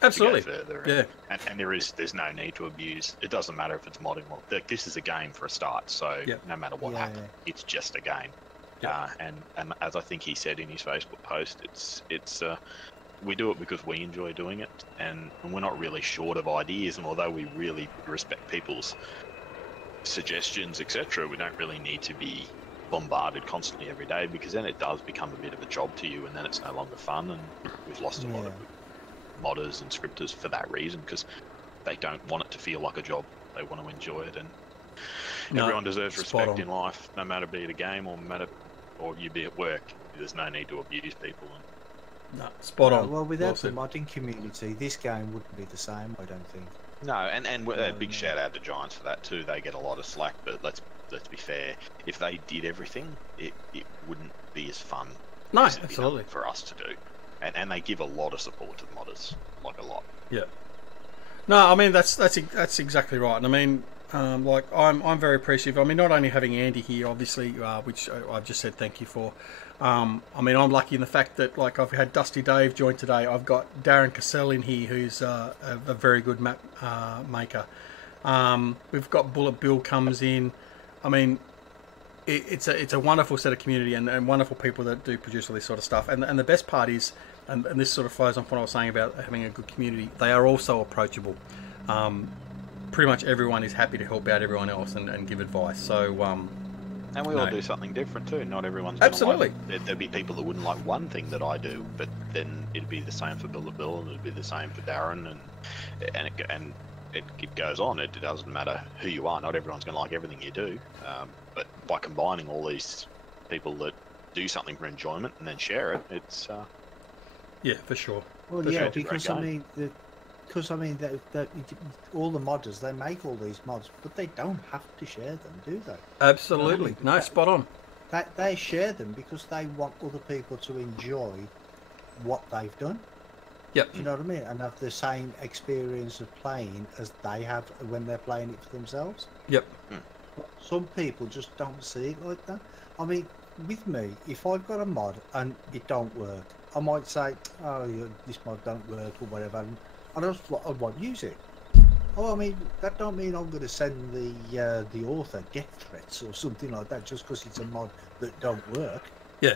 Absolutely. To go further. Yeah. And there's no need to abuse. It doesn't matter if it's modding or this is a game for a start. So no matter what happens, it's just a game. Yeah. And as I think he said in his Facebook post, it's we do it because we enjoy doing it, and we're not really short of ideas. And although we really respect people's suggestions, etc., we don't really need to be bombarded constantly every day, because then it does become a bit of a job to you, and then it's no longer fun. And we've lost a lot of modders and scripters for that reason, because they don't want it to feel like a job. They want to enjoy it, and everyone deserves respect in life, no matter be it a game or you be at work. There's no need to abuse people. No, spot on. Well, without the modding community, this game wouldn't be the same, I don't think. No, and a big shout out to Giants for that too. They get a lot of slack, but let's be fair. If they did everything, it wouldn't be as fun. No, as absolutely, for us to do. And they give a lot of support to the modders, like a lot. Yeah. No, I mean that's exactly right. And I mean, I'm very appreciative. I mean, not only having Andy here, obviously, which I've just said thank you for. I mean, I'm lucky in the fact that I've had Dusty Dave join today. I've got Darren Cassell in here, who's a very good map maker. We've got Bullet Bill comes in. I mean, it's a wonderful set of community and wonderful people that do produce all this sort of stuff. And the best part is, and this sort of flows on what I was saying about having a good community, they are also approachable. Pretty much everyone is happy to help out everyone else and give advice. So, and we all do something different too. Not everyone's absolutely. There'd be people that wouldn't like one thing that I do, but then it'd be the same for Bill and it'd be the same for Darren, and it goes on. It doesn't matter who you are. Not everyone's going to like everything you do. But by combining all these people that do something for enjoyment and then share it, it's yeah, for sure. Well, for yeah, sure. because I mean, all the modders, they make all these mods, but they don't have to share them, do they? Absolutely. No, spot on. They share them because they want other people to enjoy what they've done. Yep. Do you know what I mean? And have the same experience of playing as they have when they're playing it for themselves. Yep. Some people just don't see it like that. I mean, with me, if I've got a mod and it don't work, I might say, oh, this mod don't work or whatever, and I won't use it. Oh, I mean, that don't mean I'm going to send the author death threats or something like that just because it's a mod that don't work. Yeah.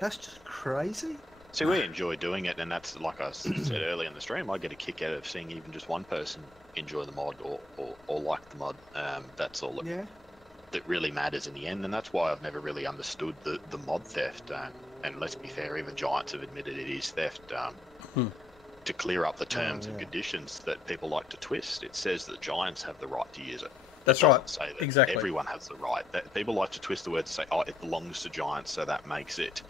That's just crazy. See, we enjoy doing it, and that's, like I said earlier in the stream, I get a kick out of seeing even just one person enjoy the mod or like the mod. That's all that really matters in the end, and that's why I've never really understood the mod theft. And let's be fair, even Giants have admitted it is theft. To clear up the terms and conditions that people like to twist, it says that Giants have the right to use it. That's right. Say that exactly. Everyone has the right. That people like to twist the word to say, oh, it belongs to Giants, so that makes it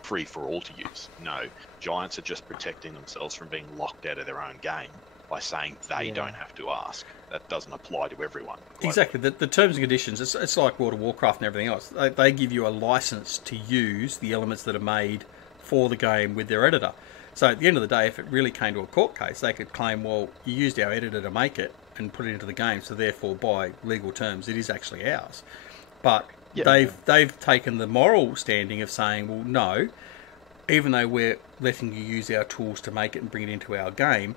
free for all to use. No, Giants are just protecting themselves from being locked out of their own game by saying they don't have to ask. That doesn't apply to everyone. Exactly. The terms and conditions, it's like World of Warcraft and everything else. They give you a license to use the elements that are made for the game with their editor. So at the end of the day, if it really came to a court case, they could claim, well, you used our editor to make it and put it into the game, so therefore by legal terms it is actually ours. But they've taken the moral standing of saying, well, no, even though we're letting you use our tools to make it and bring it into our game,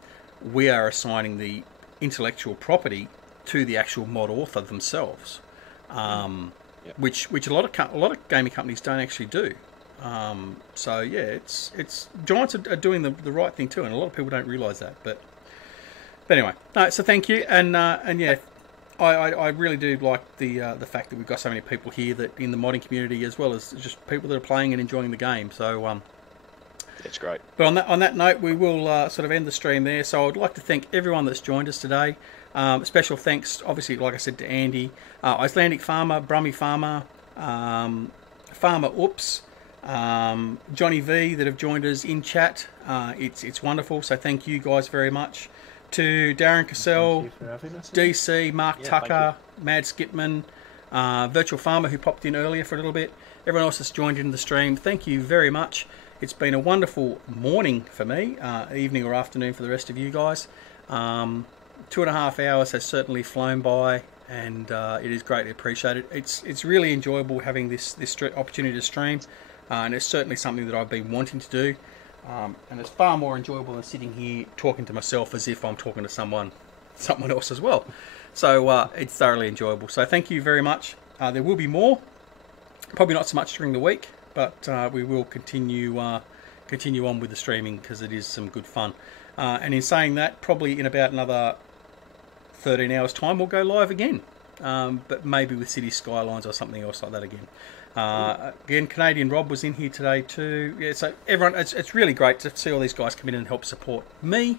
we are assigning the intellectual property to the actual mod author themselves, which a lot of gaming companies don't actually do. So yeah, it's Giants are doing the right thing too, and a lot of people don't realise that. But anyway, no. So thank you, and yeah, I really do like the fact that we've got so many people here that in the modding community, as well as just people that are playing and enjoying the game. So it's great. But on that note, we will sort of end the stream there. So I'd like to thank everyone that's joined us today. Special thanks, obviously, like I said, to Andy, Icelandic Farmer, Brummie Farmer, Farmer Oops, Johnny V that have joined us in chat. It's wonderful, so thank you guys very much. To Darren Cassell, DC, Mark Tucker, Mad Skipman, Virtual Farmer who popped in earlier for a little bit, everyone else that's joined in the stream, thank you very much. It's been a wonderful morning for me, evening or afternoon for the rest of you guys. 2.5 hours has certainly flown by, and it is greatly appreciated. It's really enjoyable having this opportunity to stream, and it's certainly something that I've been wanting to do. And it's far more enjoyable than sitting here talking to myself as if I'm talking to someone else as well. So it's thoroughly enjoyable. So thank you very much. There will be more, probably not so much during the week, but we will continue on with the streaming because it is some good fun. And in saying that, probably in about another 13 hours time we'll go live again, but maybe with City Skylines or something else like that again. Again, Canadian Rob was in here today too. Yeah, so everyone, it's really great to see all these guys come in and help support me,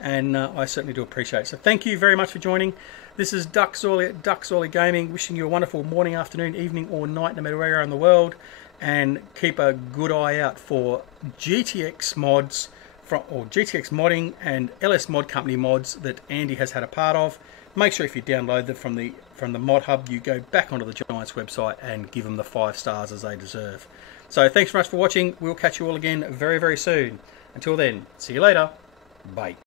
and I certainly do appreciate it. So thank you very much for joining. This is Duck Zorley at Duck Zorley Gaming, wishing you a wonderful morning, afternoon, evening or night, no matter where you are in the world, and keep a good eye out for GTX mods, or GTX modding and LS ModCompany mods that Andy has had a part of. Make sure if you download them from the Mod Hub, you go back onto the Giants website and give them the 5 stars as they deserve. So thanks very much for watching. We'll catch you all again very, very soon. Until then, see you later. Bye.